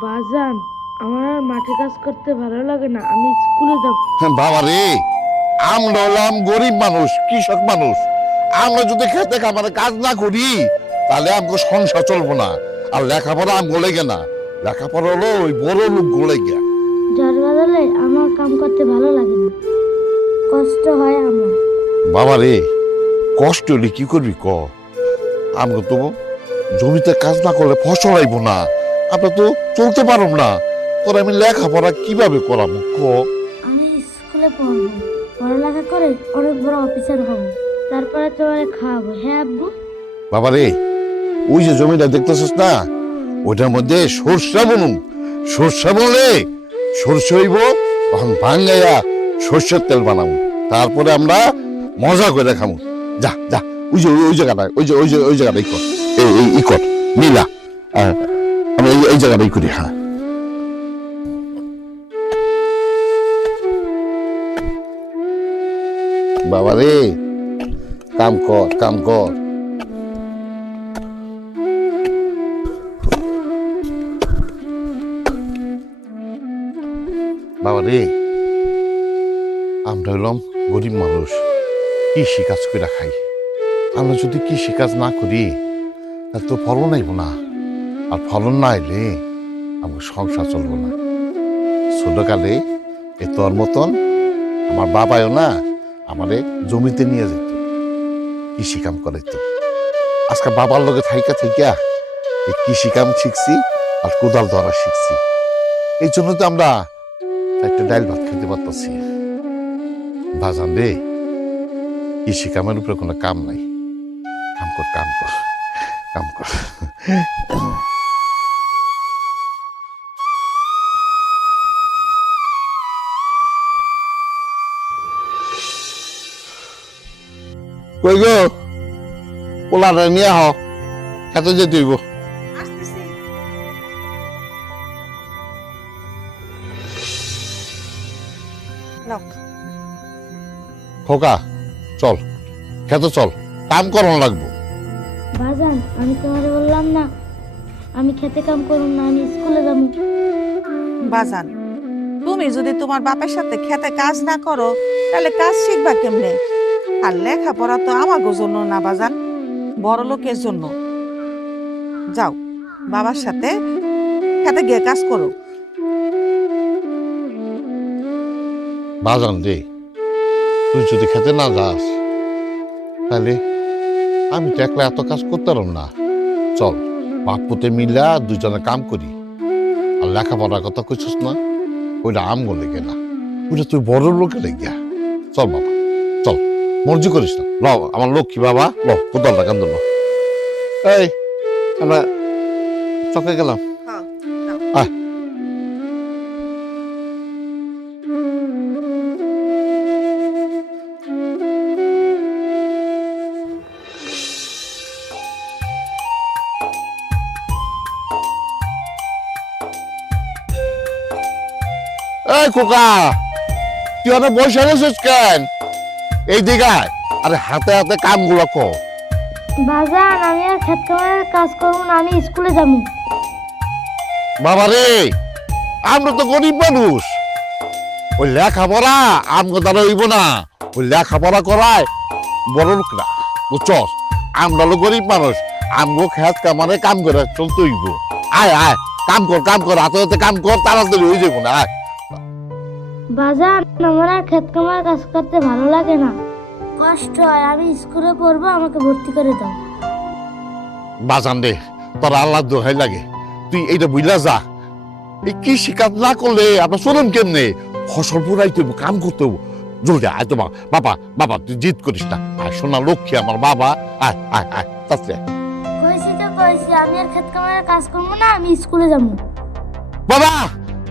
বাজান, আমার আর মাঠে কাজ করতে ভালো লাগে না, আমি স্কুলে যাব। বাবা রে, আমরা হলাম গরিব মানুষ, কৃষক মানুষ। আমরা যদি খেতে খামারে কাজ না করি তাহলে আমাকে সংসার চলবো না। আর লেখাপড়া আম গলে না, লেখাপড়া হলো ওই বড় লোক গলে গিয়া। যার বদলে আমার কাম করতে ভালো লাগে না, কষ্ট হয় আমার। বাবা রে, কষ্ট হলে কি করবি ক? আমাকে তো জমিতে কাজ না করলে ফসল আইব না, আমরা তো চলতে পারব না। তোর আমি লেখাপড়া কিভাবে করাবো ক? আমি স্কুলে পড়বো, পড়ালেখা করে অনেক বড় অফিসার হব, তারপরে তোমার খাওয়াবো। হ্যাঁ আব্বু। বাবা রে, ওই যে জমিটা দেখতেছিস না, ওইটার মধ্যে সরষা বুনুম। সরষা বলে সরষে হইব, তখন ভাঙ্গাইয়া সর্ষের তেল বানাবো, তারপরে আমরা মজা করে খাবো। যা যা, ওই যে ওই জায়গাটা, ওই জায়গাটাই কর, এই কর নীলা। আমরা এই জায়গাটাই করি। হ্যাঁ বাবা রে, কাম কর কাম কর। বাবা রে, আমরা হলাম গরিব মানুষ, কৃষি কাজ করে খাই। আমরা যদি কৃষি কাজ না করি তাহলে তো ফলন আইব না, আর ফলন না আইলে আমার সংসার চলবো না। ছোটকালে এ তোর মতন আমার বাবাও না আমারে জমিতে নিয়ে যেত, কৃষি কাম করাইতো। আজকে বাবার লগে থাইকা থাইকা এই কৃষি কাম শিখছি আর কোদাল ধরা শিখছি। এই জন্য তো আমরা একটা ডাইল ভাত খেতে পারতেছি। বাজান রে, কৃষি কামের উপরে কোনো কাম নাই। কাম কর কাম কর কাম কর। কই গো, পোলাটা নিয়ে আহ, খেতে যেতে হইব। খোকা চল, খেতে চল, কাম করানো লাগবো। বাজান, আমি তোমারে বললাম না আমি খেতে কাম করুন না, আমি স্কুলে যাবো। বাজান, তুমি যদি তোমার বাপের সাথে খেতে কাজ না করো তাহলে কাজ শিখবা কেমনে? আর লেখাপড়া তো আমাগো জন্য না বাজান, বড় লোকের জন্য। যাও, বাবার সাথে খেতে গিয়ে কাজ করো। বাজান রে, তুই যদি খেতে না যাস তাহলে আমি তো একলা এত কাজ করতে পারব না। চল, বাপ পুতে মিলা দুজনে কাম করি। আর লেখাপড়ার কথা কইছিস না, ওইটা আমগো লেগে না, ওইটা তুই বড় লোকে লেগিয়া। চল বাবা চল, মর্জি করিস না। ল আমার লক্ষ্মী বাবা, ল কোদালটা কান্দ। এই আমরা চকে গেলাম। আয় এই খোকা, তুই অনেক বসে রয়েছিস কেন? এই দিঘায় আরে হাতে হাতে কাম গুলো কর। বাজান, আমি আর খেত কামের কাজ করবো না, আমি স্কুলে যাবো। বাবা রে, আমরা তো গরিব মানুষ, ওই লেখাপড়া আমগো দ্বারা হইব না। ওই লেখাপড়া করায় বড় লোকরা, বুঝছস? আমরা হলো গরিব মানুষ, আমগো খেত কামারে কাম করে চলতে হইব। আয় আয়, কাম কর কাম কর, হাতে হাতে কাম কর, তাড়াতাড়ি হয়ে যাবো না। আয় বাজান, আমার আর খেত কামার কাজ করতে ভালো লাগে না, কষ্ট হয়। আমি স্কুলে পড়বো, আমাকে ভর্তি করে দাও। বাজান রে, তোর আল্লাহ দোহাই লাগে, তুই এইটা বুঝলা যা। এই কৃষি কাজ না করলে আমরা চলুন কেমনে? ফসল পুরাইতে হইব, কাম করতে হইব। জলদি আয় তোমার বাবা, বাবা তুই জিদ করিস না। আয় সোনা লক্ষ্মী আমার বাবা, আয় আয় আয় তাতে। কইছি তো কইছি, আমি আর খেত কামার কাজ করবো না, আমি স্কুলে যাবো। বাবা,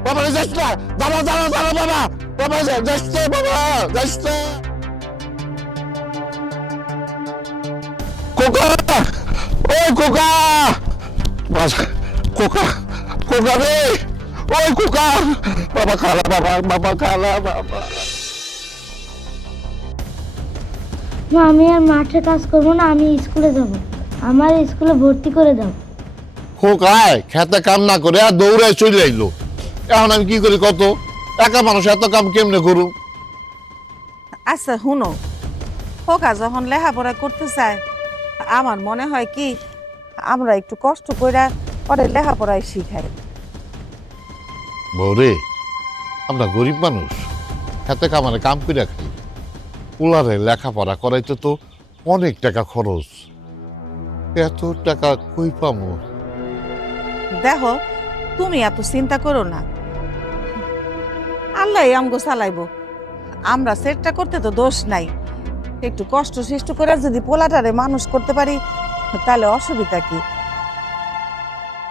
বাবা রে যাস না, দাঁড়া দাঁড়া দাঁড়া বাবা, বাবা যাস না, বাবা যাস না। কোকা, ওই কোকা, কোকা, কোকা রে, ওই কোকা, বাবা খালা, বাবা বাবা খালা বাবা। আমি আর মাঠে কাজ করবো না, আমি স্কুলে যাব। আমার স্কুলে ভর্তি করে দাও। খোকায় খেতে কাম না করে আর দৌড়ায় চলে আইলো। এখন আমি কি করি কত? একা মানুষ এত কাম কেমনে করুম? আচ্ছা শুনো, খোকা যখন লেখাপড়া করতে চায়, আমার মনে হয় কি আমরা একটু কষ্ট করে পরে লেখাপড়ায় শিখাই। বৌরে, আমরা গরিব মানুষ, খেতে কামারে কাম করে খাই। পোলারে লেখাপড়া করাইতে তো অনেক টাকা খরচ। এত টাকা কই পামু? দেখো, তুমি এত চিন্তা করো না, আল্লাহ আমগো চালাইবো। আমরা চেষ্টা করতে তো দোষ নাই। একটু কষ্ট সৃষ্ট করে যদি পোলাটারে মানুষ করতে পারি তাহলে অসুবিধা কি?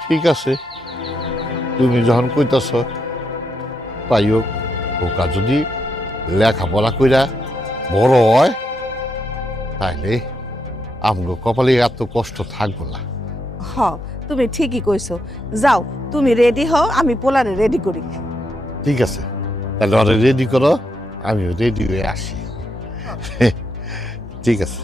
ঠিক আছে, তুমি যখন কইতাছ তাই হোক। ওকা যদি লেখাপড়া কইরা বড় হয় তাইলে আমগো কপালে এত কষ্ট থাকবো না। হ, তুমি ঠিকই কইছো। যাও, তুমি রেডি হও, আমি পোলারে রেডি করি। ঠিক আছে, তাহলে ওরে রেডি করো, আমিও রেডি হয়ে আসি। ঠিক আছে।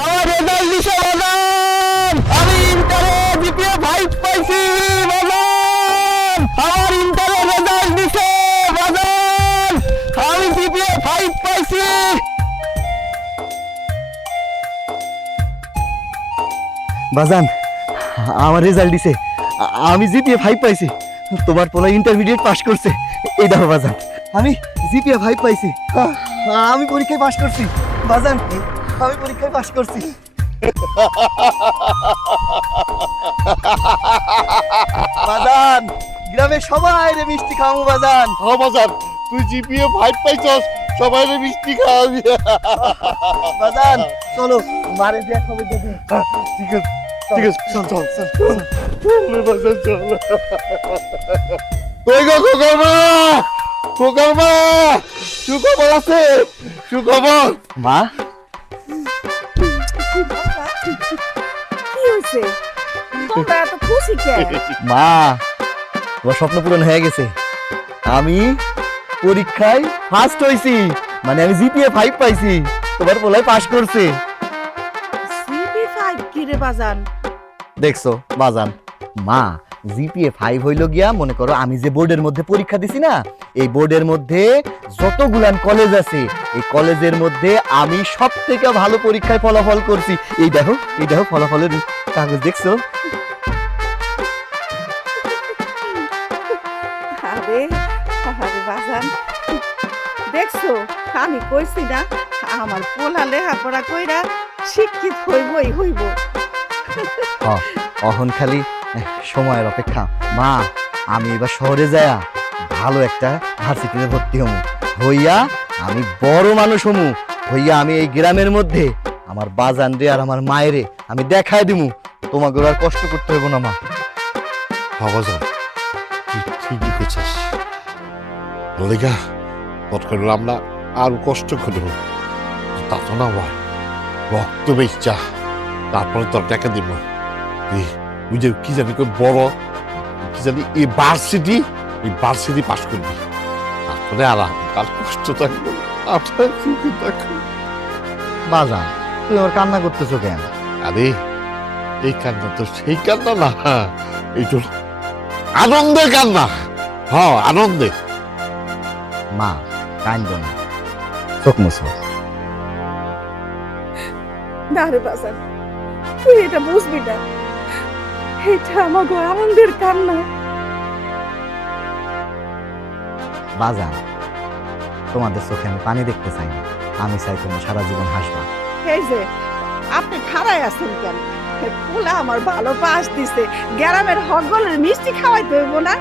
আমার রেজাল্ট দিছে বাজান, আমি ইন্টারে জিপিএ 5 পাইছি বাজান। আমার ইন্টারে রেজাল্ট দিছে বাজান, আমি জিপিএ 5 পাইছি। বাজান, আমার রেজাল্ট দিছে, আমি জিপিএ 5 পাইছি। তোমার পোলা ইন্টারমিডিয়েট পাস করছে, এই দেখো বাজান, আমি জিপিএ 5 পাইছি। আমি পরীক্ষায় পাস করছি বাজান, আমি পরীক্ষায় পাস করছি। বাজান, গ্রামে সবাই রে মিষ্টি খাওয়াবো বাজান। হ বাজার, তুই জিপিএ 5 পাইছস, সবাই মিষ্টি খাওয়াবি। বাজান চলো, মারে দিয়া খবর দেবে। ঠিক আছে, ঠিক আছে, চল চল চল। বাজার চল। কই গো খোকার মা, খোকার মা, সুখবর আছে, সুখবর। মা, কি হয়েছে? তোমরা এত খুশি কেন? মা, তোমার স্বপ্ন পূরণ হয়ে গেছে। আমি পরীক্ষায় ফার্স্ট হইছি, মানে আমি জিপিএ 5 পাইছি। তোমার পোলায় পাস করছে। CP5 কি রে বাজান? দেখছো বাজান, মা জিপিএ 5 হইল গিয়া, মনে করো আমি যে বোর্ডের মধ্যে পরীক্ষা দিছি না, এই বোর্ডের মধ্যে যতগুলান কলেজ আছে, এই কলেজের মধ্যে আমি সব থেকে ভালো পরীক্ষায় ফলাফল করছি। এই দেখো ফলাফলের কাগজ দেখছো? আরে আরে বাজান, দেখছো আমি কইছি না আমার পোলা লেখাপড়া কইরা শিক্ষিত হইবই হইব। অহন খালি সময়ের অপেক্ষা। মা, আমি এবার শহরে যায়া ভালো একটা ভার্সিটিতে ভর্তি হমু, হইয়া আমি বড় মানুষ হমু, হইয়া আমি এই গ্রামের মধ্যে আমার বাজান রে আর আমার মায়েরে আমি দেখায় দিমু, তোমাকে আর কষ্ট করতে হইব না মা। বাজার, তুই ঠিকই করছিস। লেগা তোর করলাম না, আর কষ্ট করব তা তো না হয়, রক্ত বেচা তারপরে তোর টাকা দিব। বুঝে কি জানি বড় কি জানি এই ভার্সিটি পাস করবি, তারপরে আরাম, কার কষ্ট থাকবে, আপনার সুখে থাকবে। বাজান, তুই আমার কান্না করতেছো কেন? আরে এই কান্না তো সেই কান্না না, এই তো আনন্দের কান্না। হ্যাঁ, আনন্দে। মা, কান্দ না, চোখ মুছো। না রে বাজান, তুই এটা বুঝবি না, এটা আমাকে আনন্দের কান্না। বাজান, তোমাদের চোখে আমি পানি দেখতে চাই না, আমি চাই তুমি সারা জীবন হাসবা। এই যে আপনি খাড়ায় আছেন কেন? পোলা আমার ভালো পাস দিছে, গ্রামের হগলের মিষ্টি খাওয়াইতে হইব না?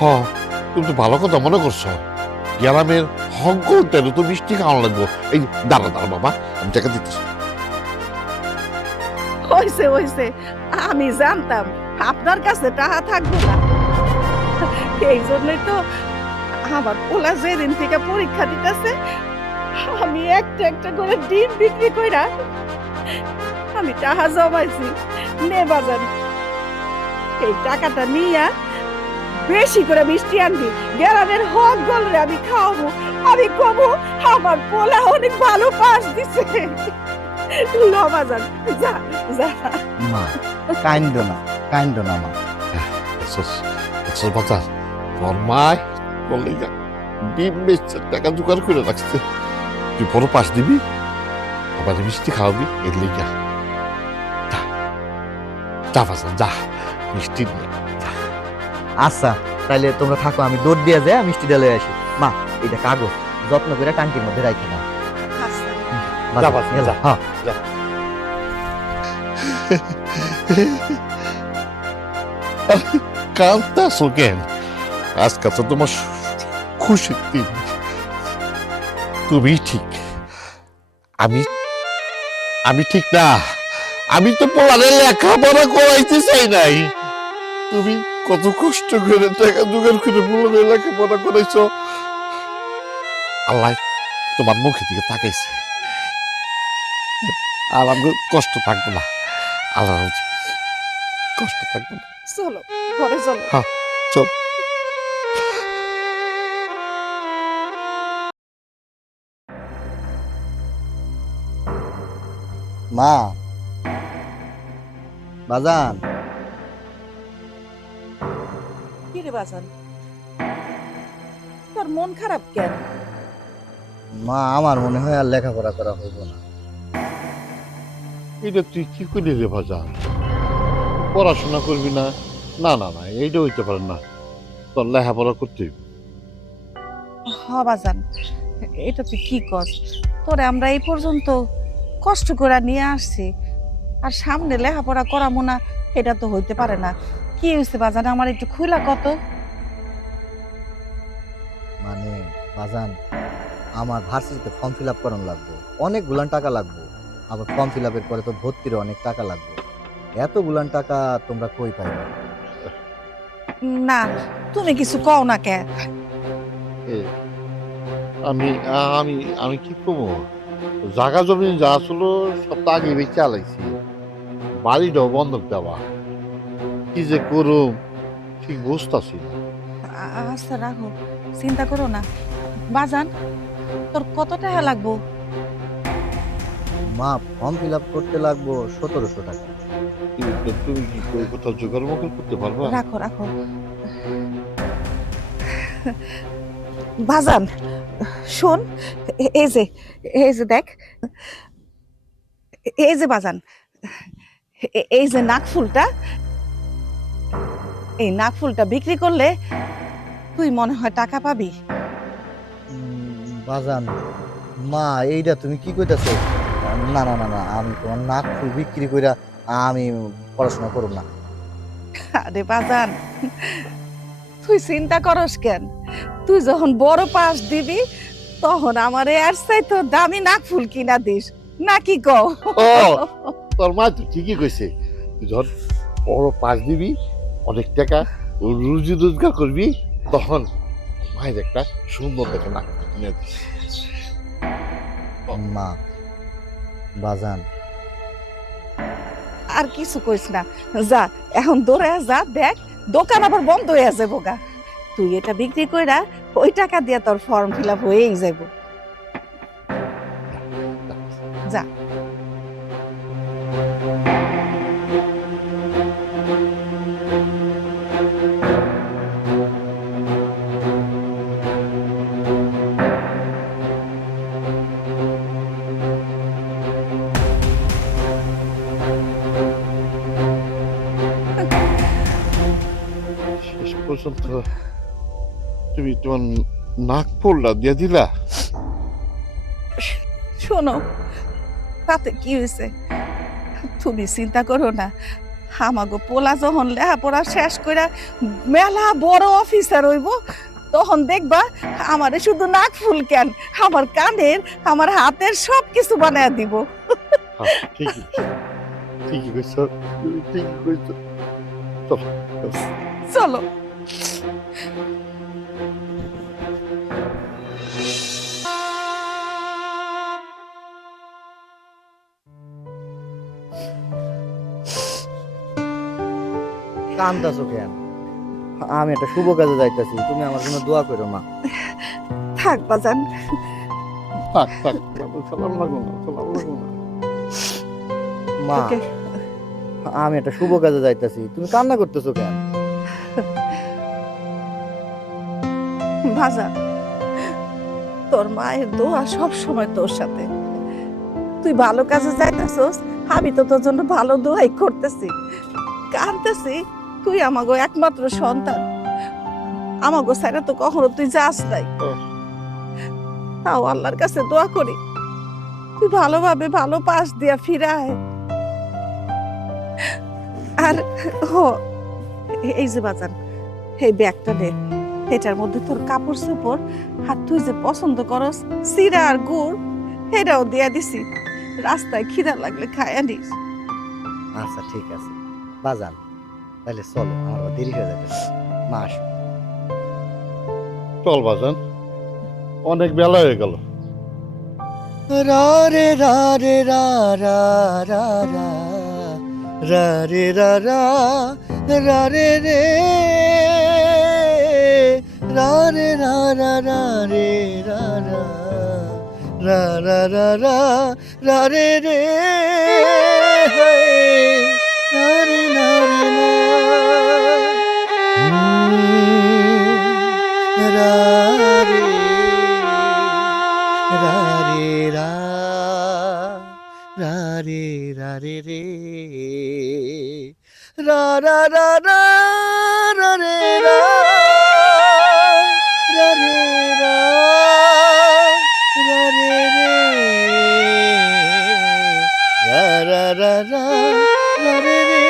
হ্যাঁ, তুমি তো ভালো কথা মনে করছো। গ্রামের হঙ্ক তেল তো মিষ্টি খাওয়ানো লাগবো। এই দাঁড়া বাবা, আমি টাকা দিতেছি। হইছে, আমি জানতাম আপনার কাছে টাকা থাকবে না, এই জন্যই তো আমার পোলা যেদিন থেকে পরীক্ষা দিতেছে আমি একটা একটা করে ডিম বিক্রি কইরা আমি টাকা জমাইছি। নে বাজান, এই টাকাটা নিয়া বেশি করে মিষ্টি আনবি, গ্রামের হক গলরে আমি খাওয়াবো, আমি কবো আমার পোলা অনেক ভালো পাস দিছে। ল বাজান, যা যা। মা কাইন্দ না মা। বাজার তোর মায় বললে ডিম বেচে টাকা জোগাড় করে রাখছে, তুই বড় পাশ দিবি আবার মিষ্টি খাওয়াবি, এর লিগা যা যা বাজার যা, মিষ্টি নিয়ে যা। আচ্ছা তাইলে তোমরা থাকো, আমি দৌড় দিয়ে যাই মিষ্টি ডালে আসি। মা এটা কাগজ যত্ন করে টাঙ্কির মধ্যে রাখি না। আচ্ছা। যা বাজার, যা। হ্যাঁ কাঁদতেছো কেন? আজকে তো তোমার খুশির দিন। তুমি ঠিক, আমি ঠিক না। আমি তো পোলারে লেখাপড়া করাইতে চাই নাই। তুমি কত কষ্ট করে টাকা জোগাড় করে পোলারে লেখাপড়া করাইছো। আল্লাহ তোমার মুখের দিকে তাকাইছে, আর আমার কষ্ট থাকবো না। আল্লাহ কষ্ট থাকবো না। চলো ঘরে চলো। হ্যাঁ চল। মা বাজান, কি রে বাজান, তোর মন খারাপ কেন? মা আমার মনে হয় আর লেখাপড়া করা হইব না। এটা তুই কি করলি রে বাজার? পড়াশোনা করবি না? না না না, এইটা হইতে পারে না, তোর লেখাপড়া করতে হইবে। হ বাজান, এটা তুই কি কস? তোরে আমরা এই পর্যন্ত কষ্ট করে নিয়ে আসছি, আর সামনে লেখাপড়া করামো না, এটা তো হইতে পারে না। কি হয়েছে বাজান, আমার একটু খুলা কত। মানে বাজান, আমার ভার্সিটিতে ফর্ম ফিল আপ করানো লাগবে, অনেকগুলান টাকা লাগবে। আবার ফর্ম ফিল আপের পরে তো ভর্তির অনেক টাকা লাগবে। এতগুলান টাকা তোমরা কই পাইবে? না তুমি কিছু কও না কে? এ, আমি আমি আমি কি করবো? জাগা জমি যা আসলো সব তো আগে বেঁচে আলাইছি, বাড়িটাও বন্ধক দেওয়া, কি যে করুম ঠিক বুঝতেছি না। আচ্ছা রাখো, চিন্তা করো না। বাজান, তোর কত টাকা লাগবো? মা ফর্ম ফিল আপ করতে লাগবো 1700 টাকা। তুমি কি করে কোথাও জোগাড় মোগাড় করতে পারবা? রাখো রাখো। বাজান শোন, এই যে দেখ, এই যে বাজান, এই যে নাকফুলটা, এই নাকফুলটা বিক্রি করলে তুই মনে হয় টাকা পাবি। বাজান, মা এইটা তুমি কি কইতাছো? না না না না, আমি তোমার নাক ফুল বিক্রি কইরা আমি পড়াশোনা করব না। আরে বাজান, তুই চিন্তা করস কেন? তুই যখন বড় পাস দিবি তখন আমারে আর চাইতো দামি নাকফুল কিনা দিস নাকি কও? ও, তোর মা তো ঠিকই কইছে, তুই যখন বড় পাস দিবি, অনেক টাকা রুজি রোজগার করবি, তখন মায়ের একটা সুন্দর দেখে নাক কিনে দিস। মা বাজান, আর কিছু কইস না, যা এখন দৌড়ে যা, দেখ দোকান আবার বন্ধ হয়ে যাবো গা। তুই এটা বিক্রি কইরা ওই টাকা দিয়ে তোর ফর্ম ফিল আপ হয়েই যাবো। যা। শেষ পর্যন্ত তুমি তোমার নাক পড়লা দিয়ে দিলা। শোনো, তাতে কি হয়েছে? তুমি চিন্তা করো না, আমাগো পোলা যখন লেখাপড়া শেষ করে মেলা বড় অফিসার হইব, তখন দেখবা আমারে শুধু নাক ফুল কেন, আমার কানের আমার হাতের সব কিছু বানায় দিব। হ্যাঁ, ঠিকই ঠিকই কইছো, তুমি ঠিকই কইছো। চল চল। চলো। কান্দাছো কেন? আমি একটা শুভ কাজে যাইতাছি, তুমি আমার জন্য দোয়া করো মা। থাক বাজান, থাক থাক চলার লাগো না, চলার লাগো না। মা তোকে আমি একটা শুভ কাজে যাইতাছি, তুমি কান্না করতেছো কেন? বাজান, তোর মায়ের দোয়া সব সময় তোর সাথে। তুই ভালো কাজে যাইতেছস, আমি তো তোর জন্য ভালো দোয়াই করতেছি। কাঁদতেছি, তুই আমাগো একমাত্র সন্তান, আমাগো ছাড়া তো কখনো তুই যাস নাই। তাও আল্লাহর কাছে দোয়া করি তুই ভালোভাবে ভালো পাশ দিয়া ফিরায়। আর ও এই যে বাজান, এই ব্যাগটা নে, এটার মধ্যে তোর কাপড় চোপড় আর তুই যে পছন্দ করস চিরা আর গুড়, এটাও দিয়া দিছি। রাস্তায় খিদা লাগলে খায়া নিস। আচ্ছা ঠিক আছে বাজান, তাহলে চলো, আমার আবার দেরি হয়ে যাবে। মা আসো। চল বাজান, অনেক বেলা হয়ে গেল। রা রে রা রে রা রা রা রা রা রে রা রা রা রে রে রা রে রা রা রা রে রা রা রা রা রা রা রা রে রে রা রে রা রে রা রে রা রে রা রা রে রা রে রে রা রা রা রা রা রে রা রা রে রা রা রে রে রা রা রা রা রা রে রে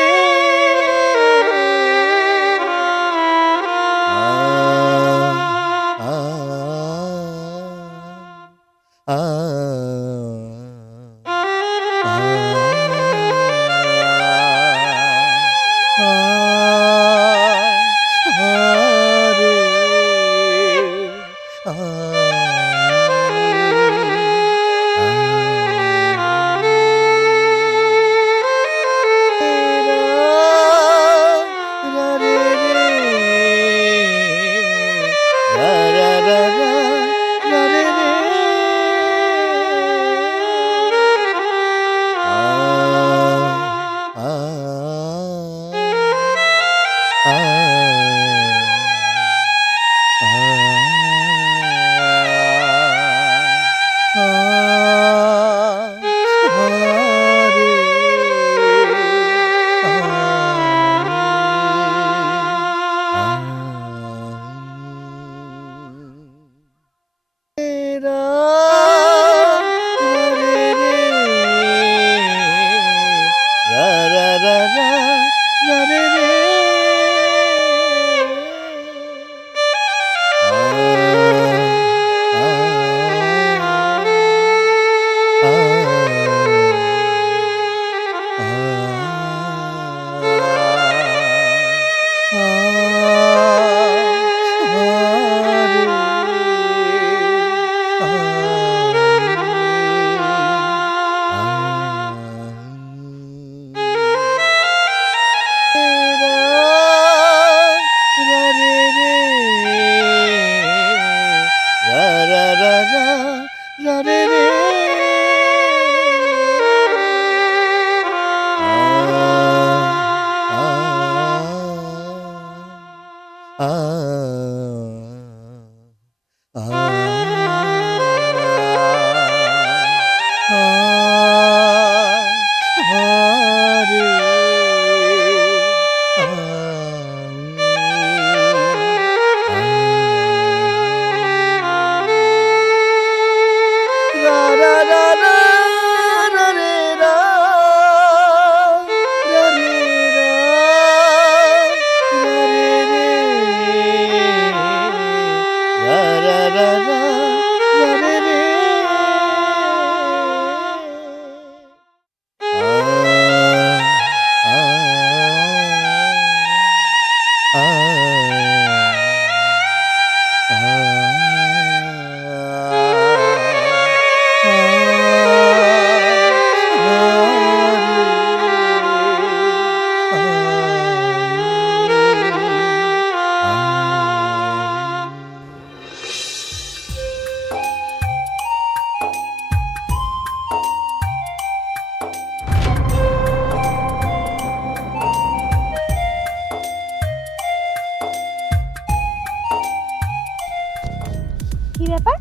ব্যাপার?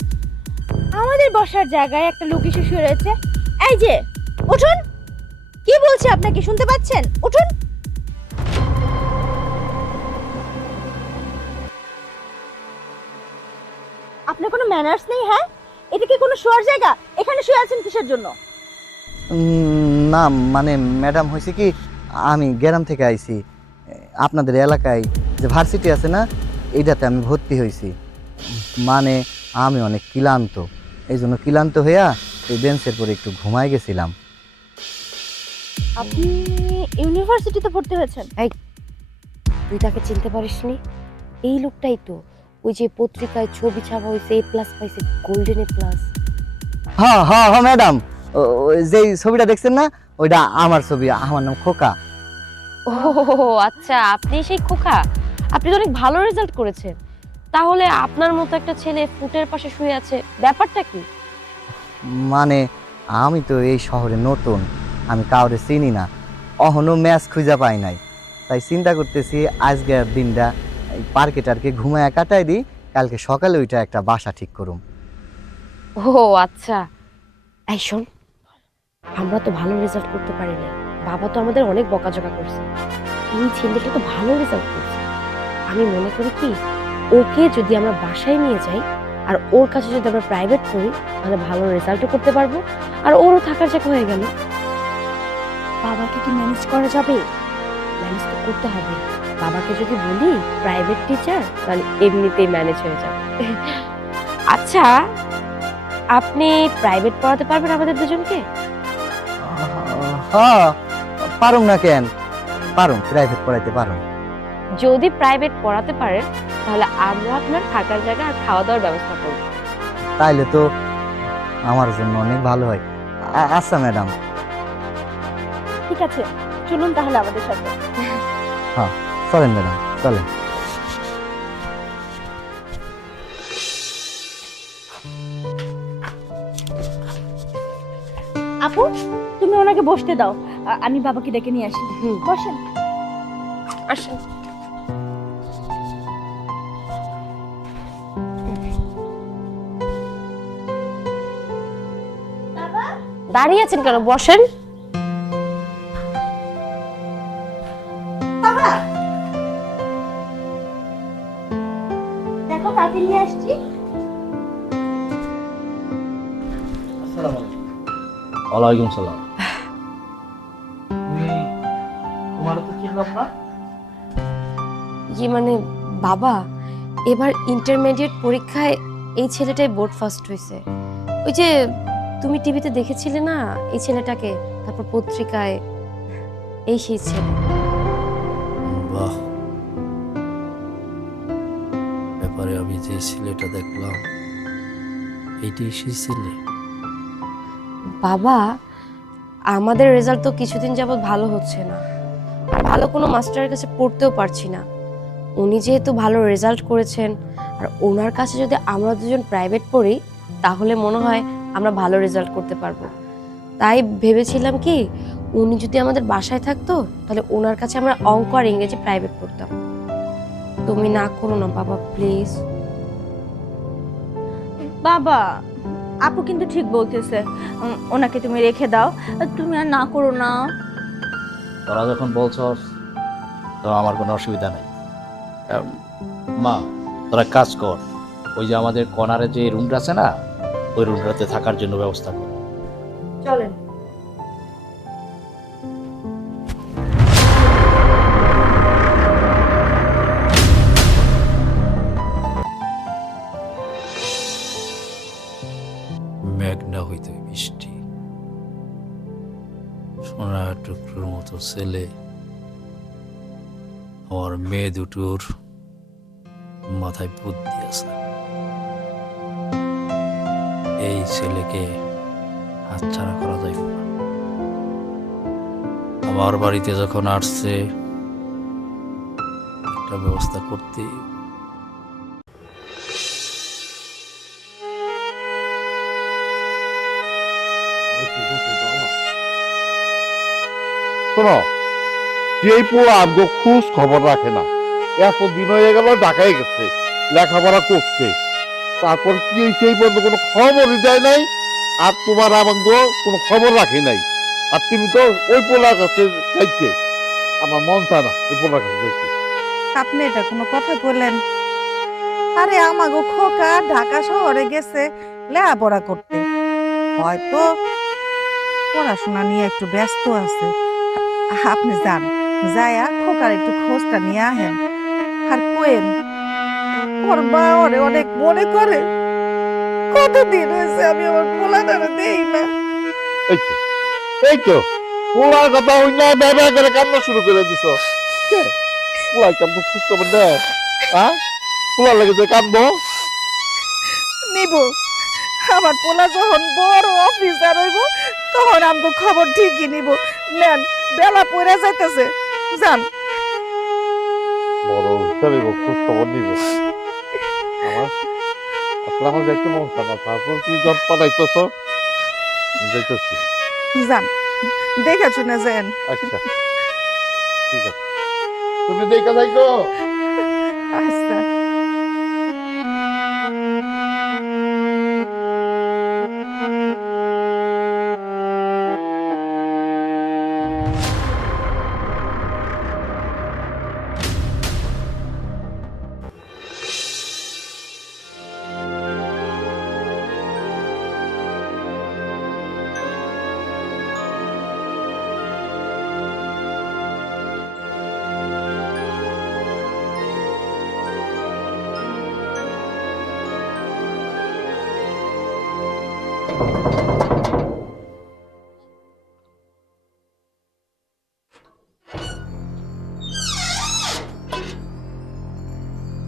আমাদের বসার জায়গায় একটা লোক এসে শুয়ে রয়েছে। এই যে উঠুন, কি বলছে আপনাকে শুনতে পাচ্ছেন? উঠুন। আপনার কোনো ম্যানার্স নেই? হ্যাঁ, এটা কি কোনো শোয়ার জায়গা? এখানে শুয়ে আছেন কিসের জন্য? না মানে ম্যাডাম, হয়েছে কি, আমি গ্রাম থেকে আইছি। আপনাদের এলাকায় যে ভার্সিটি আছে না, এইটাতে আমি ভর্তি হয়েছি। মানে আমি অনেক ক্লান্ত, এই জন্য ক্লান্ত হইয়া এই বেঞ্চের পরে একটু ঘুমায় গেছিলাম। আপনি ইউনিভার্সিটিতে ভর্তি হয়েছেন? তুই তাকে চিনতে পারিসনি? এই লোকটাই তো, ওই যে পত্রিকায় ছবি ছাপা হয়েছে, এ প্লাস পাইছে, গোল্ডেন এ প্লাস। হ্যাঁ হ্যাঁ হ্যাঁ ম্যাডাম, যেই ছবিটা দেখছেন না, ওইটা আমার ছবি। আমার নাম খোকা। ও আচ্ছা, আপনি সেই খোকা। আপনি তো অনেক ভালো রেজাল্ট করেছেন, তাহলে আপনার মতো একটা ছেলে ফুটের পাশে শুয়ে আছে, ব্যাপারটা কি? মানে আমি তো এই শহরে নতুন, আমি কাউরে চিনি না, অহনো ম্যাচ খুঁজা পাই নাই, তাই চিন্তা করতেছি আজকের দিনটা এই পার্কে টার্কে ঘুমায় কাটাই দিই, কালকে সকালে ওইটা একটা বাসা ঠিক করুম। ও আচ্ছা, এই শোন, আমরা তো ভালো রেজাল্ট করতে পারি না, বাবা তো আমাদের অনেক বকাঝকা করছে। এই ছেলেটা তো ভালো রেজাল্ট করছে, আমি মনে করি কি, ওকে যদি আমরা বাসায় নিয়ে যাই আর ওর কাছে যদি আমরা প্রাইভেট করি, তাহলে ভালো রেজাল্টও করতে পারবো আর ওরও থাকার জায়গা হয়ে গেল। বাবাকে কি ম্যানেজ করা যাবে? ম্যানেজ তো করতে হবে। বাবাকে যদি বলি প্রাইভেট টিচার, তাহলে এমনিতেই ম্যানেজ হয়ে যাবে। আচ্ছা, আপনি প্রাইভেট পড়াতে পারবেন আমাদের দুজনকে? হ্যাঁ, পারুম না কেন, পারুম, প্রাইভেট পড়াইতে পারুম। যদি প্রাইভেট পড়াতে পারেন, তাহলে আমরা আপনার থাকার জায়গা আর খাওয়া দাওয়ার ব্যবস্থা করব। তাইলে তো আমার জন্য অনেক ভালো হয়। আচ্ছা ম্যাডাম। ঠিক আছে, চলুন তাহলে আমাদের সাথে। হ্যাঁ চলেন ম্যাডাম, চলেন। আপু, তুমি ওনাকে বসতে দাও, আমি বাবাকে ডেকে নিয়ে আসি। বসেন। আসেন। দাঁড়িয়ে আছেন কেন? বসেন। দেখো কাকে নিয়ে আসছি। ওয়ালাইকুম সালাম। তোমার তো চিনলাম না। মানে বাবা, এবার ইন্টারমিডিয়েট পরীক্ষায় এই ছেলেটাই বোর্ড ফার্স্ট হয়েছে। ওই যে তুমি টিভিতে দেখেছিলে না এই ছেলেটাকে, তারপর পত্রিকায়, এই সেই ছেলে। বাহ, ব্যাপারে আমি যে ছেলেটা দেখলাম, এইটাই সেই ছেলে। বাবা, আমাদের রেজাল্ট তো কিছুদিন যাবত ভালো হচ্ছে না, আর ভালো কোনো মাস্টারের কাছে পড়তেও পারছি না। উনি যেহেতু ভালো রেজাল্ট করেছেন, আর ওনার কাছে যদি আমরা দুজন প্রাইভেট পড়ি, তাহলে মনে হয় আমরা ভালো রেজাল্ট করতে পারবো। তাই ভেবেছিলাম কি, উনি যদি আমাদের বাসায় থাকতো, তাহলে ওনার কাছে আমরা অঙ্ক আর ইংরেজি প্রাইভেট পড়তাম। তুমি না করো না বাবা, প্লিজ। বাবা, আপু কিন্তু ঠিক বলতেছে, ওনাকে তুমি রেখে দাও, তুমি আর না করো না। তোরা যখন বলছস, তো আমার কোনো অসুবিধা নেই। মা, তোরা কাজ কর, ওই যে আমাদের কর্নারে যে রুমটা আছে না, ওই রুমটাতে থাকার জন্য ব্যবস্থা কর। চলেন। মেঘনা হইতে বৃষ্টি, সোনার টুকরোর মতো ছেলে, আমার মেয়ে দুটোর মাথায় বুদ্ধি আছে। এই ছেলেকে হাতছাড়া করা যাইব না। আমার বাড়িতে যখন আসছে, একটা ব্যবস্থা করতে। শোনো, যেই পুরো আমগো খোঁজ খবর রাখে না, এতদিন হয়ে গেল ঢাকায় গেছে লেখাপড়া করতে, তারপর কি সেই পর্যন্ত কোনো খবরই দেয় নাই, আর তোমার আমাকে কোনো খবর রাখে নাই। আর তুমি তো ওই পোলার কাছে যাইতে, আমার মন চায় না ওই পোলার কাছে যাইতে। আপনি এটা কোনো কথা বললেন? আরে আমাগো খোকা ঢাকা শহরে গেছে লেখাপড়া করতে, হয়তো পড়াশোনা নিয়ে একটু ব্যস্ত আছে। আপনি যান, যায়া খোকার একটু খোঁজটা নিয়ে আহেন। আর কোয়েন ওর মা ওরে অনেক মনে করে, কতদিন হয়েছে আমি আমার পোলাটারে দেই না। এই তো এই তো পোলার কথা ওই না ব্যবহার করে কান্না শুরু করে দিছ। পোলাই কান্দ খুশ খবর দেয়, হ্যাঁ? পোলার লাগে যে কান্দ। নিব, আমার পোলা যখন বড় অফিসার হইব তখন আমাকে খবর ঠিকই নিব। নেন, বেলা পড়ে যাইতেছে, যান। বড় হিসাবে খোঁজ খবর নিব। আমার আসলে আমার যাইতে মন চায় না, তারপর তুমি যখন পাঠাইতেছ যাইতেছি। যান, দেখে শুনে যান। আচ্ছা ঠিক আছে, তুমি দেখা যাইতো। আচ্ছা।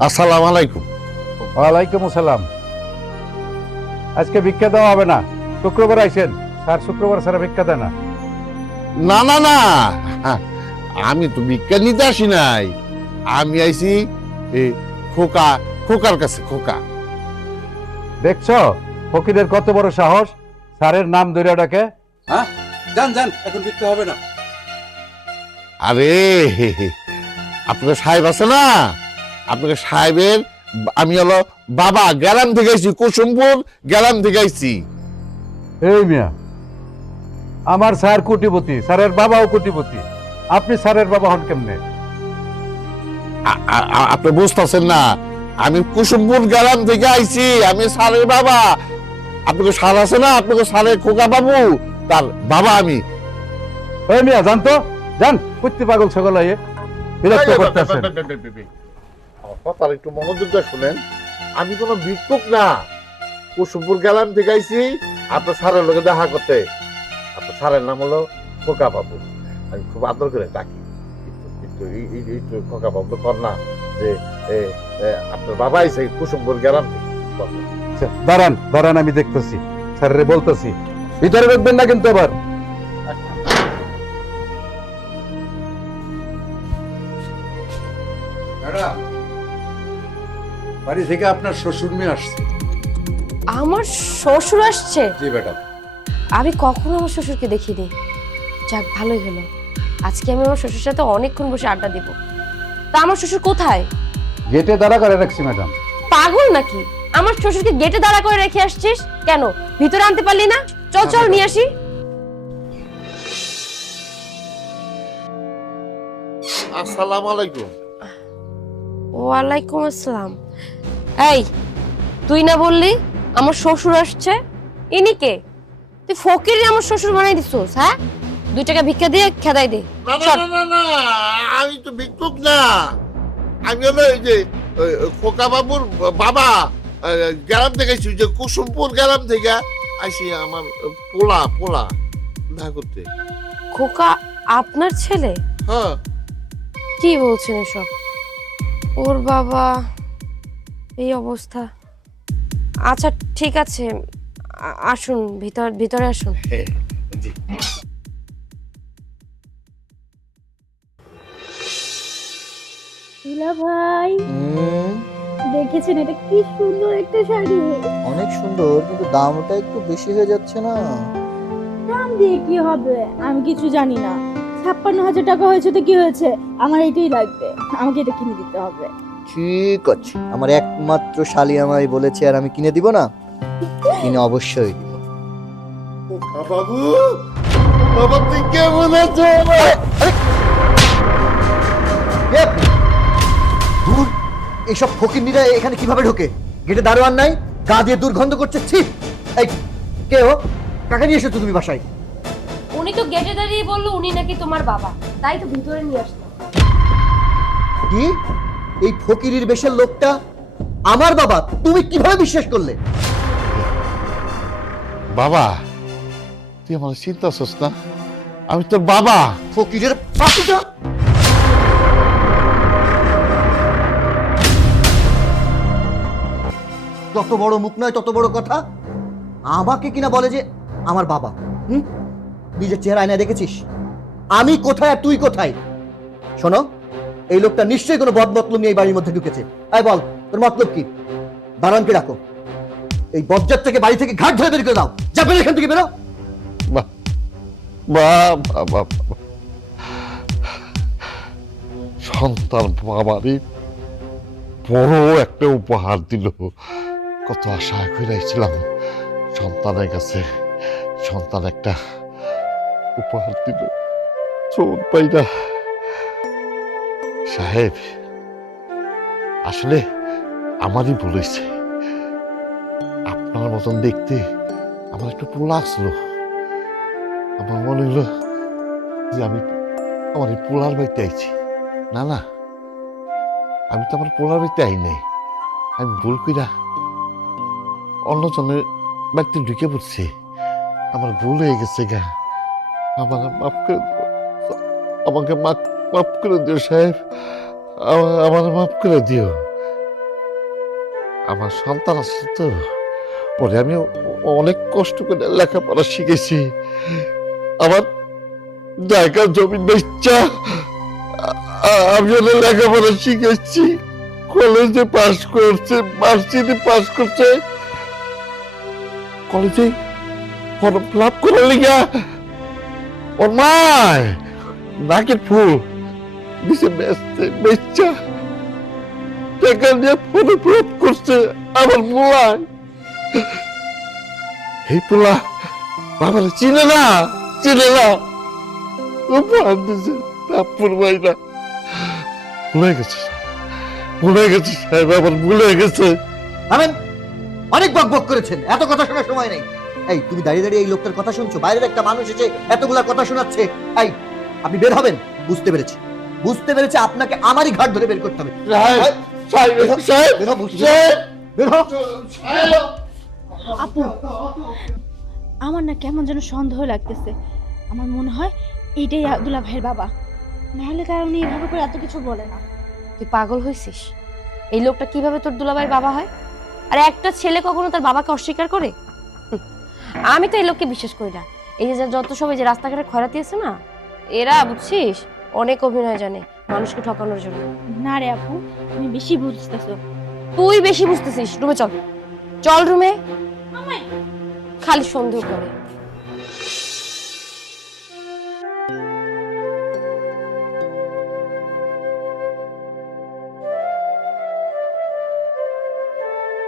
আসসালামু আলাইকুম। ওয়ালাইকুম আসসালাম। আজকে ভিক্ষা দেওয়া হবে না, শুক্রবার আইছেন। স্যার শুক্রবার ছাড়া ভিক্ষা দেয় না। না না না, আমি তো বিজ্ঞান নিতে আসি নাই, আমি আইছি খোকার কাছে। খোকা দেখছো ফকিরের কত বড় সাহস, স্যারের নাম ধরে ডাকে। হ্যাঁ, যান যান, এখন ভিক্ষা হবে না। আরে আপনার সাহেব আছে না, আপনাকে সাহেবের আমি হলো বাবা, গ্রাম থেকে আইছি, কুসুমপুর গ্রাম থেকে আইছি। এই মিয়া, আমার স্যার কোটিপতি, স্যারের বাবাও কোটিপতি, আপনি স্যারের বাবা হন কেমনে? আপনি বুঝতেছেন না, আমি কুসুমপুর গ্রাম থেকে আইছি, আমি স্যারের বাবা। আপনাকে স্যার আছে না, আপনাকে স্যারের খোকা বাবু, তার বাবা আমি। এই মিয়া জানতো, জান কুত্তি পাগল ছাগল আইয়ে বিরক্ত করতেছেন। কথার একটু মনোযোগ দিয়ে শুনেন, আমি কোনো ভিক্ষুক না, কুসুমপুর গ্রাম থেকে আইছি আপনার স্যারের লোকে দেখা করতে। আপনার স্যারের নাম হলো খোকা বাবু, আমি খুব আদর করে ডাকি। একটু খোকা বাবু কর না, যে আপনার বাবা আইছে কুসুমপুর গ্রাম থেকে। দাঁড়ান দাঁড়ান, আমি দেখতেছি, স্যারের বলতেছি। ভিতরে দেখবেন না কিন্তু আবার। ম্যাডাম, বাড়ি থেকে আপনার শ্বশুর মেয়ে আসছে। আমার শ্বশুর আসছে? জি ম্যাডাম। আমি কখনো আমার শ্বশুরকে দেখিনি। যাক, ভালোই হলো, আজকে আমি আমার শ্বশুরের সাথে অনেকক্ষণ বসে আড্ডা দিব। তা আমার শ্বশুর কোথায়? গেটে দাঁড়া করে রাখছি ম্যাডাম। পাগল নাকি? আমার শ্বশুরকে গেটে দাঁড়া করে রেখে আসছিস কেন? ভিতরে আনতে পারলি না? চল চল নিয়ে আসি। আসসালামু আলাইকুম। ওয়ালাইকুম আসসালাম। এই, তুই না বললি আমার শ্বশুর আসছে? ইনি কে? তুই ফকির আমার শ্বশুর বানাই দিছিস? হ্যাঁ, 2 টাকা ভিক্ষা দিয়ে খেদাই দে। না না না না, আমি তো ভিক্ষুক না, আমি হলো এই যে খোকা বাবুর বাবা। গ্রাম থেকে আইছি, যে কুসুমপুর গ্রাম থেকে আইছি, আমার পোলা দেখা করতে। খোকা আপনার ছেলে? হ্যাঁ। কি বলছেন এসব? ওর বাবা এই অবস্থা। আচ্ছা ঠিক আছে, আসুন ভিতরে আসুন। জি। দুলা ভাই, দেখেছেন এটা কি সুন্দর একটা শাড়ি? অনেক সুন্দর, কিন্তু দামটা একটু বেশি হয়ে যাচ্ছে না? দাম দিয়ে কি হবে, আমি কিছু জানি না। 56,000 টাকা হয়েছে তো কি হয়েছে, আমার এটাই লাগবে, আমাকে এটা কিনে দিতে হবে। ঠিক আছে, আমার একমাত্র শালি আমায় বলেছে আর আমি কিনে দিব না? কিনে অবশ্যই দিব। বাবু, বাবা তুই কেমন আছো? দূর, এইসব ফকিন্নিরা এখানে কিভাবে ঢোকে? গেটে দারোয়ান নাই, গা দিয়ে দুর্গন্ধ করছে। ছি! এই কে ও? কাকে নিয়ে এসেছো তুমি বাসায়? উনি তো গেটে দাঁড়িয়ে বললো উনি নাকি তোমার বাবা, তাই তো ভিতরে নিয়ে আসলাম। কি? এই ফকিরির বেশের লোকটা আমার বাবা? তুমি কিভাবে বিশ্বাস করলে? বাবা, তুই আমার চিন্তা করছিস না? আমি তোর বাবা। ফকিরের বাচ্চা! যত বড় মুখ নয় তত বড় কথা। আমাকে কিনা বলে যে আমার বাবা। নিজের চেহারা আয়নায় দেখেছিস? আমি কোথায় আর তুই কোথায়? শোনো, এই লোকটা নিশ্চয়ই কোনো বদমতলব নিয়ে এই বাড়ির মধ্যে ঢুকেছে। আয় বল, তোর মতলব কি? দারোয়ানকে ডাকো। এই বজ্জাত থেকে বাড়ি থেকে ঘাট ধরে বের করে দাও। যা, বেরো এখান থেকে, বেরো। বাবা, সন্তান বাবারই বড় একটা উপহার দিল। কত আশা করেছিলাম সন্তানের কাছে, সন্তান একটা উপহার দিল, চোখ পাই না। সাহেব, আসলে আমারই ভুল হয়েছে। আপনার মতন দেখতে আমার একটু পোলা আসলো। আমার মনে হলো যে আমি আমার এই পোলার বাড়িতে আইছি। না না, আমি তো আমার পোলার বাড়িতে আই নাই। আমি ভুল কইরা অন্যজনের বাড়িতে ঢুকে পড়ছি। আমার ভুল হয়ে গেছে গা। আমার মাফ করে দিও, আমাকে মাফ করে দিও সাহেব, আমার মাফ করে দিও। আমার সন্তান আছে তো, ওরে আমি অনেক কষ্ট করে লেখাপড়া শিখেছি। আমার জায়গা জমি বেচা আমি ওদের লেখাপড়া শিখেছি। কলেজে পাস করছে, ভার্সিটি পাস করছে, কলেজে ফর্ম ফিল আপ করে লিগা ওর মায় নাকের ফুল দিছে বেচা টাকা দিয়ে ফর্ম ফিল আপ করছে। আমার পোলায়, এই পোলা বাবার চিনে না, চিনে না, উপহার দিছে তারপর ভাইরা। ভুলে গেছে, ভুলে গেছে সাহেব, আবার ভুলে গেছে। আমেন, অনেক বক বক করেছেন, এত কথা শোনার সময় নেই। এই তুমি দাঁড়িয়ে দাঁড়িয়ে এই লোকটার কথা শুনছো? বাইরের একটা মানুষ এসে এতগুলা কথা শোনাচ্ছে। এই আপনি বের হবেন। বুঝতে পেরেছি, বুঝতে পেরেছি, আপনাকে আমারই ঘাট ধরে বের করতে হবে। আপু, আমার না কেমন যেন সন্দেহ লাগতেছে। আমার মনে হয় এইটাই দুলা ভাইয়ের বাবা, নাহলে তার উনি এভাবে করে এত কিছু বলে না। তুই পাগল হয়েছিস? এই লোকটা কিভাবে তোর দুলাভাইয়ের বাবা হয়? আর একটা ছেলে কখনো তার বাবাকে অস্বীকার করে? আমি তো এই লোককে বিশ্বাস করি না। এই যে যত সবাই যে রাস্তাঘাটে খয়রাতি আছে না, এরা বুঝছিস অনেক অভিনয় জানে মানুষকে ঠকানোর জন্য। না রে আপু, তুমি বেশি বুঝতেছো। তুই বেশি বুঝতেছিস। রুমে চল, চল রুমে। খালি সন্দেহ করে।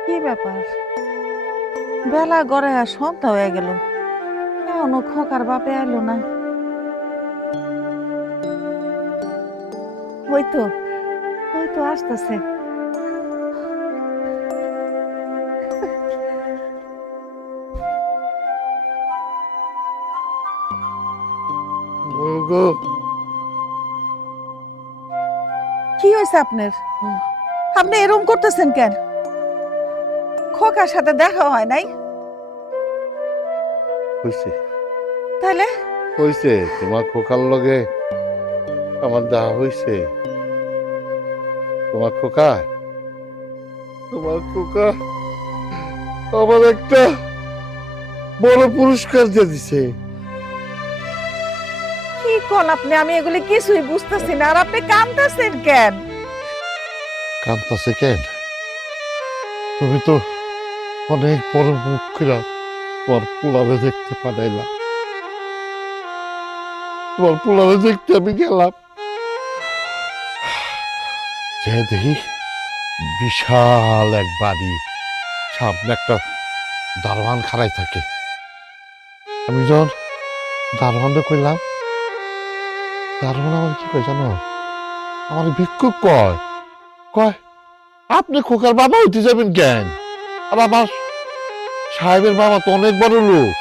কি ব্যাপার? বেলা গড়ে আর সন্ধ্যা হয়ে গেল, এখনো খোকার বাপে এলো না। হয়তো হয়তো আসতেছে। কি হয়েছে আপনার? আপনি এরকম করতেছেন কেন? খোকার সাথে দেখা হয় নাই? হইছে, তাহলে হইছে, তোমার খোকার লগে আমার দেখা হইছে। তোমার খোকা আমার একটা বড় পুরস্কার দিয়ে দিছে। কি কোন আপনি? আমি এগুলি কিছুই বুঝতেছি না। আর আপনি কাঁদতেছেন কেন? কাঁদতেছে কেন? তুমি তো অনেক বড় মুখ করে তোমার পোলারে দেখতে পাঠাইলাম। তোমার পোলারে দেখতে আমি গেলাম, যে দেখি বিশাল এক বাড়ি, সামনে একটা দারোয়ান খাড়াই থাকে। আমি যখন দারোয়ানটা কইলাম, দারোয়ান আমার কি কয় জানো, আমার ভিক্ষুক কয় কয় আপনি খোকার বাবা হইতে যাবেন কেন? আর আমার সাহেবের বাবা তো অনেক বড় লোক।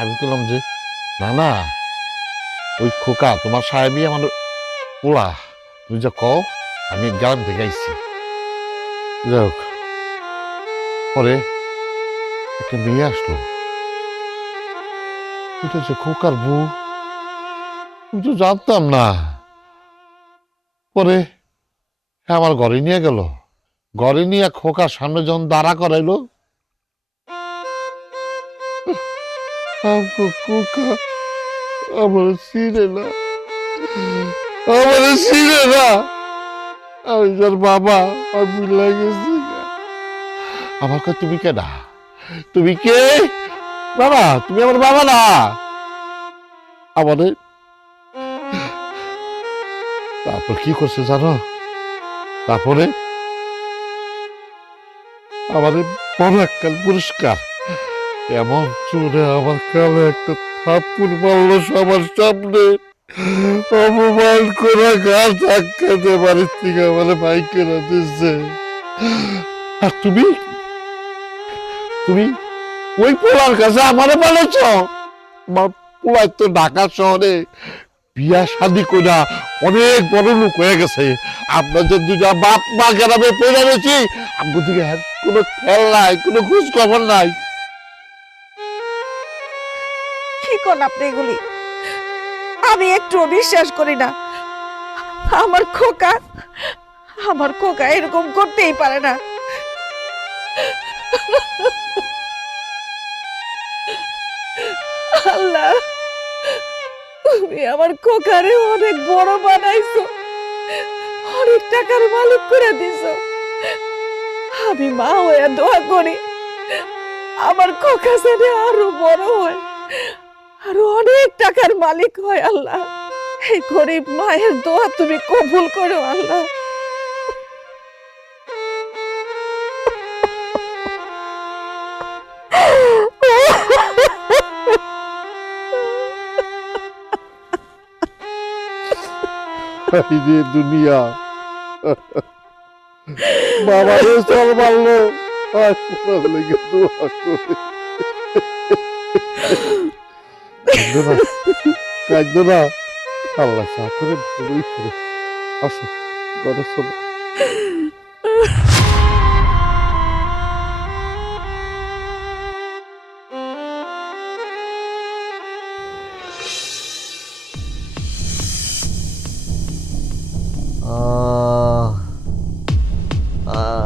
আমি বললাম যে না না, ওই খোকা তোমার সাহেবই আমার পোলা, তুমি যা কও, আমি গ্রাম থেকে আইছি। যাই হোক, পরে একটা মেয়ে আসলো, এটা যে খোকার বউ, আমি তো জানতাম না। পরে আমার ঘরে নিয়ে গেল, ঘরে নিয়ে খোকার সামনে যখন দাঁড়া করাইলো, খোকা আমার চিনে না, আমার চিনে না, আমি যার বাবা, আমি লাগেছি। আমার কে তুমি কে না, তুমি কে বাবা? তুমি আমার বাবা না। আমাদের তারপর কি করছে জানো? তারপরে আমাদের বড় একটা পুরস্কার, এমন চোরে আমার কালে একটা থাপ্পড় মারলো সবার সামনে, অপমান করা, গা ধাক্কাতে বাড়ির থেকে আমার ভাই কেনা দিচ্ছে। আর তুমি তুমি ওই পোলার কাছে আমারে বলেছ? আমার পোলার তো ঢাকা শহরে বিয়া শাদি কইরা অনেক বড় লোক হয়ে গেছে। আপনাদের দুটা বাপ মা গ্রামে পড়ে রয়েছি, আপনার দিকে কোনো খেয়াল নাই, কোনো খোঁজ খবর নাই। কি কোন আপনি এগুলি? আমি একটু বিশ্বাস করি না। আমার খোকা এরকম করতেই পারে না। আল্লাহ, তুমি আমার খোকারে অনেক বড় বানাইছো, অনেক টাকার মালিক করে দিছো। আমি মা হয়ে দোয়া করি আমার খোকা যেন আরো বড় হয়, আরো অনেক টাকার মালিক হয়। আল্লাহ, এই গরিব মায়ের দোয়া তুমি কবুল করো আল্লাহ। এই যে দুনিয়া, বাবা রে চল মারলো, আর পোলার লেগে দোয়া করে। কাঁদো না, আল্লাহ চা করে ভালোই করে। আসো ঘরে চলো।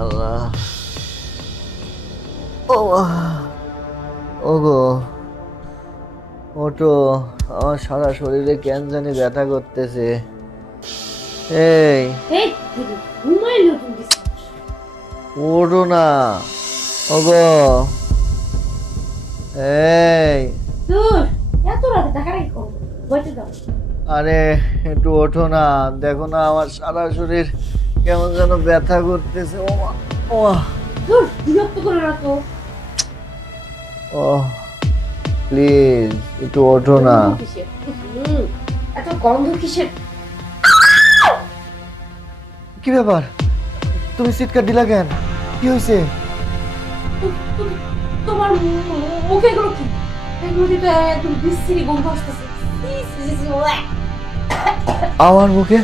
আল্লাহ, ওগো ওটো, আমার সারা শরীরে কেন জানি ব্যথা করতেছে। এই ওঠো না, ওগো, এই আরে একটু ওঠো না, দেখো না আমার সারা শরীর কেমন যেন ব্যথা করতেছে। ও প্লিজ একটু ওঠো না। এত গন্ধ কিসের? কি ব্যাপার, তুমি চিৎকার দিলা কেন? কি হয়েছে? তোমার মুখে এগুলো কি? এগুলো তো একদম বিশ্রী গন্ধ আসতেছে। আমার মুখে?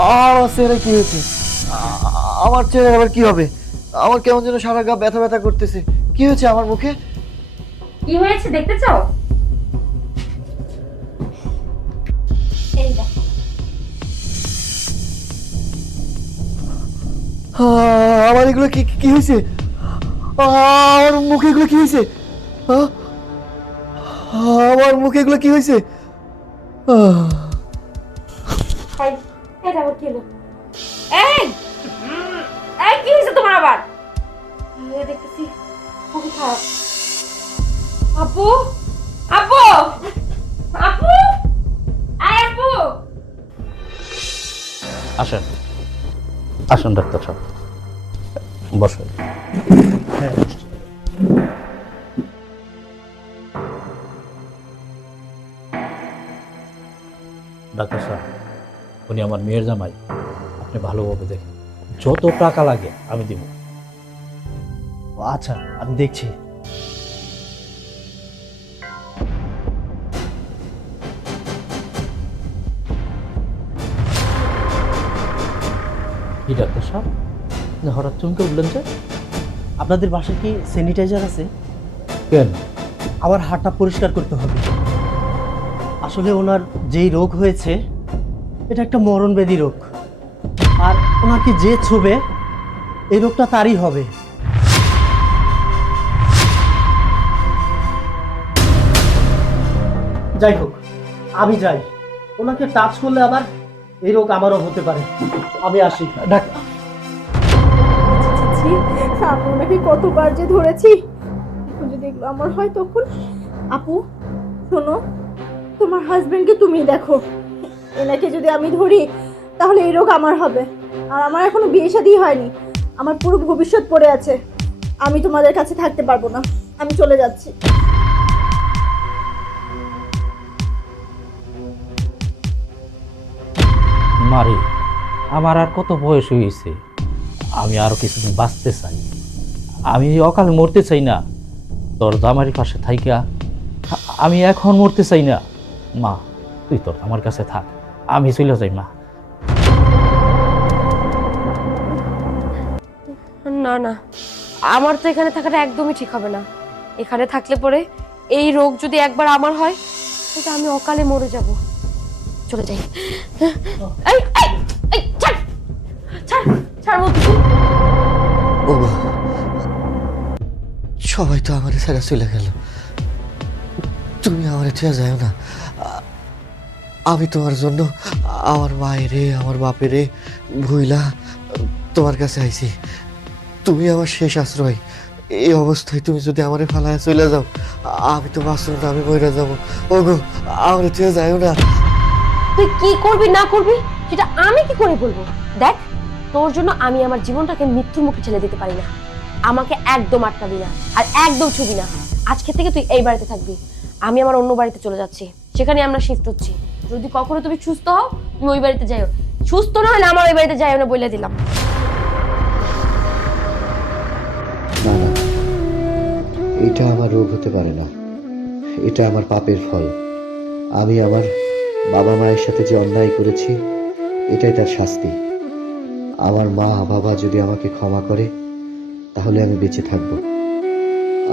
আমার চেহারা কি হয়েছে? আমার চেহারা আবার কি হবে? আমার কেমন যেন সারা গা ব্যথা ব্যথা করতেছে। কি হয়েছে আমার মুখে? কি হয়েছে দেখতে চাও? এই দেখো। আমার এগুলো কি কি হয়েছে? আমার মুখে এগুলো কি হয়েছে? আমার মুখে এগুলো কি হয়েছে? এটা আবার কি হলো? এই এই কি হয়েছে তোমার আবার? দেখতেছি খুবই খারাপ। আপু, আপু, আপু, আয় আপু। আসেন আসুন ডাক্তার সাহেব। বসো। ডাক্তার সাহেব, উনি আমার মেয়ের জামাই, আপনি ভালোভাবে দেখেন, যত টাকা লাগে আমি দিব। আচ্ছা, আমি দেখছি। কি ডাক্তার সাহেব, হঠাৎ চমকে উঠলেন যে? আপনাদের বাসায় কি স্যানিটাইজার আছে? কেন? আবার হাতটা পরিষ্কার করতে হবে। আসলে ওনার যেই রোগ হয়েছে এটা একটা মরণব্যাধি রোগ, আর ওনাকে যে ছুবে এই রোগটা তারই হবে। যাই হোক, আমি যাই। ওনাকে টাচ করলে আবার এই রোগ আমারও হতে পারে। আমি আসি। আমি ওনাকে কতবার যে ধরেছি, এখন যদি এগুলো আমার হয় তখন। আপু শোনো, তোমার হাজবেন্ডকে তুমি দেখো, এনাকে যদি আমি ধরি তাহলে এই রোগ আমার হবে। আর আমার এখনো বিয়ে শাদী হয়নি, আমার পুরো ভবিষ্যৎ পড়ে আছে। আমি তোমাদের কাছে থাকতে পারবো না, আমি চলে যাচ্ছি। মারে, আমার আর কত বয়স হয়েছে, আমি আরো কিছুদিন বাঁচতে চাই। আমি অকালে মরতে চাই না। তোর জামাইয়ের পাশে থাইকা আমি এখন মরতে চাই না। মা, তুই তোর আমার কাছে থাক, আমি চলে যাই। মা, না না, আমার তো এখানে থাকাটা একদমই ঠিক হবে না। এখানে থাকলে পরে এই রোগ যদি একবার আমার হয় তাহলে আমি অকালে মরে যাব। চলে যাই। এই এই এই ছাড় ছাড় ছাড় বলছি। ও মা, সবাই তো আমার ছেড়ে চলে গেল, তুমি আমার ঠিক যাও না। আমি তোমার জন্য আমার মায়েরে আমার বাপেরে ভুইলা তোমার কাছে আইছি। তুমি আমার শেষ আশ্রয়। এই অবস্থায় তুমি যদি আমারে ফালায় চলে যাও, আমি তো বাঁচব না, আমি মরে যাবো। ওগো, আমার ঠিক যাও না। তুই কি করবি না করবি সেটা আমি কি করে বলবো? দেখ, তোর জন্য আমি আমার জীবনটাকে মৃত্যুর মুখে ঠেলে দিতে পারি না। আমাকে একদম আটকাবি না, আর একদম ছুবি না। আজকে থেকে তুই এই বাড়িতে থাকবি, আমি আমার অন্য বাড়িতে চলে যাচ্ছি, সেখানে আমরা শিফট হচ্ছি। যদি কখনো তুমি সুস্থ হও তুমি ওই বাড়িতে যাইও, সুস্থ না হলে আমার ওই বাড়িতে যাইও না বলে দিলাম। না না, এটা আমার রোগ হতে পারে না, এটা আমার পাপের ফল। আমি আমার বাবা মায়ের সাথে যে অন্যায় করেছি এটাই তার শাস্তি। আমার মা বাবা যদি আমাকে ক্ষমা করে তাহলে আমি বেঁচে থাকব,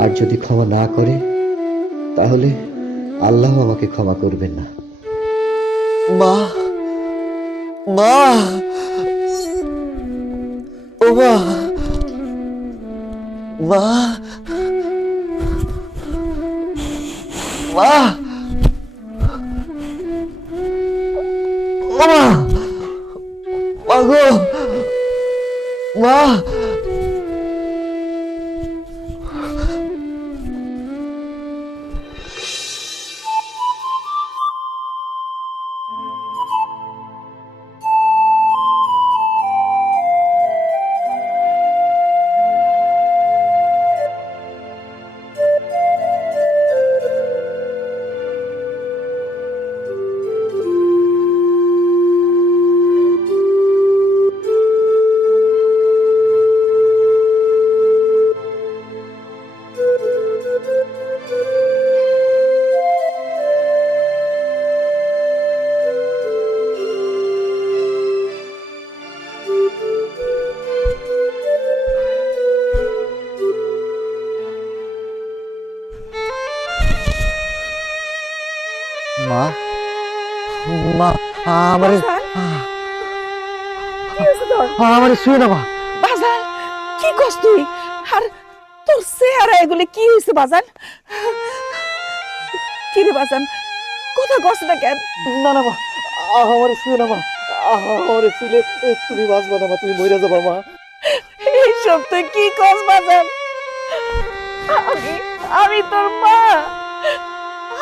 আর যদি ক্ষমা না করে তাহলে আল্লাহ আমাকে ক্ষমা করবেন না। মা, মা, ও মা, মা, মা, ও মা, মা গো, মা। মা, মা, আমারে আমারে শুয়ে না মা। বাজান, কি করছ তুই? আর তোর চেহারা এগুলি কি হয়েছে বাজান? কি রে বাজান, কথা কস না কেন? না না মা, আমারে শুয়ে না মা, আমারে শুলে তুমি বাঁচবা না মা, তুমি মরে যাবা মা। এইসব তুই কি কস বাজান? আমি আমি তোর মা,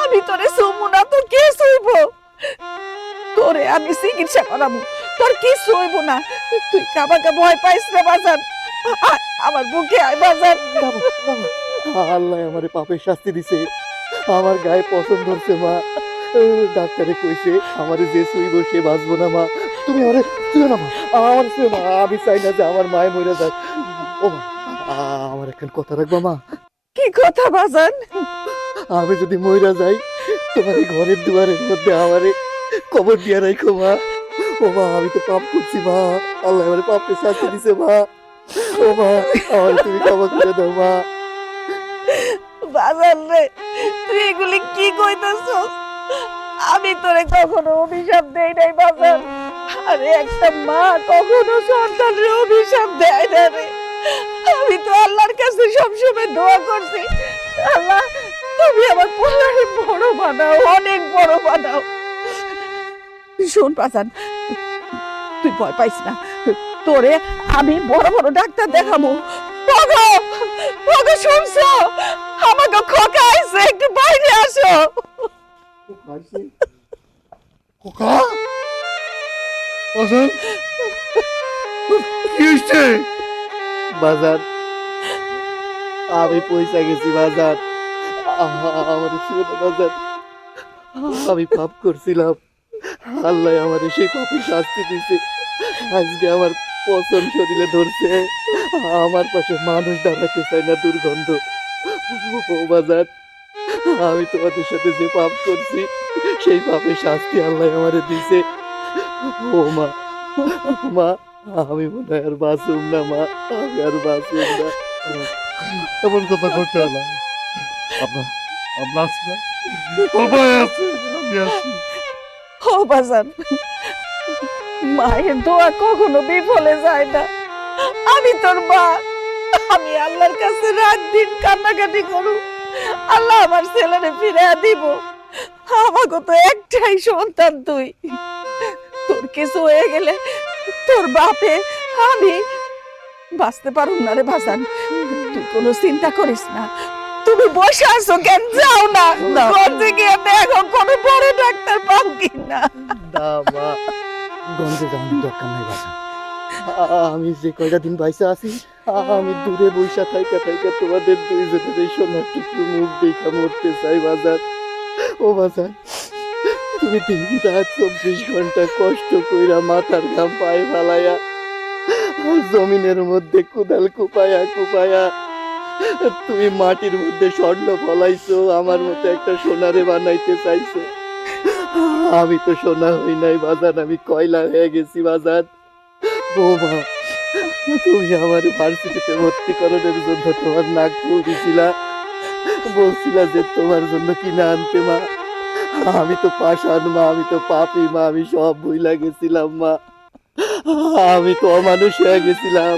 আমি তোরে চুমু না তো কে চুইব? তোরে আমি চিকিৎসা করাবো, তোর কি চুইব না। তুই কাবাকে ভয় পাইস রে বাজান। আমার আমার বুকে আয় বাজান। আল্লাহ আমারে পাপের শাস্তি দিছে, আমার গায়ে পছন্দ ধরছে মা। ডাক্তারে কইছে আমারে যে শুইব সে বাঁচবো না মা। তুমি আমারে শুয়ে না মা, আমার শুয়ে না। আমি চাই না যে আমার মায়ে মরে যাক। ও মা, আমার এখন কথা রাখবা মা। কি কথা বাজান? আমি যদি মইরা যাই তোমার এই ঘরের দুয়ারের মধ্যে আমারে কবর দিয়া রাখো মা। ও মা, আমি তো পাপ করছি মা, আল্লাহ আমার পাপের শাস্তি দিছে মা। ও মা, আমার তুমি ক্ষমা করে দাও মা। বাজান রে, তুই এগুলি কি কইতাছস? আমি তোরে কখনো অভিশাপ দেই নাই বাজান। আরে একটা মা কখনো সন্তানের অভিশাপ দেয় না রে। আমি তো আল্লাহর কাছে সবসময় দোয়া করছি, আল্লাহ তুমি আমার পোলারে বড় বানাও, অনেক বড় বানাও। শোন বাজান, তুই ভয় পাইস না, তোরে আমি বড় বড় ডাক্তার দেখাবো। ওগো ওগো, শুনছো? আমাকে খোকা আইছে, একটু বাইরে আসো। খোকা বাজান, কি হয়েছে? বাজার, আমি পয়সা গেছি বাজার, আমার ছিল না বাজার। আমি পাপ করছিলাম, আল্লাহ আমার সেই পাপের শাস্তি দিছে। আজকে আমার পচন শরীরে ধরছে, আমার পাশে মানুষ দাঁড়াতে চায় না, দুর্গন্ধ। ও বাজার, আমি তোমাদের সাথে যে পাপ করছি সেই পাপের শাস্তি আল্লাহ আমারে দিছে। ও মা, মা, আমি মনে হয় আর বাঁচুম না মা, আমি আর বাঁচুম না। এমন কথা করতে হলো আপনার, আপনার আছি না, সবাই আছে, আমি আছি। ও বাজান, মায়ের দোয়া কখনো বিফলে যায় না। আমি তোর মা, আমি আল্লাহর কাছে রাত দিন কান্নাকাটি করু, আল্লাহ আমার ছেলেরে ফিরে দিব। আমাকে তো একটাই সন্তান তুই, তোর কিছু হয়ে গেলে তোর বাপে আমি বাঁচতে পারুম না রে বাজান। তুই কোনো চিন্তা করিস না, তুমি বসে আছো কেন? যাও না, গঞ্জে গিয়ে দেখো কোনো বড় ডাক্তার পাও কিনা। না মা, গঞ্জে যাওয়ার দরকার নাই বাবা। আমি যে কয়টা দিন বাইসা আছি, আমি দূরে বৈশা থাইকা থাইকা তোমাদের দুইজনের এই সোনার টুকরো মুখ দেখা মরতে চাই বাজার। ও বাজার, তুমি দিন রাত 24 ঘন্টা কষ্ট কইরা মাথার ঘাম পায়ে ফালাইয়া জমিনের মধ্যে কুদাল কুপায়া কুপায়া তুমি মাটির মধ্যে স্বর্ণ ফলাইছো, আমার মতো একটা সোনারে বানাইতে চাইছো। আমি তো সোনা হই নাই বাজার, আমি কয়লা হয়ে গেছি বাজার। ও মা, তুমি আমার ভার্সিটিতে ভর্তি করানোর জন্য তোমার নাক ফুল দিছিলা, বলছিলা যে তোমার জন্য কিনে আনতে মা। আমি তো পাষাণ মা, আমি তো পাপী মা, আমি সব ভুইলা গেছিলাম মা, আমি তো অমানুষ হয়ে গেছিলাম।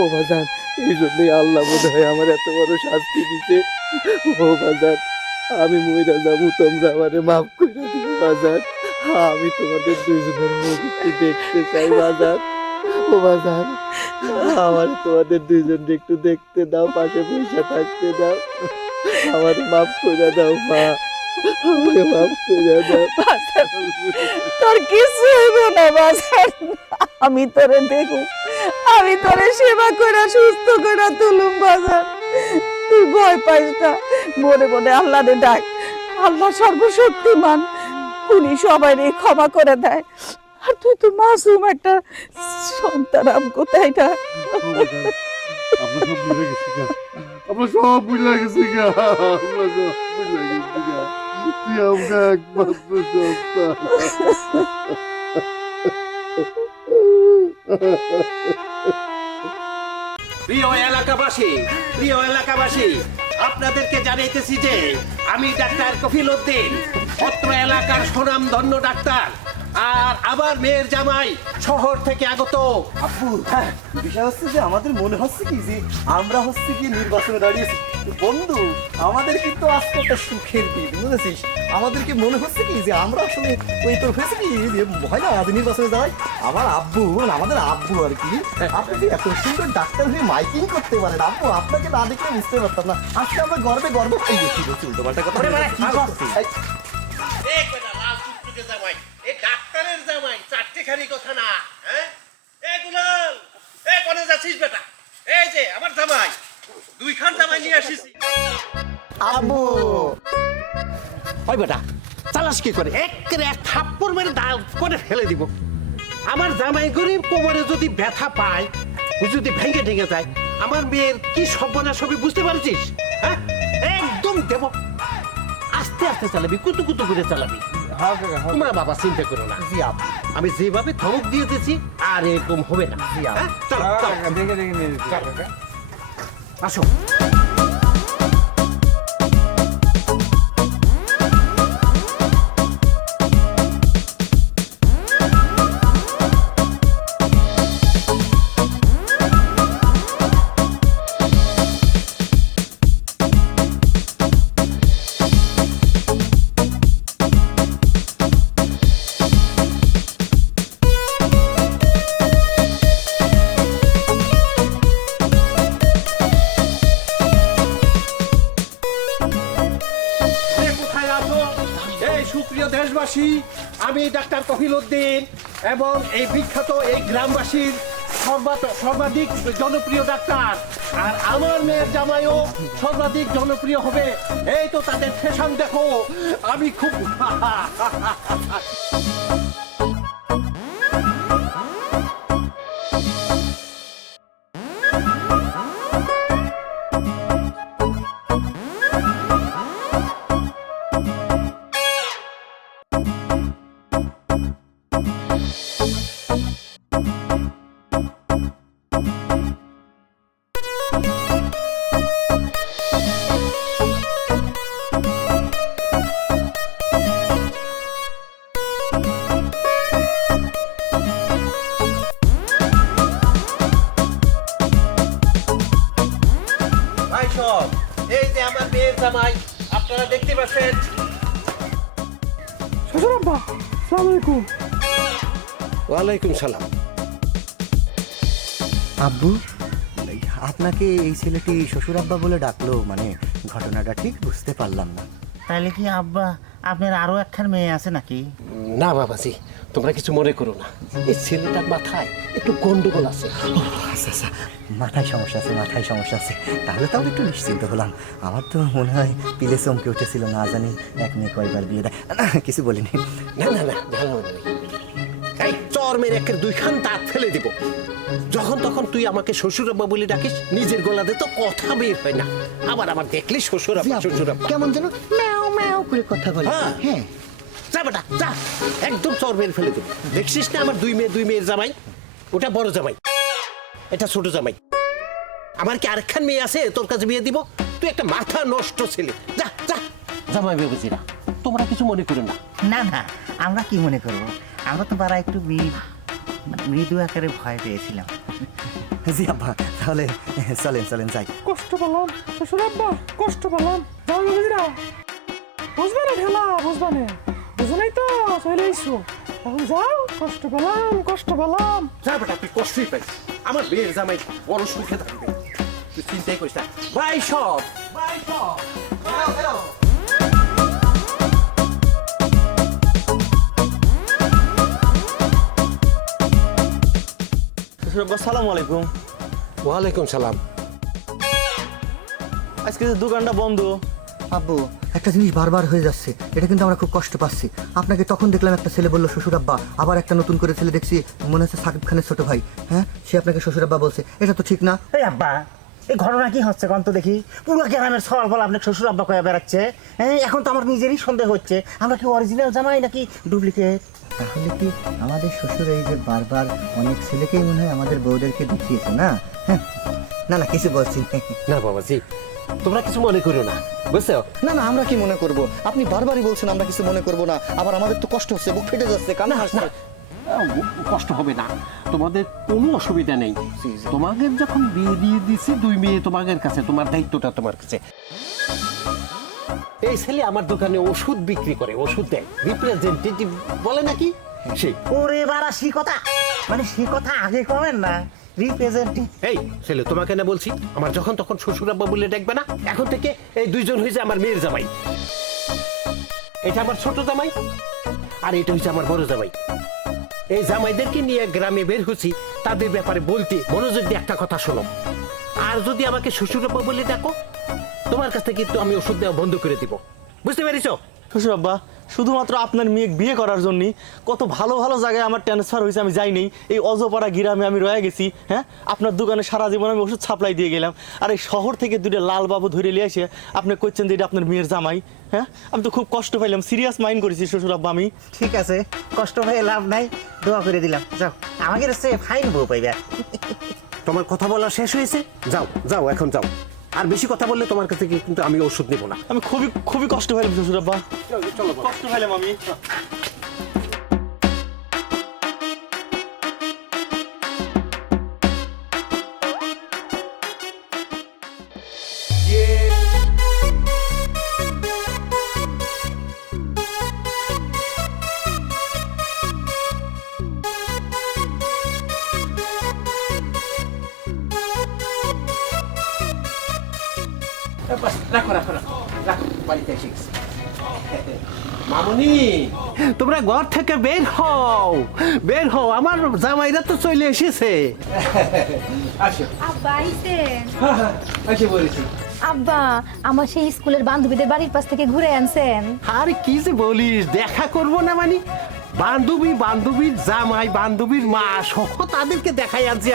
ও বাজার, এই জন্যই আল্লাহ মনে হয় আমার এত বড় শাস্তি দিতে। ও বাজার, আমি মইরা যাবো, তোমরা আমারে মাফ করে দিও বাজার। আমি তোমাদের দুইজনের মুখ একটু দেখতে চাই বাজার। ও বাজার, আমার তোমাদের দুইজনকে একটু দেখতে দাও, পাশে বসে থাকতে দাও। আমার মাফ করে দাও মা, আমাকে মাফ করে দাও। তোর কিছু হইব না বাজান, আমি তোরে দেখুম, আমি তোরে সেবা করে সুস্থ করে তুলুম বাজান। তুই ভয় পাইস না, মনে মনে আল্লাহরে ডাক, আল্লাহ সর্বশক্তিমান, উনি সবাই ক্ষমা করে দেয়। আর তুই তো মাসুম একটা সন্তান, আমগো তাই না? আমরা সব ভুলে গেছি গা, আমরা সব ভুলে গেছি গা, আমরা সব ভুলে গেছি গা। তুই আমরা একমাত্র সন্তান। প্রিয় এলাকাবাসী, আপনাদেরকে জানাইতেছি যে আমি ডাক্তার কফিল উদ্দিন, অত্র এলাকার সুনামধন্য ডাক্তার, আর আমার মেয়ের জামাই শহর থেকে আগত। আপু, হ্যাঁ, বিষয় হচ্ছে যে আমাদের মনে হচ্ছে কি যে আমরা হচ্ছে কি নির্বাচনে দাঁড়িয়েছি বন্ধু, আমাদের কিন্তু আজকে একটা সুখের দিন, বুঝেছিস? আমাদেরকে মনে হচ্ছে কি যে আমরা আসলে ওই তোর হয়েছে কি যে হয় না আজ নির্বাচনে দাঁড়াই আমার আব্বু, আমাদের আব্বু আর কি। আপনি যে এত সুন্দর ডাক্তার হয়ে মাইকিং করতে পারেন আব্বু, আপনাকে না দেখলে বুঝতে পারতাম না। আজকে আমরা গর্বে গর্ব পেয়ে গেছি, বলছি উল্টো পাল্টা কথা। ডাক্তারের জামাই চারটেখানি কথা না, হ্যাঁ? এ গুলাল, এ কোনে যাচ্ছিস বেটা? এই যে যে আমার জামাই, 2 খান জামাই নিয়ে আসিছি। আব্বু ওই বেটা চালাস কি করে, এক থাপ্পড় মেরে দাঁড় করে ফেলে দিব। আমার জামাই গরিব, কোমরে যদি ব্যথা পায়, ও যদি ভেঙে ঢেঙে যায়, আমার মেয়ের কি সর্বনাশ হবে বুঝতে পারছিস? হ্যাঁ, একদম দেব। আস্তে আস্তে চালাবি, কুতু কুতু করে চালাবি। তোমরা বাবা চিন্তা করো না, আমি যেভাবে ধমক দিয়ে দিয়েছি আর এরকম হবে না। হ্যাঁ, চলো, চলো। আসো। সুপ্রিয় দেশবাসী, আমি ডাক্তার কফিল উদ্দিন এবং এই বিখ্যাত এই গ্রামবাসীর সর্বাধিক জনপ্রিয় ডাক্তার, আর আমার মেয়ের জামাইও সর্বাধিক জনপ্রিয় হবে। এই তো তাদের ফ্যাশন দেখো, আমি খুব এই যে আমার মেয়ের জামাই, আপনারা দেখতে পাচ্ছেন। শ্বশুর আব্বা, আসসালামু আলাইকুম। ওয়ালাইকুম সালাম। আব্বু, আপনাকে এই ছেলেটি শ্বশুর আব্বা বলে ডাকলো, মানে ঘটনাটা ঠিক বুঝতে পারলাম না। তাহলে কি আব্বা আপনার আরো একখান মেয়ে আছে নাকি? না বাবাজি, তোমরা কিছু মনে করো না, এই ছেলেটার মাথায় একটু গন্ডগোল আছে। আচ্ছা আচ্ছা, মাথায় সমস্যা আছে, মাথায় সমস্যা আছে। তাহলে তাহলে একটু নিশ্চিন্ত হলাম। আমার তো মনে হয় পিলে চমকে উঠেছিল, না জানি এক মেয়ে কয়বার বিয়ে দেয়। না, কিছু বলিনি। না না না, ভালো নেই। এই চর মেরে একের 2 খান দাঁত ফেলে দিব। যখন তখন তুই আমাকে শ্বশুর আব্বা বলে ডাকিস, নিজের গলাতে তো কথা বের হয় না। আবার আমার দেখলি শ্বশুর আব্বা শ্বশুর আব্বা কেমন যেন ম্যাও ম্যাও করে কথা বলে। হ্যাঁ। হ্যাঁ, যা বেটা যা, একদম চর মেরে ফেলে দেবো। দেখছিস না আমার 2 মেয়ের জামাই? ওটা বড় জামাই, এটা ছোট জামাই। আমার কি আরেকখান মেয়ে আছে তোর কাছে বিয়ে দিব? তুই একটা মাথা নষ্ট ছেলে। যা যা, জামাই বাবুজিরা তোমরা কিছু মনে করো না। না না, আমরা কি মনে করব? আমরা তো পাড়া একটু মৃদু আকারে ভয় পেয়েছিলাম। জি আব্বা, তাহলে চলেন চলেন যাই। কষ্ট পেলাম শ্বশুর আব্বা, কষ্ট পেলাম। যাও বুঝিরা, বুঝবে না ঢেলা, বুঝবে না, বুঝো নাই তো, চলে এসো। এখন যাও, কষ্ট পেলাম, কষ্ট পেলাম। যা বেটা, তুই কষ্টই পাইস। আমার বিয়ের জামাই বড় সুখে থাকবে, তুই চিন্তাই করিস না। ভাই সব আসসালামু আলাইকুম। ওয়ালাইকুম সালাম। আজকে যে দোকানটা বন্ধ। আব্বু, একটা জিনিস বারবার হয়ে যাচ্ছে, এটা কিন্তু আমরা খুব কষ্ট পাচ্ছি। আপনাকে তখন দেখলাম একটা ছেলে বললো শ্বশুর আব্বা, আবার একটা নতুন করে ছেলে দেখছি, মনে হচ্ছে সাকিব খানের ছোট ভাই। হ্যাঁ, সে আপনাকে শ্বশুর আব্বা বলছে, এটা তো ঠিক না। এই আব্বা, এই ঘটনা কি হচ্ছে কন্ত দেখি? পুরো গ্রামের সবার বল আপনাকে শ্বশুর আব্বা কয়ে বেড়াচ্ছে। হ্যাঁ, এখন তো আমার নিজেরই সন্দেহ হচ্ছে, আমরা কি অরিজিনাল জামাই নাকি ডুপ্লিকেট? তাহলে কি আমাদের শ্বশুর এই যে বারবার অনেক ছেলেকেই মনে হয় আমাদের বউদেরকে দেখিয়েছে না? হ্যাঁ, না না, কিছু বলছি না বাবাজি, তোমরা কিছু মনে করো না, বুঝছো? না না, আমরা কি মনে করব? আপনি বারবারই বলছেন আমরা কিছু মনে করব না, আবার আমাদের তো কষ্ট হচ্ছে, বুক ফেটে যাচ্ছে, কান্না হাসছে। কষ্ট হবে না, তোমাদের কোনো অসুবিধা নেই। তোমাদের যখন বিয়ে দিয়ে দিছি 2 মেয়ে তোমাদের কাছে, তোমার দায়িত্বটা তোমার কাছে। এই ছেলে আমার দোকানে ওষুধ বিক্রি করে, ওষুধ দেয়, রিপ্রেজেন্টেটিভ বলে নাকি সেই। ওরে বাড়া, সে কথা মানে সে কথা আগে কবেন না, রিপ্রেজেন্টেটিভ। এই ছেলে, তোমাকে না বলছি আমার যখন তখন শ্বশুর আব্বা বলে ডাকবে না। এখন থেকে এই 2 জন হয়েছে আমার মেয়ের জামাই। এটা আমার ছোট জামাই আর এটা হচ্ছে আমার বড় জামাই। এই জামাইদেরকে নিয়ে গ্রামে বের হচ্ছি তাদের ব্যাপারে বলতে। মনোযোগ দিয়ে একটা কথা শোনো, আর যদি আমাকে শ্বশুরাব্বা বলে দেখো, তোমার কাছ থেকে কিন্তু আমি ওষুধ দেওয়া বন্ধ করে দিব। বুঝতে পেরেছো? শ্বশুর আব্বা, শুধুমাত্র আপনার মেয়ে বিয়ে করার জন্য কত ভালো ভালো জায়গায় আমার ট্রান্সফার হয়েছে আমি যাই নেই। এই অজপাড়া গ্রামে আমি রয়ে গেছি। হ্যাঁ, আপনার দোকানে সারা জীবন আমি ওষুধ সাপ্লাই দিয়ে গেলাম, আর এই শহর থেকে দুটো লাল বাবু ধরে নিয়ে এসে আপনি কইছেন যে এটা আপনার মেয়ের জামাই। হ্যাঁ, আমি তো খুব কষ্ট পাইলাম, সিরিয়াস মাইন্ড করেছি শ্বশুর আব্বা আমি। ঠিক আছে, কষ্ট হয়ে লাভ নাই, দোয়া করে দিলাম। যাও, আমাকে সে ফাইন বউ পাইবে। তোমার কথা বলা শেষ হয়েছে, যাও যাও, এখন যাও। আর বেশি কথা বললে তোমার কাছে কিন্তু আমি ওষুধ নেব না। আমি খুবই খুবই কষ্ট পাইলাম শ্বশুর আব্বা, চলো কষ্ট পাইলাম আমি। রাখো রাখো রাখো রাখো, বাড়িতে এসে গেছি। মামুনি, তোমরা ঘর থেকে বের হও, বের হও, আমার জামাইরা তো চলে এসেছে। আসো। আব্বা আইছেন? এসে বলেছি। আব্বা, আমার সেই স্কুলের বান্ধবীদের বাড়ির পাশ থেকে ঘুরে আনছেন? আরে কি যে বলিস, দেখা করবো না মানে? বান্ধবী, বান্ধবীর জামাই, বান্ধবীর মা সহ তাদেরকে দেখাই আনছি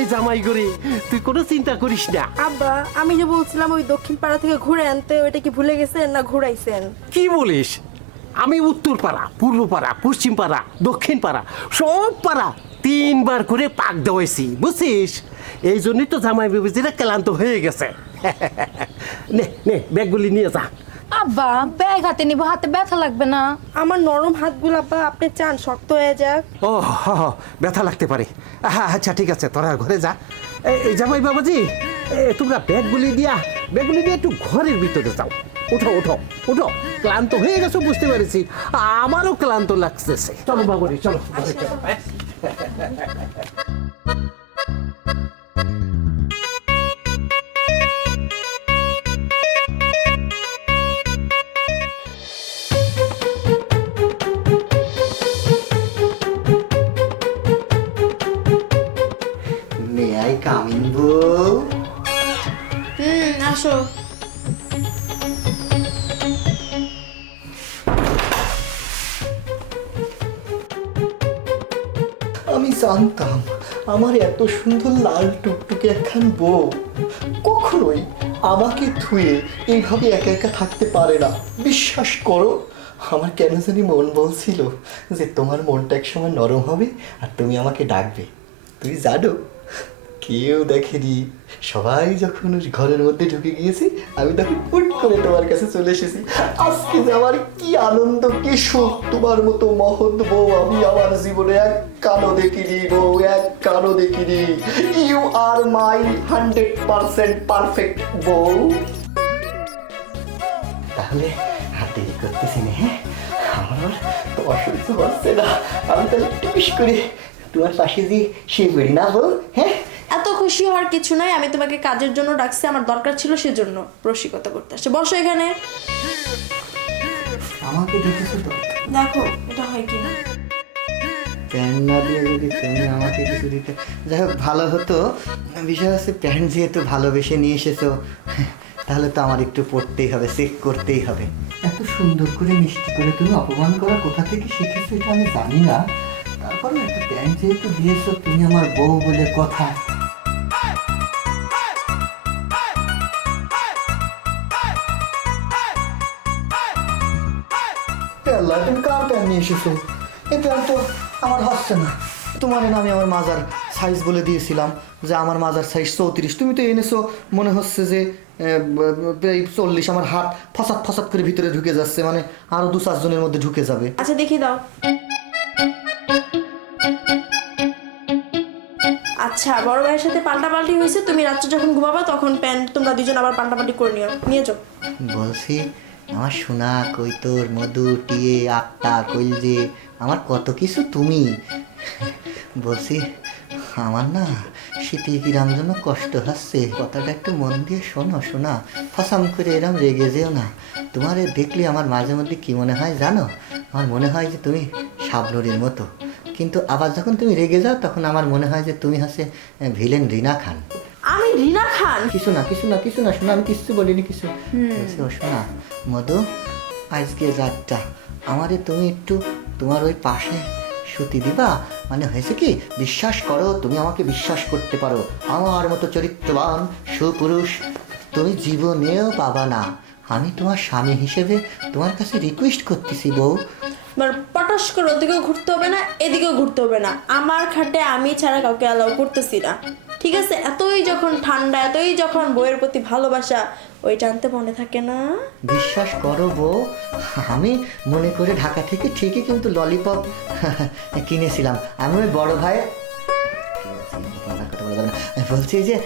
এই জামাই করে। তুই কোনো চিন্তা করিস না। আব্বা, আমি যে বলছিলাম ওই দক্ষিণ পাড়া থেকে ঘুরে আনতে, ওইটা কি ভুলে গেছেন না ঘুরাইছেন? কি বলিস? আমি উত্তর পাড়া, পূর্ব পাড়া, পশ্চিম পাড়া, দক্ষিণ পাড়া, সব পাড়া 3 বার করে পাক দেওয়াইছি, বুঝছিস? এই জন্যই তো জামাই বেবিজিরা ক্লান্ত হয়ে গেছে। নে নে, ব্যাগগুলি নিয়ে যা। আব্বা, ব্যাগ হাতে নিব, হাতে ব্যথা লাগবে না? আমার নরম হাতগুলো আব্বা, আপনি চান শক্ত হয়ে যাক? ও ব্যথা লাগতে পারে। আচ্ছা ঠিক আছে, তোরা ঘরে যা। এই জামাই বাবাজি, তোমরা ব্যাগগুলি দিয়ে একটু ঘরের ভিতরে যাও। উঠো উঠো উঠো, ক্লান্ত হয়ে গেছো বুঝতে পেরেছি, আমারও ক্লান্ত লাগতেছে। চলো বাবুরি, চলো ঘরে চলো। মে আই কামিং বউ? আসো। আমি জানতাম আমার এত সুন্দর লাল টুকটুকে একখান বউ কখনোই আমাকে ধুয়ে এইভাবে একা একা থাকতে পারে না। বিশ্বাস করো, আমার কেন জানি মন বলছিল যে তোমার মনটা একসময় নরম হবে আর তুমি আমাকে ডাকবে। তুই জানো, কেউ দেখেনি, সবাই যখন ঘরের মধ্যে ঢুকে গিয়েছি আমি তখন হুট করে তোমার কাছে চলে এসেছি। আজকে যে আমার কি আনন্দ, কি সুখ! তোমার মতো মহৎ বউ আমি আমার জীবনে এক কানো দেখিনি বউ, এক কানো দেখিনি। ইউ আর মাই 100% পারফেক্ট বউ। তাহলে আর দেরি করতেছি না, হ্যাঁ? আমার তোমার সহ্য হচ্ছে না, আমি তাহলে টুপিস করে তোমার পাশে দিয়ে শুয়ে পড়ি না বউ, হ্যাঁ? এত খুশি হওয়ার কিছু নাই, আমি তোমাকে কাজের জন্য ডাকছি, আমার দরকার ছিল সেজন্য রসিকতা করতে আসছে। বসো এখানে। আমাকে দেখেছো তো? দেখো এটা হয় কিনা। প্যান্ট না দিয়ে যদি তুমি আমাকে কিছু দিতে, যাই হোক ভালো হতো। বিষয় হচ্ছে প্যান্ট যেহেতু ভালোবেসে নিয়ে এসেছো, তাহলে তো আমার একটু পড়তেই হবে, চেক করতেই হবে। এত সুন্দর করে মিষ্টি করে তুমি অপমান করা কোথা থেকে শিখেছো এটা আমি জানি না, তারপরে একটা প্যান্ট যেহেতু দিয়েছো, তুমি আমার বউ বলে কথা। আল্লাহ, তুমি কার প্যান্ট নিয়ে এসেছো? এই প্যান্ট তো আমার হচ্ছে না। তোমার না আমি আমার মাজার সাইজ বলে দিয়েছিলাম যে আমার মাজার সাইজ 34, তুমি তো এনেছো মনে হচ্ছে যে প্রায় 40। আমার হাত ফসাত ফসাত করে ভিতরে ঢুকে যাচ্ছে, মানে আরো 2-4 জনের মধ্যে ঢুকে যাবে। আচ্ছা দেখি দাও। আচ্ছা, বড় ভাইয়ের সাথে পাল্টাপাল্টি হয়েছে, তুমি রাত্রে যখন ঘুমাবা তখন প্যান্ট তোমরা দুজন আবার পাল্টাপাল্টি করে নিয়ে যাও। বলছি আমার সোনা কৈতর মধু টিয়ে আক্তা কইলজে আমার কত কিছু তুমি। বলছি আমার না শীতে কিরাম যেন কষ্ট হচ্ছে, কথাটা একটু মন দিয়ে শোনো শোনা, ফসাম করে এরম রেগে যেও না। তোমারে দেখলে আমার মাঝে মধ্যে কি মনে হয় জানো? আমার মনে হয় যে তুমি শাবনুরের মতো, কিন্তু আবার যখন তুমি রেগে যাও তখন আমার মনে হয় যে তুমি হচ্ছে ভিলেন রিনা খান। আমি রিনা খান। কিছু না শোনা, আমি কিছু বলিনি কিছু। বলছি, ও শোনা মধু, আজকে রাতটা আমারে তুমি একটু তোমার ওই পাশে শুতি দিবা। মানে হয়েছে কি, বিশ্বাস করো, তুমি আমাকে বিশ্বাস করতে পারো, আমার মতো চরিত্রবান সুপুরুষ তুমি জীবনেও পাবা না। আমি তোমার স্বামী হিসেবে তোমার কাছে রিকোয়েস্ট করতেছি বউ। পটাশ করে ওদিকেও ঘুরতে হবে না, এদিকেও ঘুরতে হবে না। আমার খাটে আমি ছাড়া কাউকে অ্যালাউ করতেছি না, ঠিক আছে? এতই যখন ঠান্ডা, এতই যখন বইয়ের প্রতি ভালোবাসা, ওই টানতে মনে থাকে না? বিশ্বাস করো বউ, আমি মনে করে ঢাকা থেকে ঠিকই কিন্তু ললিপপ কিনেছিলাম। আমি ওই বড় ভাই বলছি যে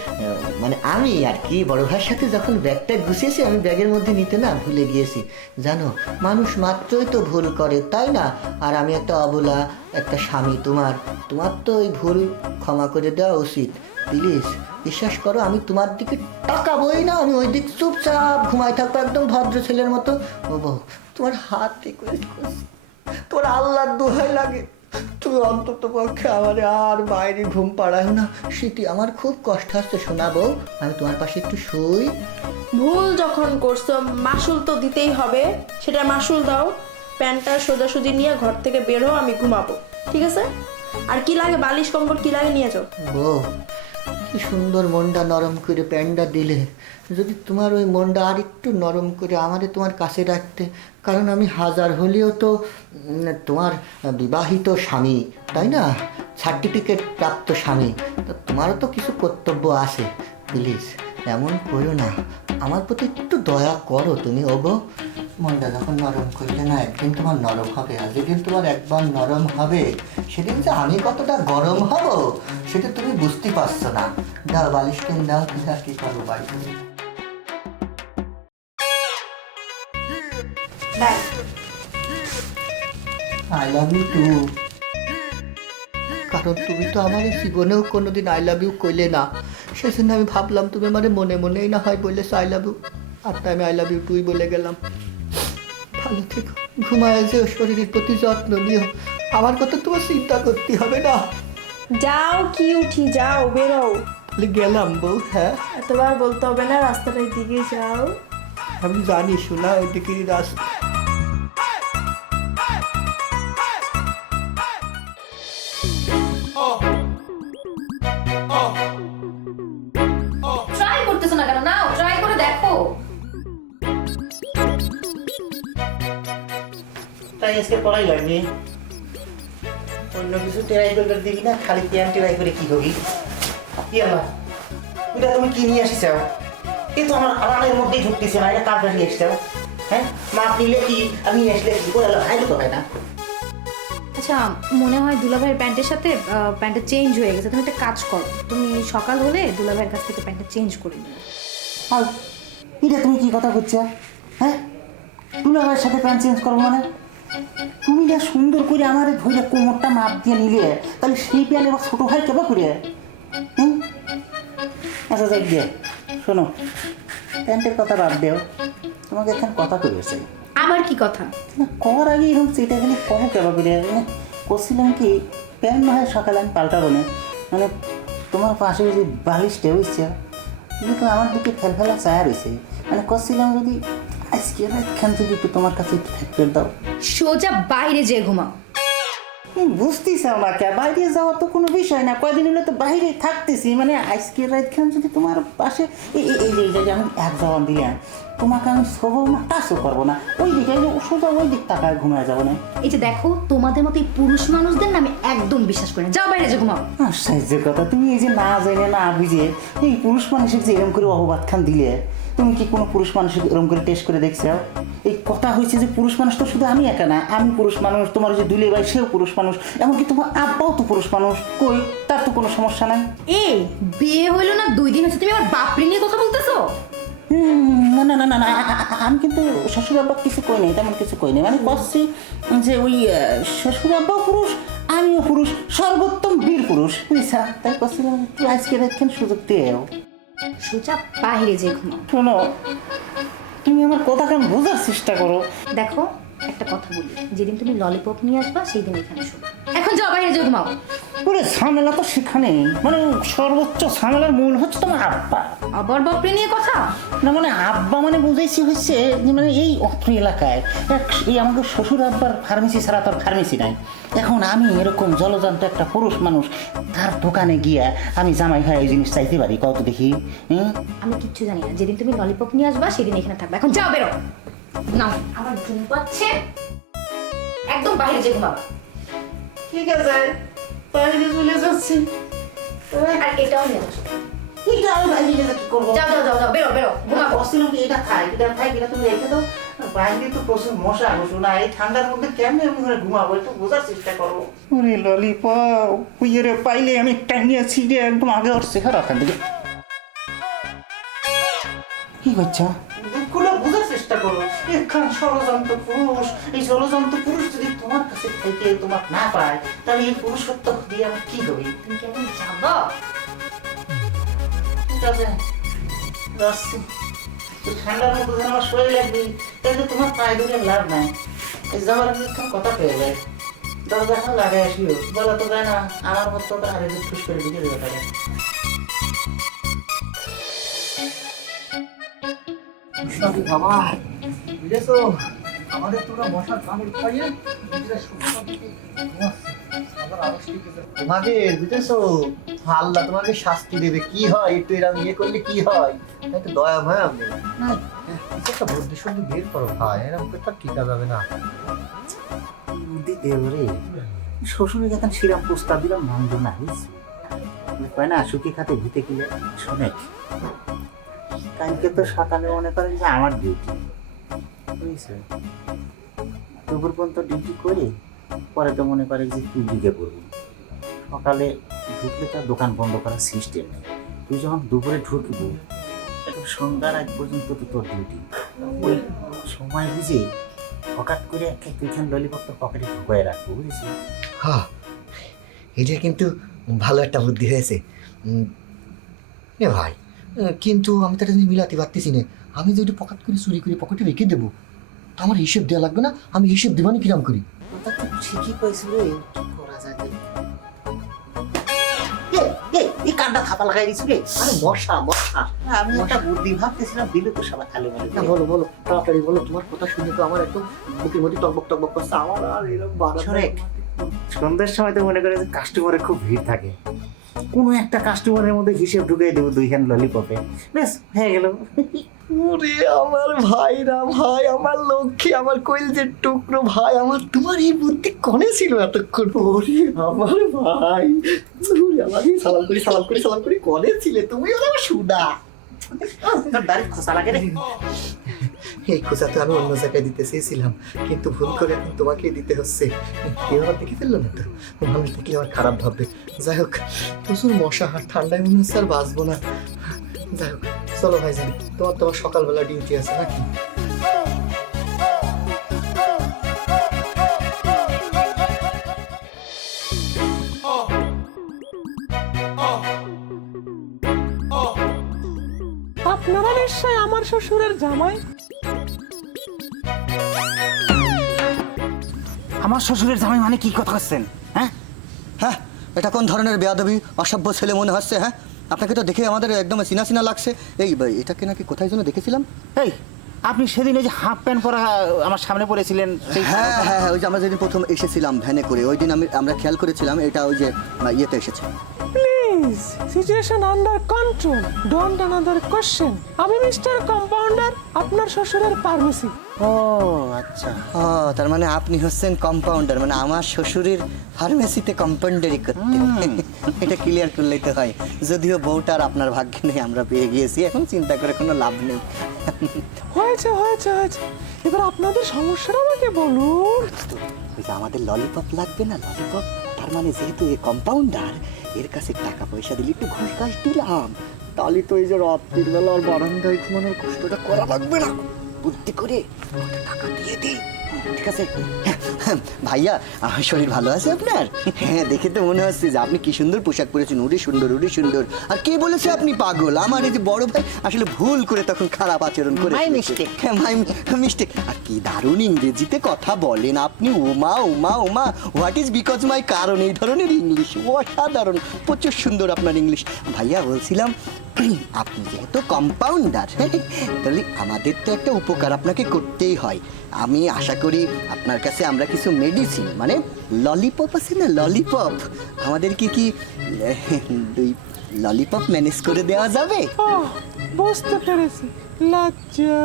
মানে আমি আর কি বড় ভাইয়ের সাথে যখন ব্যাগটা গুছিয়েছি, আমি ব্যাগের মধ্যে নিতে না ভুলে গিয়েছি। জানো, মানুষ মাত্রই তো ভুল করে, তাই না? আর আমি একটা অবলা, একটা স্বামী তোমার তো ওই ভুল ক্ষমা করে দেওয়া উচিত। প্লিজ বিশ্বাস করো, আমি তোমার দিকে তাকাবোই না, আমি ওই দিক চুপচাপ ঘুমাই থাকবো একদম ভদ্র ছেলের মতো। ও বউ, তোমার হাত রিকোয়েস্ট করছি, তোমার আল্লাহর দোহাই লাগে, তুমি অন্তত পক্ষে আমার আর বাইরে ঘুম পাড়ায় না। স্মৃতি, আমার খুব কষ্ট হচ্ছে শোনাবো, আমি তোমার পাশে একটু শুই। ভুল যখন করছো মাসুল তো দিতেই হবে, সেটা মাসুল দাও। প্যান্টটা সোজাসুজি নিয়ে ঘর থেকে বের হও, আমি ঘুমাবো, ঠিক আছে? আর কি লাগে, বালিশ কম্বল কি লাগে নিয়ে যাও। বউ, কি সুন্দর মনটা নরম করে প্যান্টটা দিলে। যদি তোমার ওই মনটা আর একটু নরম করে আমারে তোমার কাছে রাখতে, কারণ আমি হাজার হলেও তো তোমার বিবাহিত স্বামী, তাই না? সার্টিফিকেট প্রাপ্ত স্বামী, তো তোমারও তো কিছু কর্তব্য আছে। প্লিজ এমন করো না, আমার প্রতি একটু দয়া করো তুমি। ওগো, মনটা যখন নরম করলে না, একদিন তোমার নরম হবে। আর যেদিন তোমার একবার নরম হবে, সেদিন যে আমি কতটা গরম হব সেটা তুমি বুঝতে পারছো না। দাও বালিশ কিনে দাও, তুমি আর কি করবো বাড়িতে। I love you too. কারণ তুমি তো আমার জীবনেও কোনোদিন আই লাভ ইউ কইলে না, সেজন্য আমি ভাবলাম তুমি মানে মনে মনেই না হয় বললেছো আই লাভ ইউ, আর তাই আমি আই লাভ ইউ টুই বলে গেলাম। ভালো থেকো, ঘুমায় যেও, শরীরের প্রতি যত্ন নিও, আমার কথা তোমার চিন্তা করতে হবে না। যাও কি উঠি, যাও বেরো। গেলাম বউ। হ্যাঁ, এতবার বলতে হবে না, রাস্তাটার দিকে যাও। আমি জানি শোনা, ওইদিকেই রাস্তা। ট্রাই করতেছো না কেন? নাও ট্রাই করে দেখো। তাই আজকে পড়াই লাগবে, অন্য কিছু ট্রাই করে দিবি না, খালি প্যান ট্রাই করে কি করবি? ইয়াল্লা, এটা তুমি কি নিয়ে আসিস? এই তো আমার আড়ালের মধ্যেই ঢুকতেছে না, এটা কারটা নিয়ে এসছো? হ্যাঁ, মাপ নিলে কি আমি আসলে কি করে হাই তো হয় না? আচ্ছা, মনে হয় দুলাভাইয়ের প্যান্টের সাথে প্যান্টটা চেঞ্জ হয়ে গেছে। তুমি একটা কাজ করো, তুমি সকাল হলে দুলাভাইয়ের কাছ থেকে প্যান্টটা চেঞ্জ করে নিও। আর এটা তুমি কি কথা করছো? হ্যাঁ, দুলাভাইয়ের সাথে প্যান্ট চেঞ্জ করবো মানে? তুমি যা সুন্দর করে আমার ধরে কোমরটা মাপ দিয়ে নিলে, তাহলে সেই প্যান্ট এবার ছোটো ভাই কেবা করে? হুম, আচ্ছা যাই দিয়ে শোনো, প্যান্টের কথা বাদ দেও, তোমাকে এখানে কথা করেছে। আবার কি কথা? না, কর আগে এরকম চেটে গেলে কবে কেবা করে? মানে করছিলাম কি, প্যান্ট না হয় সকালে আমি পাল্টাবো না, মানে তোমার পাশে যে বালিশটা বুঝছে, কিন্তু আমার দিকে ফেলফেলা চায়া রয়েছে, মানে করছিলাম যদি আজকে রাতখান যদি একটু তোমার কাছে একটু থাকতে দাও। সোজা বাইরে যেয়ে ঘুমাও। বুঝতেছি আমাকে, বাইরে যাওয়া তো কোনো বিষয় না, কয়দিন হলে তো বাইরে থাকতেছি, মানে আজকে রাতখান যদি তোমার পাশে এই যে আমি এক জবান দিলাম, তোমাকে আমি শোবো না, টাচও করবো না, ওই দিকে সোজা ওই দিক তাকায় ঘুমায় যাবো না। এই যে দেখো, তোমাদের মতো এই পুরুষ মানুষদের না আমি একদম বিশ্বাস করি না। যাও বাইরে যে ঘুমাও। আশ্চর্যের কথা, তুমি এই যে না জেনে না বুঝে এই পুরুষ মানুষের যে এরকম করে অপবাদ খান দিলে, তুমি কি কোনো পুরুষ মানুষের এরকম করে টেস্ট করে দেখছো? এই কথা হয়েছে যে পুরুষ মানুষ তো শুধু আমি একা না, আমি পুরুষ মানুষ, তোমার যে দুলে ভাই সেও পুরুষ মানুষ, এমনকি তোমার আব্বাও তো পুরুষ মানুষ, কই তার তো কোনো সমস্যা নাই। এই বিয়ে হইলো না 2 দিন হচ্ছে, তুমি আমার বাপরে নিয়ে কথা বলতেছো? না না না না না, আমি কিন্তু শ্বশুর আব্বা কিছু কই নাই, তেমন কিছু কই নাই, মানে বলছি যে ওই শ্বশুর আব্বাও পুরুষ, আমিও পুরুষ, সর্বোত্তম বীর পুরুষ, বুঝছা? তাই বলছিলাম একটু আজকে রাতখান সুযোগ দিয়েও। সোজা বাইরে যে ঘুমাও। শোনো, তুমি আমার কথা কেন বোঝার চেষ্টা করো। দেখো, একটা কথা বলি, যেদিন তুমি ললিপপ নিয়ে আসবা সেই দিন এখানে শোনো। এখন যাও বাইরে যে ঘুমাও। ওরে ঝামেলা তো সেখানে, মানে সর্বোচ্চ ঝামেলার মূল হচ্ছে তোমার আব্বা। আবার বাপরে নিয়ে কথা? না মানে আব্বা মানে বুঝাইছি হচ্ছে যে মানে এই অত্র এলাকায় এই আমাদের শ্বশুর আব্বার ফার্মেসি ছাড়া তো আর ফার্মেসি নাই। এখন আমি এরকম জলজান্ত একটা পুরুষ মানুষ, তার দোকানে গিয়া আমি জামাই ভাই এই জিনিস চাইতে পারি কত দেখি? আমি কিচ্ছু জানি না, যেদিন তুমি ললিপপ নিয়ে আসবা সেদিন এখানে থাকবে। এখন যাও, বেরো। না আমার ঘুম পাচ্ছে, একদম বাইরে যে ঘুমাবা। ঠিক আছে, বাইরে চলে যাচ্ছি। আর এটাও নিয়ে আসো। এটা আমি বাইরে গেলে কি করবো? যাও যাও যাও যাও, বেরো বেরো, ঘুমাবো। বসছিলাম কি এটা খাই, এটা তুমি রেখে দাও। বাইরে তো প্রচুর মশা বসো না, এই ঠান্ডার মধ্যে কেমন এমনি করে ঘুমাবো, একটু বোঝার চেষ্টা করো। ওরে ললিপপ হুইয়ে পাইলে আমি টাঙিয়ে ছিঁড়ে একদম আগে ওর শেখার ওখান থেকে। কি করছো? গুলো বোঝার চেষ্টা করো। এখান ষড়যন্ত্র পুরুষ, এই ষড়যন্ত্র পুরুষ যদি তোমার কাছে থেকে তোমার না পায়, তাহলে এই পুরুষত্ব দিয়ে আমার কি হবে? তুমি কেমন যাবো? ঠিক আছে, যাচ্ছি। এই ঠান্ডার মধ্যে যেন আমার শরীর লাগবে, তাহলে তোমার পায়ে ধরে লাভ নাই। এই যাওয়ার আগে একটু কথা পেয়ে যায়, দরজা এখন লাগাই আসিও, বলা তো যায় না আমার মতো তো আরে ঠুস করে ঢুকে দেবে তাহলে। বাবা বুঝেছো, আমাদের তোরা মশার কামড় খাইয়ে তোমাকে বুঝেছো, আল্লাহ তোমাকে শাস্তি দেবে। কি হয় একটু এরকম ইয়ে করলে কি হয়, একটু দয়া ভয় হবে না, একটা বুদ্ধি শুদ্ধি বের করো ভাই, এরকম তো ঠিক যাবে না। বুদ্ধি দেব রে, শ্বশুরের এখন শিরাম প্রস্তাব দিলাম মন্দ না, বুঝছি কয় না সুখী খাতে ভিতে কিলে শোনে। কালকে তো সকালে মনে করেন যে আমার ডিউটি, বুঝছে, দুপুর পর্যন্ত ডিউটি করে পরে তো মনে করে যে তুই ঢুকে পড়বি। সকালে ঢুকলে তার দোকান বন্ধ করার সিস্টেম নেই, তুই যখন দুপুরে ঢুকবি একদম সন্ধ্যার আগ পর্যন্ত তো তোর ডিউটি। ওই সময় বুঝে হঠাৎ করে একটা দুইখান ললিপপ তো পকেটে ঢুকিয়ে রাখবো, বুঝেছি? হ্যাঁ, এটা কিন্তু ভালো একটা বুদ্ধি হয়েছে এ ভাই, কিন্তু আমি তো এটা মিলাতে পারতেছি না। আমি যদি পকেট করে চুরি করে পকেটে রেখে দেবো, আমার হিসেব দেওয়া লাগবে না? আমি হিসেব দেবানি কিরাম করি? ওটা তো ঠিকই পাইছি রে, কি করা যায়? এই কান্ডা থাপা লাগাই দিছি রে। আরে মশা মশা, আমি একটা বুদ্ধি ভাবতেছিলাম, দিলে তো সবাই আলো মালো। না বলো বলো, তাড়াতাড়ি বলো। তোমার কথা শুনে তো আমার একদম বুকের মধ্যে টকবক টকবক করছে। আমার আর এরকম শোনেক, সন্ধ্যার সময় তো মনে করে যে কাস্টমারের খুব ভিড় থাকে, কোনো একটা কাস্টমারের মধ্যে হিসেব ঢুকিয়ে দেবো দুইখান ললিপপে, বেশ হয়ে গেল। ওরে আমার ভাইরা, ভাই আমার লক্ষ্মী, আমার কইলজের টুকরো ভাই আমার, তোমার এই বুদ্ধি কনে ছিল এতক্ষণ? ওরে আমার ভাই, ওরে আমার সালাম করি সালাম করি সালাম করি, কনে ছিলে তুমি? ওরে আমার সুদা, তোর দাড়ি খোসা লাগে রে। এই খোঁজা তো আমি অন্য জায়গায় দিতে চেয়েছিলাম, কিন্তু ভুল করে এখন তোমাকেই দিতে হচ্ছে। কেউ আবার দেখে ফেললো না তো? মানুষ দেখলে আমার খারাপ ভাববে। যাই হোক, প্রচুর মশা, আর ঠান্ডায় মনে হচ্ছে আর বাঁচবো না। যাই হোক, চলো ভাইজান, তোমার সকালবেলা ডিউটি আছে নাকি? আপনারা নিশ্চয় আমার শ্বশুরের জামাই? আমার শ্বশুরের জামাই মানে কি কথা করছেন? হ্যাঁ হ্যাঁ, এটা কোন ধরনের বেয়াদবি, অসভ্য ছেলে মনে হচ্ছে? হ্যাঁ, আপনাকে তো দেখে আমাদের একদম চিনা চিনা লাগছে। এই এটাকে নাকি কোথায় যেন দেখেছিলাম। এই আপনি সেদিন এই যে হাফ প্যান্ট পরা আমার সামনে পড়েছিলেন, হ্যাঁ হ্যাঁ হ্যাঁ, ওই যে আমরা যেদিন প্রথম এসেছিলাম ভ্যানে করে, ওই দিন আমরা খেয়াল করেছিলাম এটা ওই যে ইয়েতে এসেছে। Please, situation under control, don't another question. আমি মিস্টার কম্পাউন্ডার, আপনার শ্বশুরের ফার্মেসি। ও আচ্ছা, ও তার মানে আপনি হচ্ছেন কম্পাউন্ডার, মানে আমার শ্বশুরের ফার্মেসিতে কম্পাউন্ডারি করতে। এটা ক্লিয়ার করলেই তো হয়, যদিও বউটার আপনার ভাগ্যে নেই, আমরা পেয়ে গিয়েছি, এখন চিন্তা করে কোনো লাভ নেই। হয়েছে হয়েছে হয়েছে, এবার আপনাদের সমস্যাটা আমাকে বলুন। ওই যে আমাদের ললিপপ লাগবে না, ললিপপ, তার মানে যেহেতু এ কম্পাউন্ডার, এর কাছে টাকা পয়সা দিলে একটু ঘুষ ঘাস দিলাম, তাহলে তো এই যে রাত্রির বেলা আর বারান্দায় ঘুমানোর কষ্টটা করা লাগবে না। বুদ্ধি করে টাকা দিয়ে দিই, ঠিক আছে ভাইয়া, আমার শরীর ভালো আছে আপনার? হ্যাঁ, দেখে তো মনে হচ্ছে যে আপনি কি সুন্দর পোশাক পরেছেন, ওরে সুন্দর ওরে সুন্দর। আর কে বলেছে আপনি পাগল? আমার এই যে বড় ভাই আসলে ভুল করে তখন খারাপ আচরণ করে, মাই মিস্টেক। হ্যাঁ, মাই মিস্টেক। আর কি দারুণ ইংরেজিতে কথা বলেন আপনি, ওমা ওমা ওমা, হোয়াট ইজ বিকজ মাই, কারণ এই ধরনের ইংলিশ অসাধারণ, প্রচুর সুন্দর আপনার ইংলিশ। ভাইয়া বলছিলাম, আপনি যেহেতু কম্পাউন্ডার, তাহলে আমাদের তো একটা উপকার আপনাকে করতেই হয়। আমি আশা করি আপনার কাছে আমরা কিছু মেডিসিন, মানে ললিপপ আছে না, ললিপপ, আমাদেরকে কি 2 ললিপপ ম্যানেজ করে দেওয়া যাবে? বুঝতে পেরেছি, লজ্জা।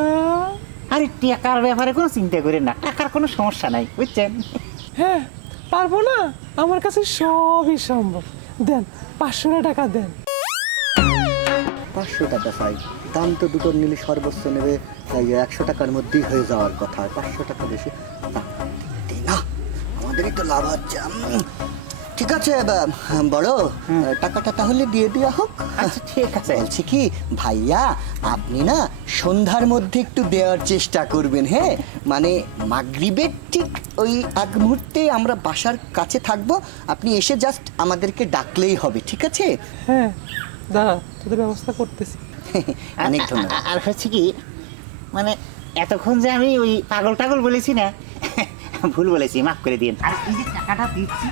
আরে টাকার ব্যাপারে কোনো চিন্তা করেন না, টাকার কোনো সমস্যা নাই, বুঝছেন? হ্যাঁ, পারবো না, আমার কাছে সবই সম্ভব। দেন 500 টাকা দেন। 500 টাকা চাই? দাম তো দুটোর নিলে সর্বোচ্চ নেবে 100 টাকার মধ্যেই হয়ে যাওয়ার কথা। 500 টাকা বেশি না, আমাদের একটু লাভ হচ্ছে। ঠিক আছে বড়, টাকাটা তাহলে দিয়ে দেওয়া হোক। আচ্ছা ঠিক আছে। বলছি কি ভাইয়া, আপনি না সন্ধ্যার মধ্যে একটু দেওয়ার চেষ্টা করবেন। হ্যাঁ, মানে মাগরিবের ঠিক ওই আগ মুহূর্তে আমরা বাসার কাছে থাকবো, আপনি এসে জাস্ট আমাদেরকে ডাকলেই হবে, ঠিক আছে? হ্যাঁ দাঁড়া, তোদের ব্যবস্থা করতেছি। অনেক ধন্যবাদ। আর হচ্ছে কি, মানে এতক্ষণ যে আমি ওই পাগল টাগল বলেছি না, ভুল বলেছি, মাফ করে দিন। আর এই যে টাকাটা দিচ্ছি,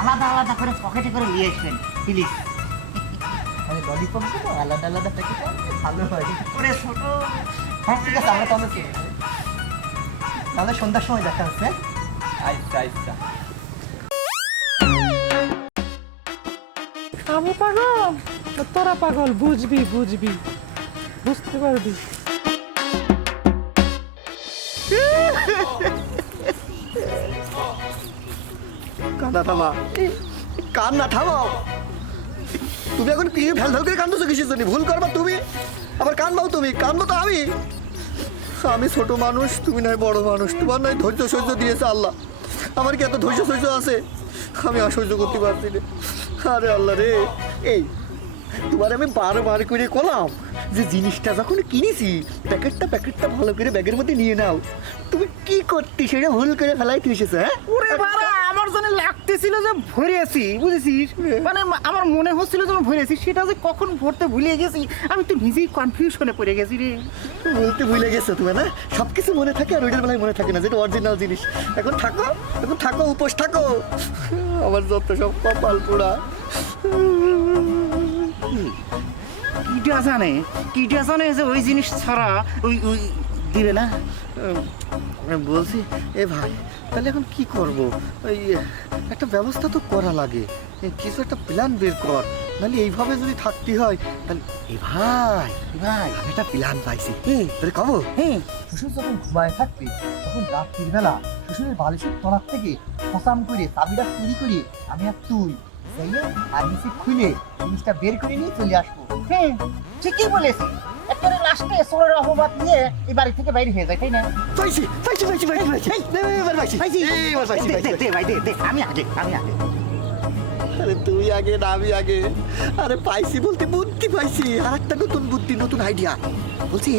আলাদা আলাদা করে পকেটে করে নিয়ে আসবেন প্লিজ। মানে ললিপপ তো আলাদা আলাদা প্যাকেট ভালো হয়। ওরে ছোট, হ্যাঁ ঠিক আছে, আমরা তাহলে সন্ধ্যার সময় দেখা হচ্ছে। আচ্ছা আচ্ছা। আমি পাগল, তোরা পাগল, বুঝবি বুঝবি, বুঝতে পারবি। কান্না থামা, কান্না থামাও। তুমি এখন কি ফেল ফেল করে কান্দছো কিসের জন্য? ভুল করবা তুমি, আবার কানবাও তুমি, কানবো তো আমি। আমি ছোট মানুষ, তুমি নয় বড় মানুষ, তোমার নয় ধৈর্য সহ্য দিয়েছে আল্লাহ, আমার কি এত ধৈর্য সহ্য আছে? আমি আর সহ্য করতে পারছি না। আরে আল্লাহ রে, এই তোমার আমি বারবার করে কলাম যে জিনিসটা যখন কিনেছি প্যাকেটটা ভালো করে ব্যাগের মধ্যে নিয়ে নাও। তুমি কি করতে সেটা ভুল করে ফেলাইতে এসেছো? হ্যাঁ, ওরে বাবা, আমার জন্য লাগতেছিল যে ভরে আছি, বুঝেছিস? মানে আমার মনে হচ্ছিল যে ভরে আছি, সেটা যে কখন ভরতে ভুলে গেছি, আমি তো নিজেই কনফিউশনে পড়ে গেছি রে। বলতে ভুলে গেছো তুমি না? সব কিছু মনে থাকে আর ওইটার বেলায় মনে থাকে না, যেটা অরিজিনাল জিনিস। এখন থাকো উপোস থাকো, আমার যত সব কপাল পোড়া। কিটা জানে যে ওই জিনিস ছাড়া ওই দিবে না। আমি বলছি, এ ভাই তাহলে এখন কি করব? ওই একটা ব্যবস্থা তো করা লাগে, কিছু একটা প্ল্যান বের কর, নাহলে এইভাবে যদি থাকতে হয় তাহলে। ভাই আমি একটা প্ল্যান পাইছি, তাহলে কব? শ্বশুর যখন ঘুমায় থাকবে তখন রাত্রির বেলা শ্বশুরের বালিশের তলার থেকে খসাম করে চাবিটা চুরি করে আমি আর তুই আর নিচে খুলে জিনিসটা বের করে নিয়ে চলে আসবো। ঠিকই বলেছি, একবারে লাস্টে সোরের অপবাদ নিয়ে এই বাড়ি থেকে বাইরে হয়ে যায়, তাই না? পাইছি। আমি আগে। আরে তুই আগে না আমি আগে? আরে পাইছি বলতে বুদ্ধি পাইছি, আর একটা নতুন বুদ্ধি, নতুন আইডিয়া। বলছি,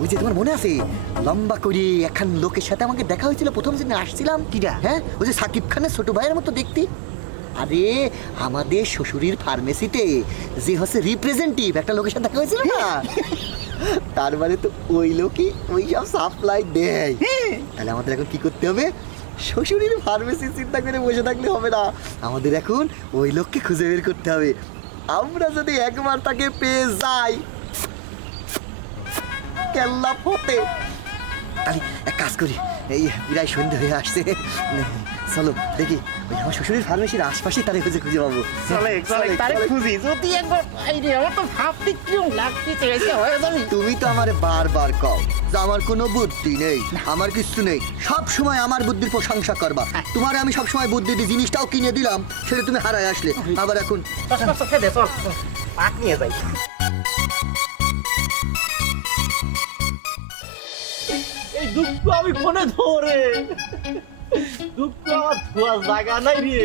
ওই যে তোমার মনে আছে লম্বা করে এখন লোকের সাথে আমাকে দেখা হয়েছিল প্রথম দিন আসছিলাম? কিরা? হ্যাঁ, ওই যে সাকিব খানের ছোট ভাইয়ের মতো দেখতে। আরে আমাদের শ্বশুরের ফার্মেসিতে যে হচ্ছে রিপ্রেজেন্টেটিভ একটা লোকের সাথে দেখা হয়েছিল না, তার মানে তো ওই লোকই ওই সব সাপ্লাই দেয়। তাহলে আমাদের এখন কি করতে হবে? শ্বশুরের ফার্মেসি চিন্তা করে বসে থাকলে হবে না, আমাদের এখন ওই লোককে খুঁজে বের করতে হবে। আমরা যদি একবার তাকে পেয়ে যাই কেল্লা ফতে, তাহলে এক কাজ করি, এই বিরাই সন্ধ্যে হয়ে আসছে, চলো দেখি ওই আমার শ্বশুরের ফার্মেসির আশপাশে তারে খুঁজে পাবো। খুঁজি যদি একবার বাইরে, আমার তো ভাবতে কিরকম লাগতেছে। তুমি তো আমার বারবার কও যে আমার কোনো বুদ্ধি নেই, আমার কিছু নেই, সব সময় আমার বুদ্ধির প্রশংসা করবা। তোমার আমি সব সময় বুদ্ধি দিয়ে জিনিসটাও কিনে দিলাম, সেটা তুমি হারায় আসলে, আবার এখন পাক নিয়ে যাই। এই দুঃখ আমি কোনে ধরে, দুঃখ আমার ধোয়ার জায়গা নাই রে।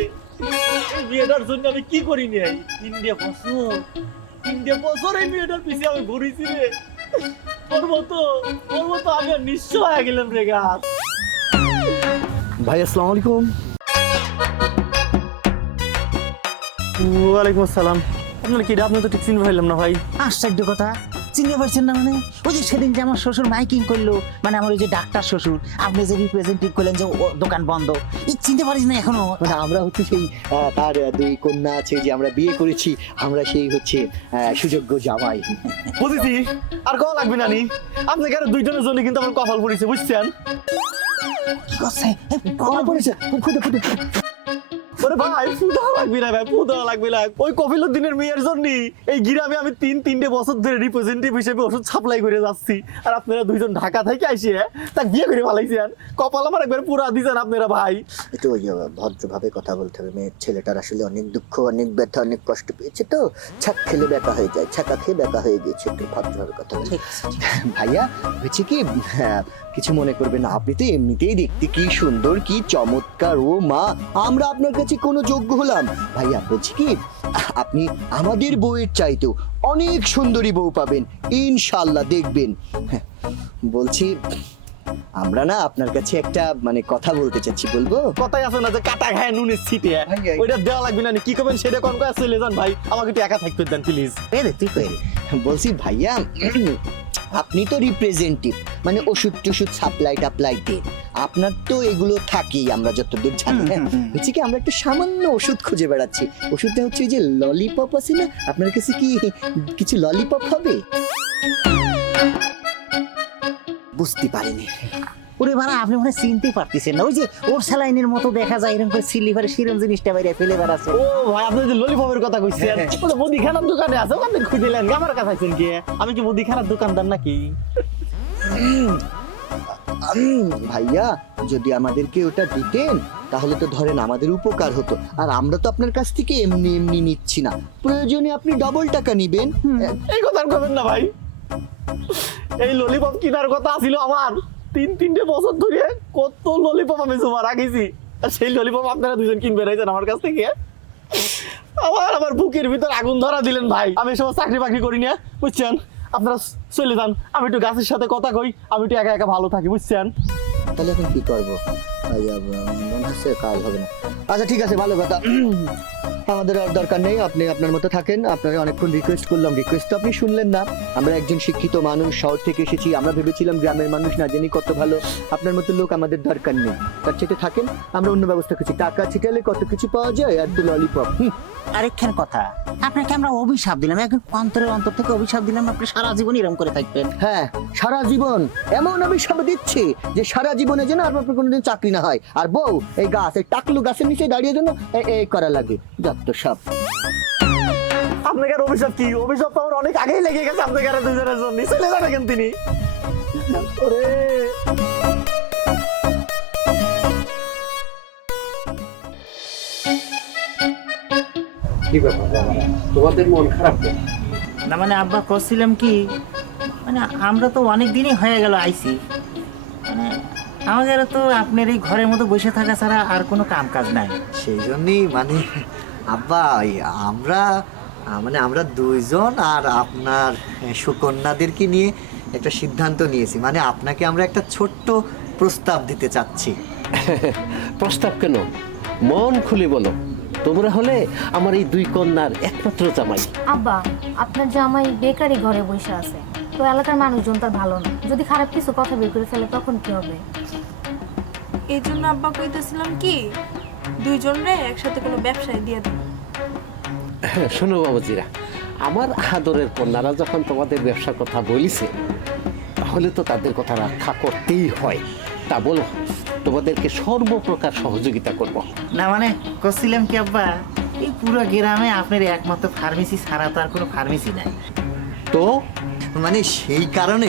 এই মেয়েটার জন্য আমি কি করি নাই, 3 বছর এই মেয়েটার পিছিয়ে আমি ঘুরেছি রে। তোর মতো আমি আর নিঃস্ব হয়ে গেলাম রে গাছ। ভাই আসসালামু আলাইকুম। ওয়ালাইকুম আসসালাম। আপনার কি আপনি তো ঠিক চিনতে পারলাম না ভাই। আশ্চর্য কথা, চিনতে পারছেন না মানে? ওই যে সেদিন যে আমার শ্বশুর মাইকিং করলো, মানে আমার ওই যে ডাক্তার শ্বশুর, আপনি যে রিপ্রেজেন্টেটিভ করলেন যে দোকান বন্ধ, এই চিনতে পারিস না এখনো? মানে আমরা হচ্ছে সেই তার দুই কন্যা আছে যে আমরা বিয়ে করেছি, আমরা সেই হচ্ছে সুযোগ্য জামাই। বুঝেছি, আর কল লাগবে না নি, আপনাকে আর দুইজনের জন্য কিন্তু আমার কপাল পড়েছে, বুঝছেন? কি করছে? কপাল পড়েছে, ফুটে ফুটে। ওরে ভাই ফুটা লাগবে না ভাই, ফুটা লাগবে না। ওই কফিলুদ্দিনের মেয়ের জন্য এই গ্রামে আমি তিনটে বছর ধরে রিপ্রেজেন্টেটিভ হিসেবে ওষুধ সাপ্লাই করে যাচ্ছি, আর আপনারা দুইজন ঢাকা থেকে আসিয়ে তাকে বিয়ে করে ফেলাইছেন। কপাল আমার একবার পুরা দিয়েছেন আপনারা ভাই। একটু ভদ্রভাবে কথা বলতে হবে। মেয়ের ছেলেটার আসলে অনেক দুঃখ, অনেক ব্যথা, অনেক কষ্ট পেয়েছে, তো ছাক খেলে ব্যথা হয়ে যায়, ছাকা খেয়ে ব্যথা হয়ে গেছে। একটু ভদ্রভাবে কথা বলতে। ভাইয়া হয়েছে কি, কিছু মনে করবে না, আপনি তো এমনিতেই দেখতে কি সুন্দর, কি চমৎকার। ও মা, আমরা আপনার কাছে কোনো যোগ্য হলাম? ভাইয়া বলছি কি, আপনি আমাদের বউয়ের চাইতেও অনেক সুন্দরী বউ পাবেন ইনশাল্লাহ, দেখবেন। বলছি আমরা না আপনার কাছে একটা মানে কথা বলতে চাচ্ছি, বলবো? কথাই আছে না যে কাটা খায় নুনের ছিটে, ওইটা দেওয়া লাগবে না। কি করবেন সেটা কোন কাজ চলে যান ভাই, আমাকে একটু একা থাকতে দেন প্লিজ। তুই বলছি ভাইয়া, আপনি তো রিপ্রেজেন্টেটিভ, মানে ওষুধ টষুধ সাপ্লাই টাপ্লাই দেন, আপনার তো এগুলো থাকেই আমরা যতদূর জানি। হচ্ছে কি, আমরা একটা সামান্য ওষুধ খুঁজে বেড়াচ্ছি। ওষুধটা হচ্ছে ওই যে ললিপপ আছে না, আপনার কাছে কি কিছু ললিপপ হবে? বুঝতে পারিনি। ওরে ভাড়া, আপনি মনে চিনতে পারতেছেন না? ওই যে ওর স্যালাইনের মতো দেখা যায় এরকম করে সিলিভার সিরম জিনিসটা বাইরে ফেলে বেড়াচ্ছে। ও ভাই, আপনি যে ললিপপের কথা কইছেন, ওটা মুদিখানার দোকানে আছে, ওখানে খুঁজেলেন, আমার কাছে আছেন কি? আমি কি মুদিখানার দোকানদার নাকি? ভাইয়া যদি আমাদেরকে ওটা দিতেন তাহলে তো ধরেন আমাদের উপকার হতো, আর আমরা তো আপনার কাছ থেকে এমনি এমনি নিচ্ছি না, প্রয়োজনে আপনি ডবল টাকা নিবেন। এই কথা আর করবেন না ভাই। এই ললিপপ কেনার কথা ছিল আমার, তিনটে বছর ধরে কত ললিপপ আমি জমা রাখিছি, আর সেই ললিপপ আপনারা দুজন কিনবে রাখছেন আমার কাছ থেকে। আমার বুকের ভিতর আগুন ধরা দিলেন ভাই। আমি সব চাকরি বাকরি করি না, বুঝছেন? আপনারা চলে যান, আমি একটু গাছের সাথে কথা কই, আমি একটু একা একা ভালো থাকি, বুঝছেন? তাহলে এখন কি করবো ভাইয়া? মনে হচ্ছে কাজ হবে না। আচ্ছা ঠিক আছে, ভালো কথা, আমাদের আর দরকার নেই, আপনি আপনার মতো থাকেন। আপনাকে অনেকক্ষণ রিকোয়েস্ট করলাম, রিকোয়েস্ট তো আপনি শুনলেন না। আমরা একজন শিক্ষিত মানুষ, শহর থেকে এসেছি, আমরা ভেবেছিলাম গ্রামের মানুষ না জানি কত ভালো। আপনার মতো লোক আমাদের দরকার নেই, তার চেয়ে থাকেন, আমরা অন্য ব্যবস্থা করছি। টাকা ছিটালে কত কিছু পাওয়া যায়, আর তো ললিপপ। আরেকখান কথা, আপনাকে আমরা অভিশাপ দিলাম, এখন অন্তরের অন্তর থেকে অভিশাপ দিলাম, আপনি সারা জীবন এরকম করে থাকবেন। হ্যাঁ, সারা জীবন এমন অভিশাপ দিচ্ছি যে সারা জীবনে যেন আপনার কোনোদিন চাকরি না হয়, আর বউ এই গাছ, এই টাকলু গাছের নিচে দাঁড়িয়ে যেন এই করা লাগে, যত সব। আপনাকে আর অভিশাপ কি? অভিশাপ তো আমার অনেক আগেই লেগে গেছে আপনাকে আর দুজনের জন্য। চলে যান এখন তিনি। ওরে কি ব্যাপার বাবা, তোমাদের মন খারাপ কেন? না মানে আব্বা করছিলাম কি, মানে আমরা তো অনেক দিনই হয়ে গেল আইছি, মানে আমাদের তো আপনার এই ঘরের মতো বসে থাকা ছাড়া আর কোনো কাম কাজ নাই। সেই জন্যই মানে আব্বা, আমরা দুইজন আর আপনার সুকন্যাদেরকে নিয়ে একটা সিদ্ধান্ত নিয়েছি, মানে আপনাকে আমরা একটা ছোট্ট প্রস্তাব দিতে চাচ্ছি। প্রস্তাব কেন? মন খুলে বলো। তোমরা হলে আমার এই দুই কন্যার একমাত্র জামাই। আব্বা, আপনার জামাই বেকারি ঘরে বসে আছে, তো এলাকার মানুষজন তার ভালো না, যদি খারাপ কিছু কথা বের করে ফেলে তখন কি হবে? এই জন্য আব্বা কইতেছিলাম কি, দুইজনরে একসাথে কোনো ব্যবসায় দিয়ে দেব। শোনো বাবুজিরা, আমার আদরের কন্যারা যখন তোমাদের ব্যবসার কথা বলিছে, তাহলে তো তাদের কথা রক্ষা করতেই হয়। তা বলো, তোমাদেরকে সর্বপ্রকার সহযোগিতা করব। না মানে করছিলাম কি আব্বা, এই পুরো গ্রামে আপনার একমাত্র ফার্মেসি ছাড়া তো আর কোনো ফার্মেসি নাই। তো মানে সেই কারণে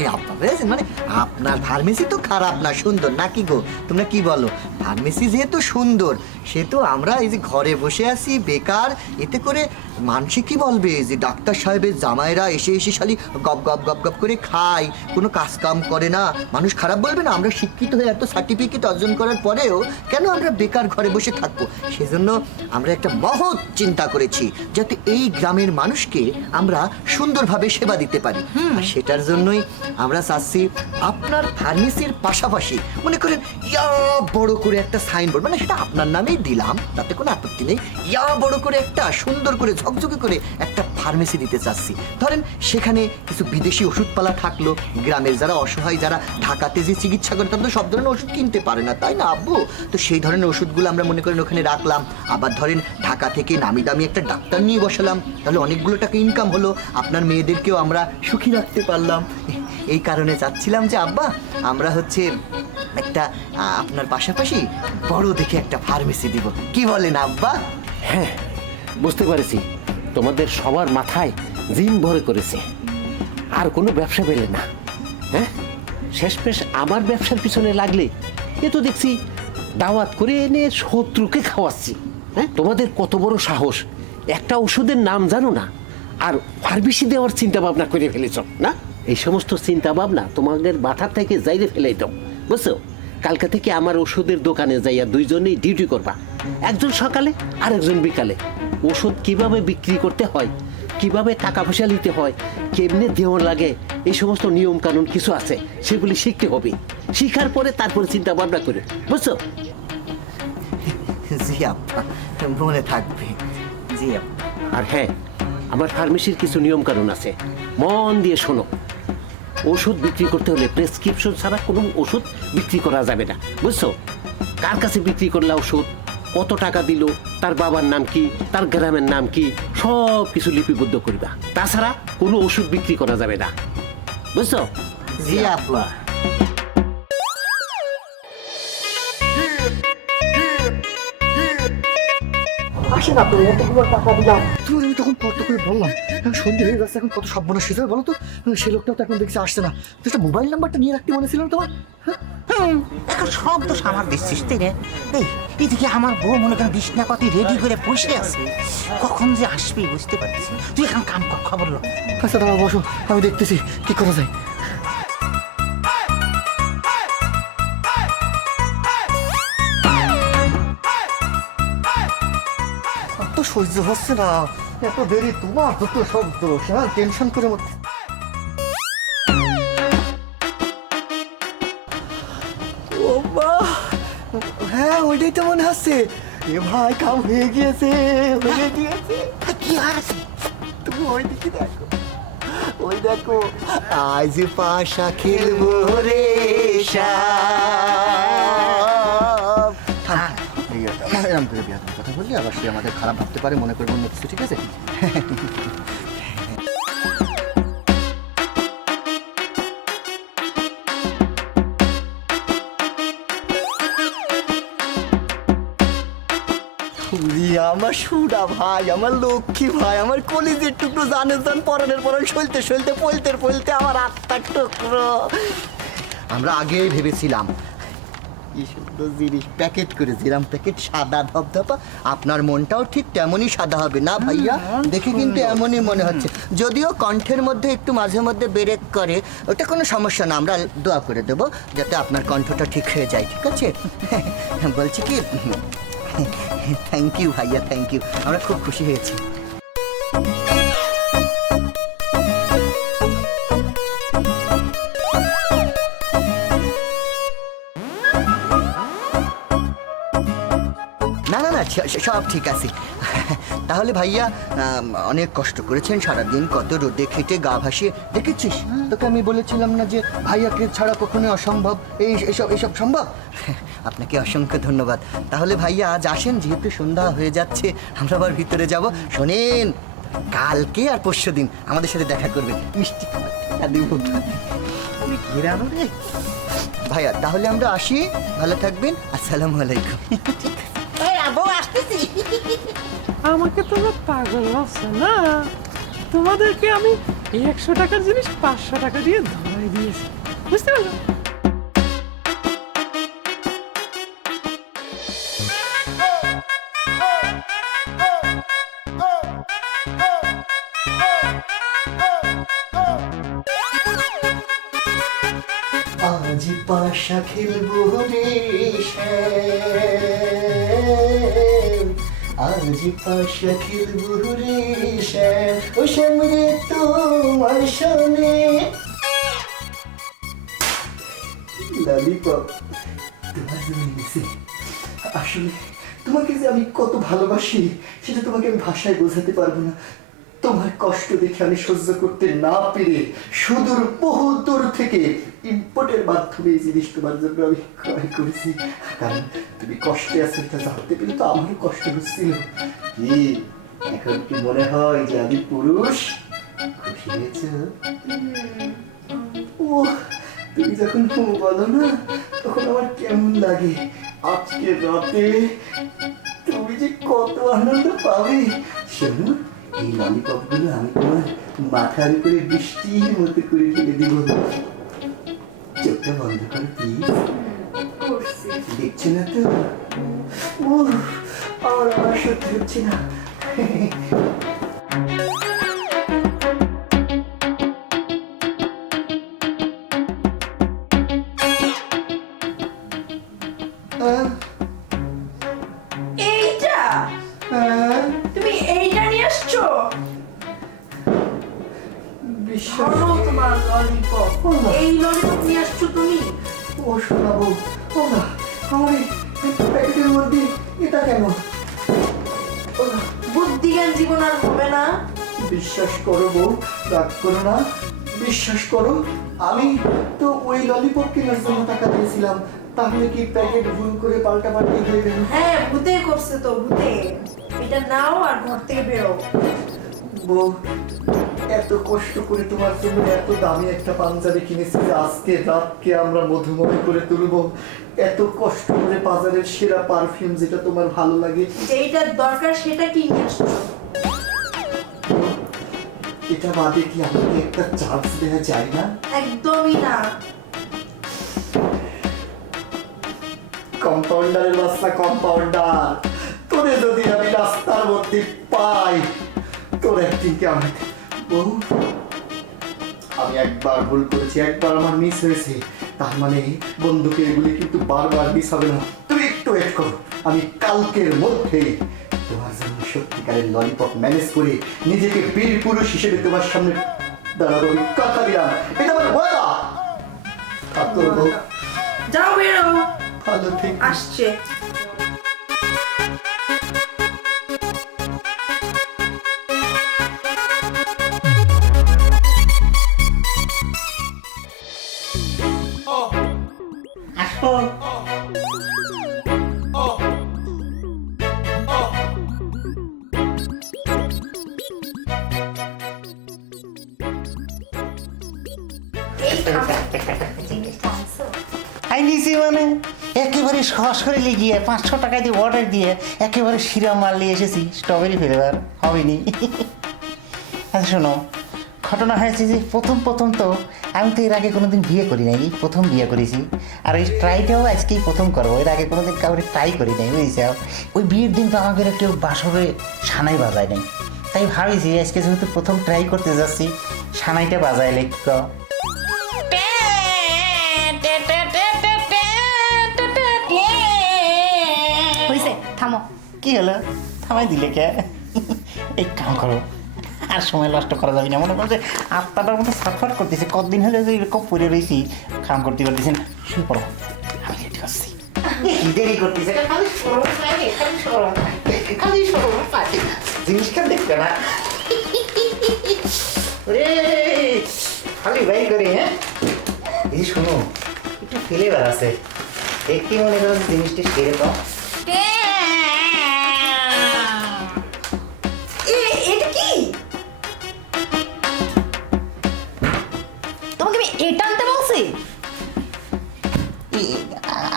মানে আপনার ফার্মেসি তো খারাপ না, সুন্দর নাকি গো? তোমরা কি বলো? ফার্মেসি যেহেতু সুন্দর, সেহেতু আমরা এই যে ঘরে বসে আছি বেকার, এতে করে মানুষে কি বলবে যে ডাক্তার সাহেবের জামাইরা এসে এসে খালি গপ গপ গপ গপ করে খায়, কোনো কাজ কাম করে না, মানুষ খারাপ বলবে না? আমরা শিক্ষিত হয়ে এত সার্টিফিকেট অর্জন করার পরেও কেন আমরা বেকার ঘরে বসে থাকবো? সেজন্য আমরা একটা মহৎ চিন্তা করেছি, যাতে এই গ্রামের মানুষকে আমরা সুন্দরভাবে সেবা দিতে পারি। আর সেটার জন্যই আমরা চাচ্ছি আপনার ফার্মেসির পাশাপাশি মনে করেন ইয়া বড় করে একটা সাইনবোর্ড, মানে সেটা আপনার নামেই দিলাম, তাতে কোনো আপত্তি নেই। ইয়া বড় করে একটা সুন্দর করে ঝকঝকে করে একটা ফার্মেসি দিতে চাচ্ছি। ধরেন সেখানে কিছু বিদেশি ওষুধপালা থাকলো, গ্রামের যারা অসহায়, যারা ঢাকাতে যে চিকিৎসা করে তারা তো সব ধরনের ওষুধ কিনতে পারে না, তাই না আব্বু? তো সেই ধরনের ওষুধগুলো আমরা মনে করেন ওখানে রাখলাম। আবার ধরেন ঢাকা থেকে নামি দামি একটা ডাক্তার নিয়ে বসালাম, তাহলে অনেকগুলো টাকা ইনকাম হলো, আপনার মেয়েদেরকেও আমরা সুখী রাখতে পারলাম। এই কারণে চাচ্ছিলাম যে আব্বা আমরা হচ্ছে একটা আপনার পাশাপাশি বড় দেখে একটা ফার্মেসি দিব, কি বলেন আব্বা? হ্যাঁ, বুঝতে পেরেছি তোমাদের সবার মাথায় জিন ভরে করেছে, আর কোনো ব্যবসা পেলে না। হ্যাঁ, শেষমেশ আমার ব্যবসার পিছনে লাগলে এ তো দেখছি দাওয়াত করে এনে শত্রুকে খাওয়াচ্ছি। হ্যাঁ, তোমাদের কত বড় সাহস, একটা ওষুধের নাম জানো না আর ফার্মেসি দেওয়ার চিন্তা ভাবনা করে ফেলেছ না? এই সমস্ত চিন্তা ভাবনা তোমাদের মাথা থেকে যাইরে ফেলে দাও, বুঝছো? কালকে থেকে আমার ওষুধের দোকানে যাইয়া দুইজনেই ডিউটি করবা, একজন সকালে আর একজন বিকালে। ওষুধ কিভাবে বিক্রি করতে হয়, কিভাবে টাকা পয়সা নিতে হয়, কেমনে দেওয়া লাগে, এই সমস্ত নিয়ম কানুন কিছু আছে, সেগুলি শিখতে হবে। শিখার পরে তারপরে চিন্তা ভাবনা করে, বুঝছো? জি আব্বা, মনে থাকবে। জি আব্বা। আর হ্যাঁ, আমার ফার্মেসির কিছু নিয়ম কানুন আছে, মন দিয়ে শোনো। ওষুধ বিক্রি করতে হলে প্রেসক্রিপশন ছাড়া কোনো ওষুধ বিক্রি করা যাবে না, বুঝছো? কার কাছে বিক্রি করলা ওষুধ, কত টাকা দিল, তার বাবার নাম কি, তার গ্রামের নাম কি, সব কিছু লিপিবদ্ধ করবা। তাছাড়া কোনো ওষুধ বিক্রি করা যাবে না, বুঝছো? জি আব্বা। আসেন আপনি, এতগুলো টাকা দিলাম। তুমি আমি তখন কত করে বললাম, সন্ধে হয়ে যাচ্ছে, এখন কত সর্বনাশ হয়েছে বলো তো? সে লোকটাও তো এখন দেখছি আসছে না। তো একটা মোবাইল নাম্বারটা নিয়ে রাখতে মনে ছিল না তোমার? এখন সব দোষ আমার দিচ্ছিস তুই রে। এই এদিকে আমার বউ মনে করেন বিছনাপাতি রেডি করে বসে আছে, কখন যে আসবি বুঝতে পারছিস। তুই এখন কাম কর, খবর লো। আচ্ছা দাঁড়াও, বসো, আমি দেখতেছি কি করা যায়। তো সহ্য হচ্ছে না, এত দেরি তোমার দুটো সব দোষ। হ্যাঁ, টেনশন করে মধ্যে। ও বাহ, হ্যাঁ ওইটাই তো মনে হচ্ছে। এ ভাই, কাম হয়ে গিয়েছে, হয়ে গিয়েছে। কি আছে তুমি ওই দিকে দেখো, ওই দেখো, আজ পাশা খেলবো রে এরকম করে বিয়ার কথা বললি আবার সে আমাদের খারাপ ভাবতে পারে, মনে করবো অন্য কিছু, ঠিক আছে? আমার সুডা ভাই, আমার লক্ষ্মী ভাই, আমার কলিজের টুকরো, জানে জান পরানের পরান, সলতে সলতে পলতে পলতে আমার আত্মার টুকরো। আমরা আগেই ভেবেছিলাম কি সুন্দর জিনিস প্যাকেট করে দিলাম, প্যাকেট সাদা ধবধবা। আপনার মনটাও ঠিক তেমনই সাদা হবে না ভাইয়া? দেখে কিন্তু এমনই মনে হচ্ছে, যদিও কণ্ঠের মধ্যে একটু মাঝে মধ্যে ব্রেক করে, ওটা কোনো সমস্যা না, আমরা দোয়া করে দেবো যাতে আপনার কণ্ঠটা ঠিক হয়ে যায়, ঠিক আছে? বলছি কি, থ্যাংক ইউ ভাইয়া, থ্যাংক ইউ, আমরা খুব খুশি হয়েছি। না না না, সব ঠিক আছে। তাহলে ভাইয়া অনেক কষ্ট করেছেন সারাদিন, কত রোদে খেটে গা ভাসিয়ে, দেখেছিস তোকে আমি বলেছিলাম না যে ভাইয়াকে ছাড়া কখনোই অসম্ভব, এইসব সম্ভব। আপনাকে অসংখ্য ধন্যবাদ। তাহলে ভাইয়া আজ আসেন, যেহেতু সন্ধ্যা হয়ে যাচ্ছে, আমরা আবার ভিতরে যাব। শোনেন, কালকে আর পরশু দিন আমাদের সাথে দেখা করবেন, মিষ্টি ঘেরানো রে ভাইয়া। তাহলে আমরা আসি, ভালো থাকবেন, আসসালামু আলাইকুম। আমাকে তোমরা পাগল ভাবছো না? তোমাদেরকে আমি 100 টাকার জিনিস 500 টাকা দিয়ে ধরাই দিয়েছি, বুঝতে পারলো? আজ পাশা খেলবো রে আজ পাশা খেলবো রে শ্যাম, ও শ্যাম রে তোমার সামনে। ললিপপ তোমার জন্য এনেছি। আসলে তোমাকে যে আমি কত ভালোবাসি সেটা তোমাকে আমি ভাষায় বোঝাতে পারবো না। তোমার কষ্ট দেখে আমি সহ্য করতে না পেরে সুদূর বহু দূর থেকে ইম্পোর্টের মাধ্যমে এই জিনিস তোমার জন্য আমি ক্রয় করেছি। কারণ তুমি কষ্টে আছো এটা জানতে পেরে তো আমারও কষ্ট হচ্ছিল। কি এখন কি মনে হয় যে আমি পুরুষ? খুশি হয়েছে? ও তুমি যখন বলো না তখন আমার কেমন লাগে। আজকে রাতে তুমি যে কত আনন্দ পাবে। শোনো, এই ললিপপ গুলো আমি তোমার মাথার উপরে বৃষ্টির মতো করে ফেলে দিব। চোখটা বন্ধ করো প্লিজ। দেখছো না তো? ও আমার সত্যি হচ্ছে না। এইটা তুমি এইটা নিয়ে আসছো? ধরো তোমার ললিপপ। এই ললিপপ নিয়ে আসছো তুমি? ও শোনাবো আমার এই প্যাকেটের মধ্যে এটা কেন? বুদ্ধি জ্ঞান জীবন আর হবে না। বিশ্বাস করো বউ, রাগ করো না, বিশ্বাস করো। আমি তো ওই ললিপপ কেনার জন্য টাকা দিয়েছিলাম, তাহলে কি প্যাকেট ভুল করে পাল্টাপাল্টি হয়ে গেল? হ্যাঁ, ভূতে করছে তো, ভূতে। এটা নাও আর ঘর থেকে বেরো। বউ, এত কষ্ট করে তোমার জন্য এত দামি একটা পাঞ্জাবি কিনেছি যে আজকে রাতকে আমরা মধুময় করে তুলবো। এত কষ্ট করে বাজারের সেরা পারফিউম যেটা তোমার ভালো লাগে, যেটার দরকার সেটা কি নিয়ে আসছো? এটা বাদে কি আমাকে একটা চান্স দেওয়া যায় না? একদমই না। কম্পাউন্ডারের বাচ্চা কম্পাউন্ডার, তোরে যদি আমি রাস্তার মধ্যে পাই, তোর অ্যাক্টিংকে আমি বহু আমি একবার ভুল করেছি, একবার আমার মিস হয়েছে, তার মানে বন্ধুকে এগুলি কিন্তু বারবার মিস হবে না। তুই একটু ওয়েট কর, আমি কালকের মধ্যে তোমার জন্য সত্যিকারের ললিপপ ম্যানেজ করে নিজেকে বীর পুরুষ হিসেবে তোমার সামনে দাঁড়াবো। আমি কথা দিলাম, এটা আমার ওয়াদা। যাও বেরো। ভালো ঠিক আসছে। আসো। নিছি মানে একেবারে সহজ করে লিখিয়ে 500 টাকা দিয়ে অর্ডার দিয়ে একেবারে শিরা মাল নিয়ে এসেছি, স্ট্রবেরি ফ্লেভার হবেনি। আচ্ছা শোনো, ঘটনা হয়েছে যে প্রথম তো আমি তো এর আগে কোনোদিন বিয়ে করি নাই, এই প্রথম বিয়ে করেছি। আর ওই ট্রাইটাও আজকেই প্রথম করবো, এর আগে কোনোদিন কাউকে ট্রাই করি নাই, বুঝেছ? ওই বিয়ের দিন তো আমাকে কেউ বাসবে সানাই বাজায় নাই, তাই ভাবিছি আজকে যেহেতু প্রথম ট্রাই করতে যাচ্ছি সানাইটা বাজাইলে কি কও? হয়েছে, থামো। কি হলো, থামাই দিলে কে? এই কাম করো, আর সময় নষ্ট করা যাবে না। মনে করছে আত্মাটার মধ্যে ছটফট করতেছে, কতদিন হলে যে এরকম পড়ে রয়েছি, কাম করতে করতেছেন। শুয়ে পড়ো, আমি রেডি করছি। দেরি করতেছে, জিনিসটা দেখবে না খালি বাই করে। হ্যাঁ, এই শোনো, একটু ফ্লেভার আছে, দেখতে মনে করো জিনিসটা সেরকম। এটা কি? তোমাকে আমি এটা আনতে বলছি?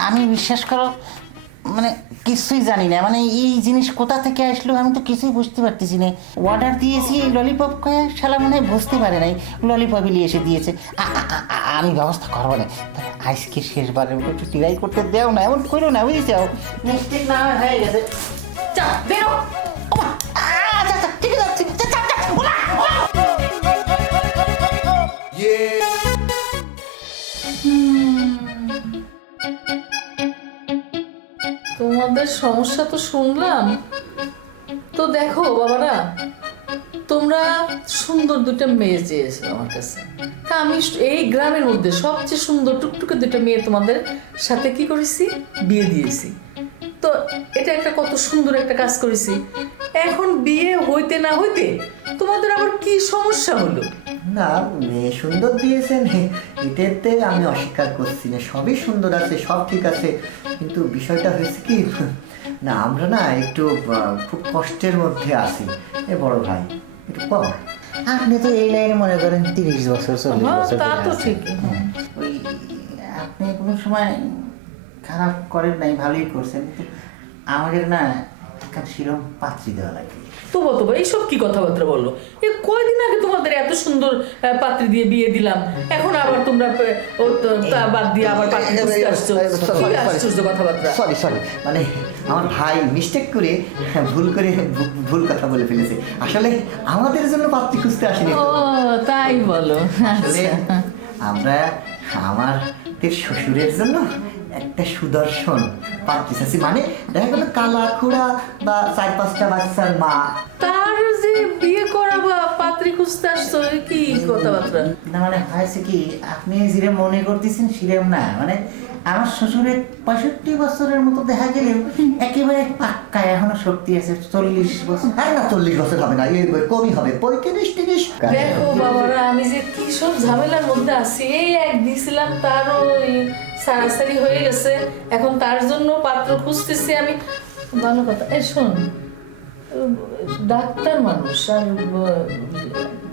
আমি বিশ্বাস করো মানে কিছুই জানি না, মানে এই জিনিস কোথা থেকে আসলো আমি তো কিছুই বুঝতে পারতেছি না। অর্ডার দিয়েছি ললিপপ কয়ে, শালা মনে হয় বুঝতে পারে নাই ললিপপই নিয়ে এসে দিয়েছে। আমি ব্যবস্থা করবো না, আজকে শেষবারের মতো একটু ট্রাই করতে দেও না, এমন করো না, বুঝেছ? মিস্টেক না হয়ে গেছে। চা বেরো। ঠিক আছে, তোমাদের সমস্যা তো শুনলাম, তো দেখো বাবারা, তোমরা সুন্দর দুটো মেয়ে চেয়েছো আমার কাছে, তা আমি এই গ্রামের মধ্যে সবচেয়ে সুন্দর টুকটুকে দুটো মেয়ে তোমাদের সাথে কি করেছি, বিয়ে দিয়েছি। তো এটা একটা কত সুন্দর একটা কাজ করেছি। এখন বিয়ে হইতে না হইতে তোমাদের আবার কি সমস্যা হলো? না, মেয়ে সুন্দর দিয়েছেন এটাতে আমি অস্বীকার করছি না, সবই সুন্দর আছে, সব ঠিক আছে, কিন্তু বিষয়টা হয়েছে কি, না আমরা না একটু খুব কষ্টের মধ্যে আছি। এ বড় ভাই একটু কম। আপনি তো এই লাইনে মনে করেন 30 বছর 40 হ্যাঁ, বছর তা ধরে তো আছেন। ঠিক। ওই আপনি কোনো সময় খারাপ করেন নাই, ভালোই করছেন, কিন্তু আমাদের না একটা শিরম পাত্রী দেওয়া লাগে। তবু এইসব কি কথাবার্তা বললো? এ কয়দিন আগে তোমাদের এত সুন্দর পাত্রী দিয়ে বিয়ে দিলাম, এখন আবার তোমরা তা বাদ দিয়ে আবার পাত্রী খুঁজতে আসছো। কি আশ্চর্য কথাবার্তা! সরি সরি, মানে আমার ভাই মিস্টেক করে ভুল কথা বলে ফেলেছে। আসলে আমাদের জন্য পাত্রী খুঁজতে আসেনি ও তাই বলো? আসলে আমরা আমাদের শ্বশুরের জন্য একটা সুদর্শন পাত্রী চাচ্ছি, মানে দেখা গেল কালা খুড়া বা 4-5টা বাচ্চার মা। তার যে বিয়ে করাবা পাত্রী খুঁজতে আসছো, এ কি কথাবার্তা? না মানে হয়েছে কি, আপনি যেটা মনে করতেছেন সেরকম না, মানে আমার শ্বশুরের 65 বছরের মতো দেখা গেলেও একেবারে পাক্কা এখনো শক্তি আছে। 40 বছর, আর না 40 বছর হবে না, কমই হবে, 35-30। দেখো বাবারা, আমি যে কি সব ঝামেলার মধ্যে আছি। এই এক দিয়েছিলাম, তারও সারাসারি হয়ে গেছে, এখন তার জন্য পাত্র খুঁজতেছি আমি। ভালো কথা। এই শোন, ডাক্তার মানুষ আর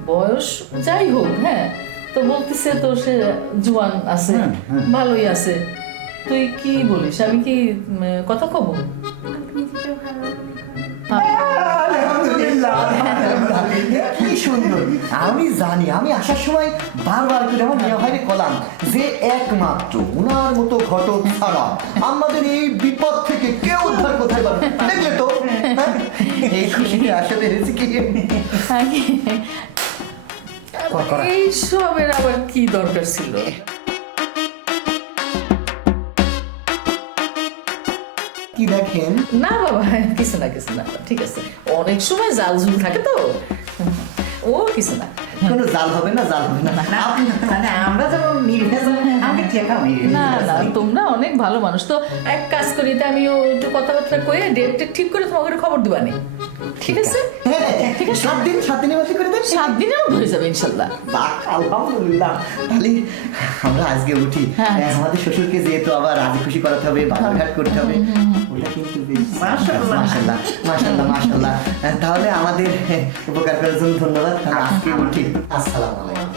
বয়স যাই হোক, হ্যাঁ, তো বলতেছে তো সে জোয়ান আছে, ভালোই আছে। তুই কি বলিস? আমি কি কথা কব? কি সুন্দর! আমি জানি, আমি আসার সময় বারবার করে আমার মেয়ে ভাইরে কলাম যে একমাত্র উনার মতো ঘটক ছাড়া আমাদের এই বিপদ থেকে কেউ উদ্ধার কোথায় পাবে। দেখলে তো, এই খুশিতে আসা পেরেছি কি। এইসবের আবার কি দরকার ছিল? কি দেখেন? না বাবা, কিছু না কিছু না, ঠিক আছে। অনেক সময় জাল ঝুল থাকে তো, ও কিছু না। কোনো জাল হবে না, জাল হবে না। মানে আমরা যেমন নির্ভেজাল, আমাকে ঠেকাও না না, তোমরা অনেক ভালো মানুষ। তো এক কাজ করি, তা আমিও একটু কথাবার্তা কয়ে ডেটটা ঠিক করে তোমাকে খবর দিবানি, ঠিক আছে? ঠিক আছে, 7 দিনের মধ্যে করে দেন। 7 দিনেও হয়ে যাবে ইনশাল্লাহ। আলহামদুলিল্লাহ। তাহলে আমরা আজকে উঠি। আমাদের শ্বশুরকে যেহেতু আবার রাজি খুশি করাতে হবে, বাজারঘাট করতে হবে, ওটা কিন্তু মাশাআল্লাহ মাশাআল্লাহ মাশাআল্লাহ। তাহলে আমাদের উপকার করার জন্য ধন্যবাদ। আজকে উঠি। আসসালামু আলাইকুম।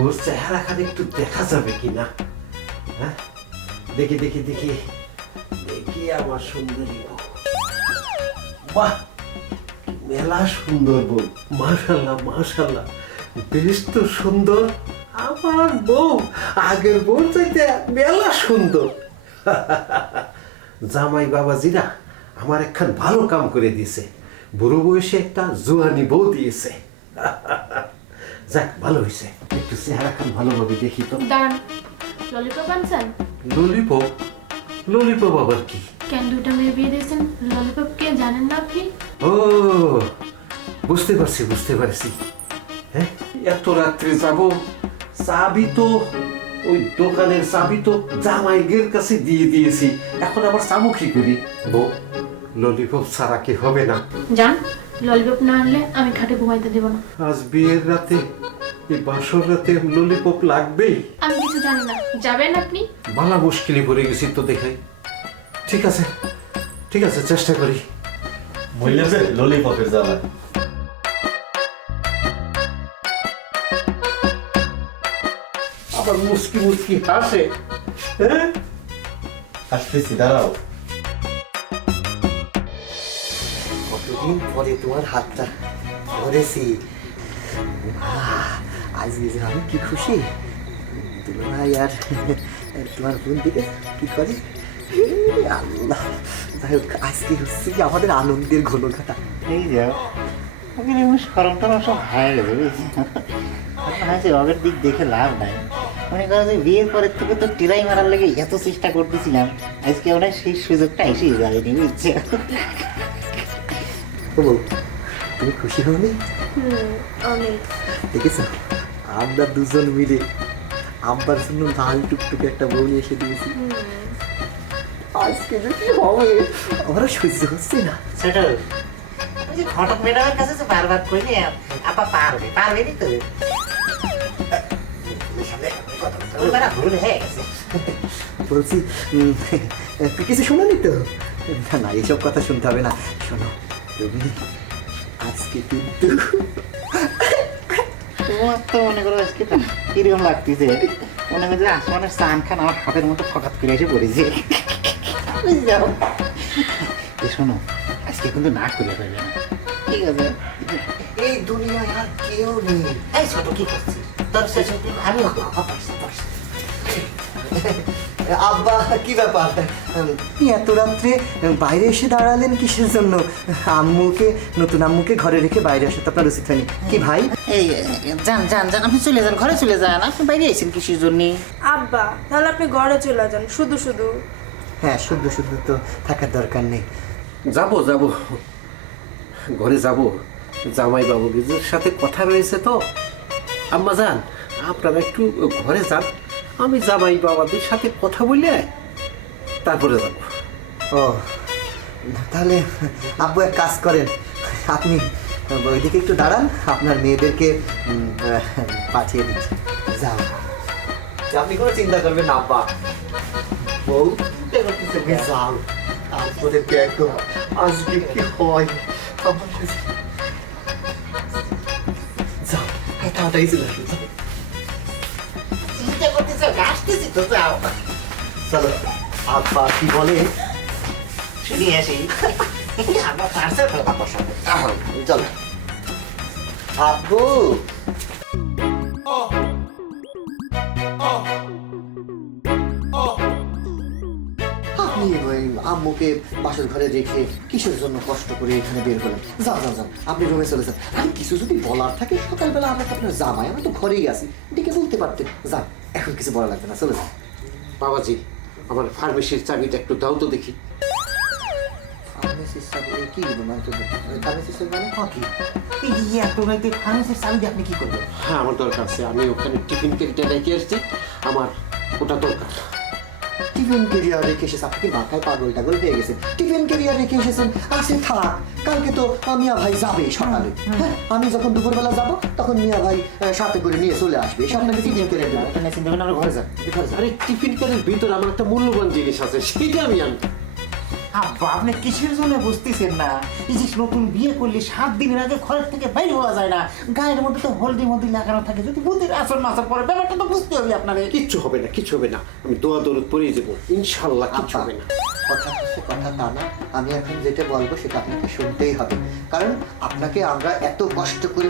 ওর চেহারা খালি একটু দেখা যাবে কিনা? হ্যাঁ, দেখি দেখি দেখি দেখি আমার সুন্দরী বউ। বাহ, মেলা সুন্দর বউ, মাশাআল্লাহ মাশাআল্লাহ, বেশ তো সুন্দর। আমার বউ আগের বউ চাইতে মেলা সুন্দর। জামাই বাবাজিরা আমার একখান ভালো কাম করে দিয়েছে, বুড়ো বয়সে একটা জোয়ানি বউ দিয়েছে। যাক, ভালো হয়েছে। একটু চেহারা খান ভালোভাবে দেখি তো। দাঁড়ান, ললিপপ আনছেন? ললিপপ? ললিপপ আবার কি? কেন দুটো মেয়ে বিয়ে দিয়েছেন, ললিপপ কে জানেন না আপনি? ও, বুঝতে পারছি বুঝতে পারছি। হ্যাঁ, এত রাত্রে যাব, চাবি তো ওই দোকানের চাবি তো জামাইগের কাছে দিয়ে দিয়েছি, এখন আবার চাবো কি করি? বউ, ললিপপ ছাড়া কি হবে না? যান, ললিপপ না আনলে আমি খাটে ঘুমাইতে দেব না। আজ বিয়ের রাতে, এই বাসর রাতে ললিপপ লাগবেই? আমি কিছু জানি না, যাবেন আপনি? বালা মুশকিলে পড়ে গেছি তো দেখাই। ঠিক আছে ঠিক আছে, চেষ্টা করি। বললেন ললিপপের জ্বালা। আবার মুস্কি মুস্কি হাসে। হ্যাঁ, আসতেছি, দাঁড়াও। কতদিন পরে তোমার হাতটা ধরেছি, আজকে যে আমি কি খুশি। ভাই আর তোমার বোন দিকে কি করে, আল্লাহ যাই হোক, আজকে হচ্ছে কি আমাদের আনন্দের ঘনঘটা। এই যাও ওকে সরম টরম সব হারিয়ে গেছে বুঝছি। হাসি অগের দিক দেখে লাভ নাই। মনে করো যে বিয়ের পরের থেকে তো টিরাই মারার লেগে এত চেষ্টা করতেছিলাম, আজকে ওরা সেই সুযোগটা এসেই যায়নি বুঝছে। ও বউ, তুমি খুশি হওনি? অনেক। দেখেছ আমরা দুজন মিলে আব্বার জন্য লাল টুকটুকে একটা বউ নিয়ে এসে দিয়েছি। আজকে যে কি হবে আমরা সহ্য হচ্ছে না। সেটা ওই যে ঘটক ম্যাডামের কাছে যে বারবার কইলে আপা পারবে পারবে নি তো ওরা ভুল হয়ে গেছে। বলছি কিছু শোনানি তো? না এসব কথা শুনতে হবে না। শোনো তুমি আজকে কিন্তু তোমার তো মনে করো আজকে কিরকম লাগতেছে, মনে হয় যে আসমানের চান খান আমার হাতের মতো ফকাত করে এসে পড়েছে। যাও শোনো, আজকে কিন্তু না করে পারবে না, ঠিক আছে? এই দুনিয়ায় আর কেউ নেই। এই ছোট কি করছিস? তোর শেষ আমি আব্বা কি ব্যাপার, এত রাত্রে বাইরে এসে দাঁড়ালেন কিসের জন্য? আম্মুকে, নতুন আম্মুকে ঘরে রেখে বাইরে আসা তো আপনার উচিত হয়নি কি ভাই? এই যান যান যান, আপনি চলে যান, ঘরে চলে যান। আপনি বাইরে আইছেন কিসের জন্য? আব্বা তাহলে আপনি ঘরে চলে যান, শুধু শুধু। হ্যাঁ শুদ্ধ শুদ্ধ তো থাকার দরকার নেই। যাব ঘরে যাব, জামাই বাবুদের সাথে কথা রয়েছে তো। আম্মা যান, আপনারা একটু ঘরে যান, আমি জামাই বাবাদের সাথে কথা বলে তারপরে যাব। ও তাহলে আব্বু এক কাজ করেন, আপনি ওইদিকে একটু দাঁড়ান, আপনার মেয়েদেরকে পাঠিয়ে দিচ্ছি। যাও, আপনি কোনো চিন্তা করবেন না আব্বা। বউ যাও, তারপরে দেখো আজকে কি হয়। যাও তাড়াতাড়ি চলে আসুন। চিন্তা করতেছো, আসতেছি তো, যাও। চলো আব্বা কি বলে শুনি আসি। আব্বা পারছে তো আব্বার সাথে। চলো আব্বু। আপনি ওই আম্মুকে বাসর ঘরে রেখে কিসের জন্য কষ্ট করে এখানে বের হলেন? যাও যাও যাও, আপনি রুমে চলে যান। আর কিছু যদি বলার থাকে সকালবেলা আমরা তো আপনার জামাই, আমরা তো ঘরেই আছি, ডেকে বলতে পারতেন। যান, এখন কিছু বলা লাগবে না, চলে যান। বাবাজি, আমার ফার্মেসির চাবিটা একটু দাও তো দেখি। ফার্মেসির চাবি কি মানতে? ফার্মেসির চাবি মানে কি? এত রাতে ফার্মেসির চাবি দিয়ে আপনি কি করবেন? হ্যাঁ আমার দরকার আছে, আমি ওখানে টিফিন কেটে রেখে আসছি, আমার ওটা দরকার। টিফিন কেরিয়ার রেখে এসেছে? আপনি কি মাথায় পাগল টাগল হয়ে গেছেন? টিফিন কেরিয়ার রেখে এসেছেন, আসে থাক, কালকে তো মিয়া ভাই যাবে সকালে। হ্যাঁ আমি যখন দুপুরবেলা যাব তখন মিয়া ভাই সাথে করে নিয়ে চলে আসবে, এসে আপনাকে টিফিন কেরিয়ার দেবে। চিন্তা করেন, আমরা ঘরে যান, ঘরে যান। আরে টিফিন কেটের ভিতরে আমার একটা মূল্যবান জিনিস আছে, সেটা আমি আনবো। আব্বা আপনি কিসের জন্য বুঝতেছেন না? এই যে নতুন বিয়ে করলে 7 দিনের আগে ঘরের থেকে বাইরে হওয়া যায় না, গায়ের মধ্যে তো হলদি মলদি লাগানো থাকে, যদি বুদ্ধির আসর মাসার পরে ব্যাপারটা তো বুঝতে হবে আপনার। কিচ্ছু হবে না, কিচ্ছু হবে না, আমি দোয়া দরুদ পড়িয়ে যাবো, ইনশাল্লাহ কিচ্ছু হবে না। কথা হচ্ছে কথা তা না, আমি এখন যেটা বলবো সেটা আপনাকে শুনতেই হবে, কারণ আপনাকে আমরা এত কষ্ট করে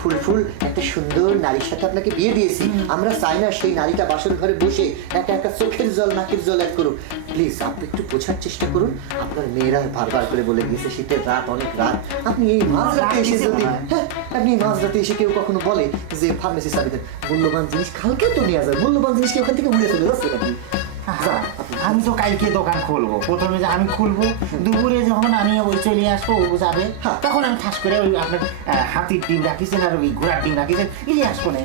ফুলফুল একটা সুন্দর নারীর সাথে আপনাকে বিয়ে দিয়েছি। আমরা চাই না সেই নারীটা বাসর ঘরে বসে একা একা চোখের জল নাকের জল এক করুক। প্লিজ আপনি একটু বোঝার চেষ্টা করুন। আপনার মেয়েরা বারবার করে বলে গিয়েছে শীতের রাত অনেক রাত, আপনি এই মাঝরাতে এসে যদি আপনি মাঝরাতে এসে কেউ কখনো বলে যে ফার্মেসি চাবিতে মূল্যবান জিনিস কালকে তো নিয়ে যাবে, মূল্যবান জিনিস কি ওখান থেকে উড়ে চলে যাচ্ছে নাকি? আমি তো কালকে দোকান খুলবো, প্রথমে যে আমি খুলবো, দুপুরে যখন আমি ওই চলে আসবো ও যাবে, তখন আমি ঠাস করে ওই আপনার হাতির ডিম রাখিছেন আর ওই ঘোড়ার ডিম রাখিছেন ইয়ে আসবো না।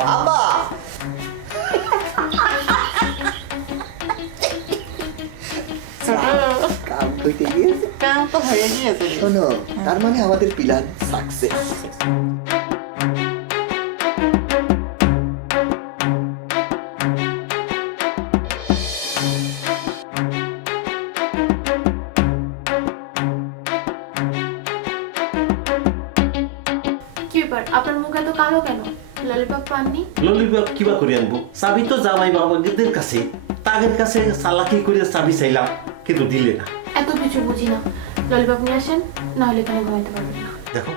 বাবা কাম করতে গিয়েছে, কাম তো হয়ে গিয়েছে। শোনো, তার মানে আমাদের প্ল্যান সাকসেস। কি ব্যাপার, আপনার মুখ এত কালো কেন? ললিপপ পাননি? ললিপপ কিবা করে আনবো? চাবি তো জামাই বাবাদের কাছে, তাদের কাছে চালাকি করে চাবি চাইলাম, কিন্তু দিলে না। এত কিছু বুঝি না, ললিপপ নিয়ে আসেন, না হলে এখানে ঘুমাইতে পারবেন না। দেখো,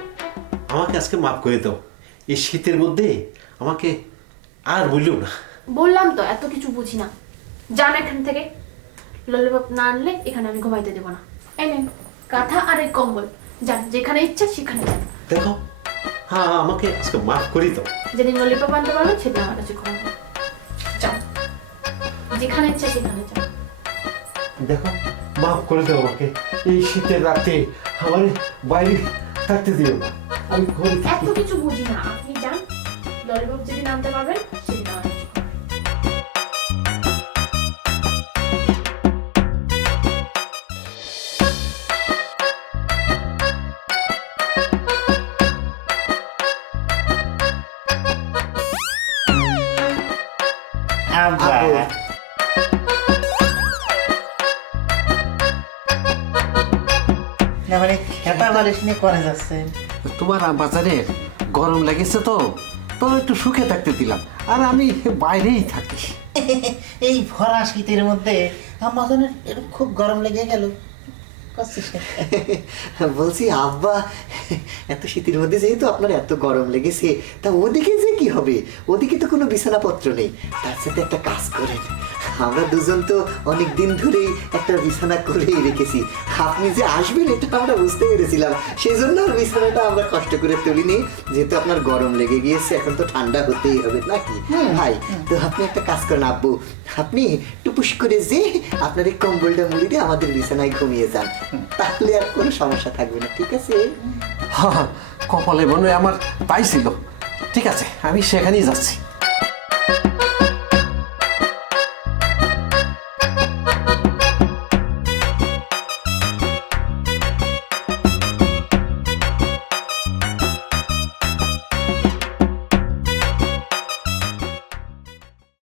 আমাকে আজকে মাফ করে দাও, এই শীতের মধ্যে আমাকে আর বললেও না। বললাম তো এত কিছু বুঝি না। যান এখান থেকে। ললিপপ না আনলে এখানে আমি ঘুমাইতে দেবো না। এই নেন কাঁথা আর এই কম্বল। যান, যেখানে ইচ্ছা সেখানে যান। দেখো, হ্যাঁ আমাকে আজকে মাফ করি তো। যেদিন ললিপপ আনতে পারবেন সেদিন আমার কাছে ঘুমাবেন। যান, যেখানে ইচ্ছা সেখানে যান। দেখো, মাফ করে দাও আমাকে। এই শীতের রাতে আমার বাইরে থাকতে দিও না। আমি ঘরে এত থাকি। কিছু বুঝি না, আপনি যান। ললিপপ যেদিন আনতে পারবেন সেদিন আমার কাছে আব্বা না মানে খেতা বালিশ নিয়ে করে যাচ্ছেন। তোমার বাজারে গরম লেগেছে তো তো একটু সুখে থাকতে দিলাম, আর আমি বাইরেই থাকি। এই ভরা শীতের মধ্যে আমাদের খুব গরম লেগে গেল। বলছি আব্বা, এত শীতের মধ্যে যেহেতু আপনার এত গরম লেগেছে, তা ওদিকে যে কি হবে? ওদিকে তো কোনো বিছানাপত্র নেই। তার সাথে একটা কাজ করেন, আমরা দুজন তো অনেক দিন ধরেই একটা বিছানা করেই রেখেছি। আপনি যে আসবেন এটা আমরা বুঝতে পেরেছিলাম, সেই জন্য আর বিছানাটা আমরা কষ্ট করে তুলিনি। যেহেতু আপনার গরম লেগে গিয়েছে, এখন তো ঠান্ডা হতেই হবে নাকি ভাই? তো আপনি একটা কাজ করেন আব্বু, আপনি টুপুস করে যে আপনার এই কম্বলটা মুড়ি দিয়ে আমাদের বিছানায় ঘুমিয়ে যান, তাহলে আর কোনো সমস্যা থাকবে না। ঠিক আছে? কপালে মনে হয় আমার তাই ছিল। ঠিক আছে, আমি সেখানেই যাচ্ছি।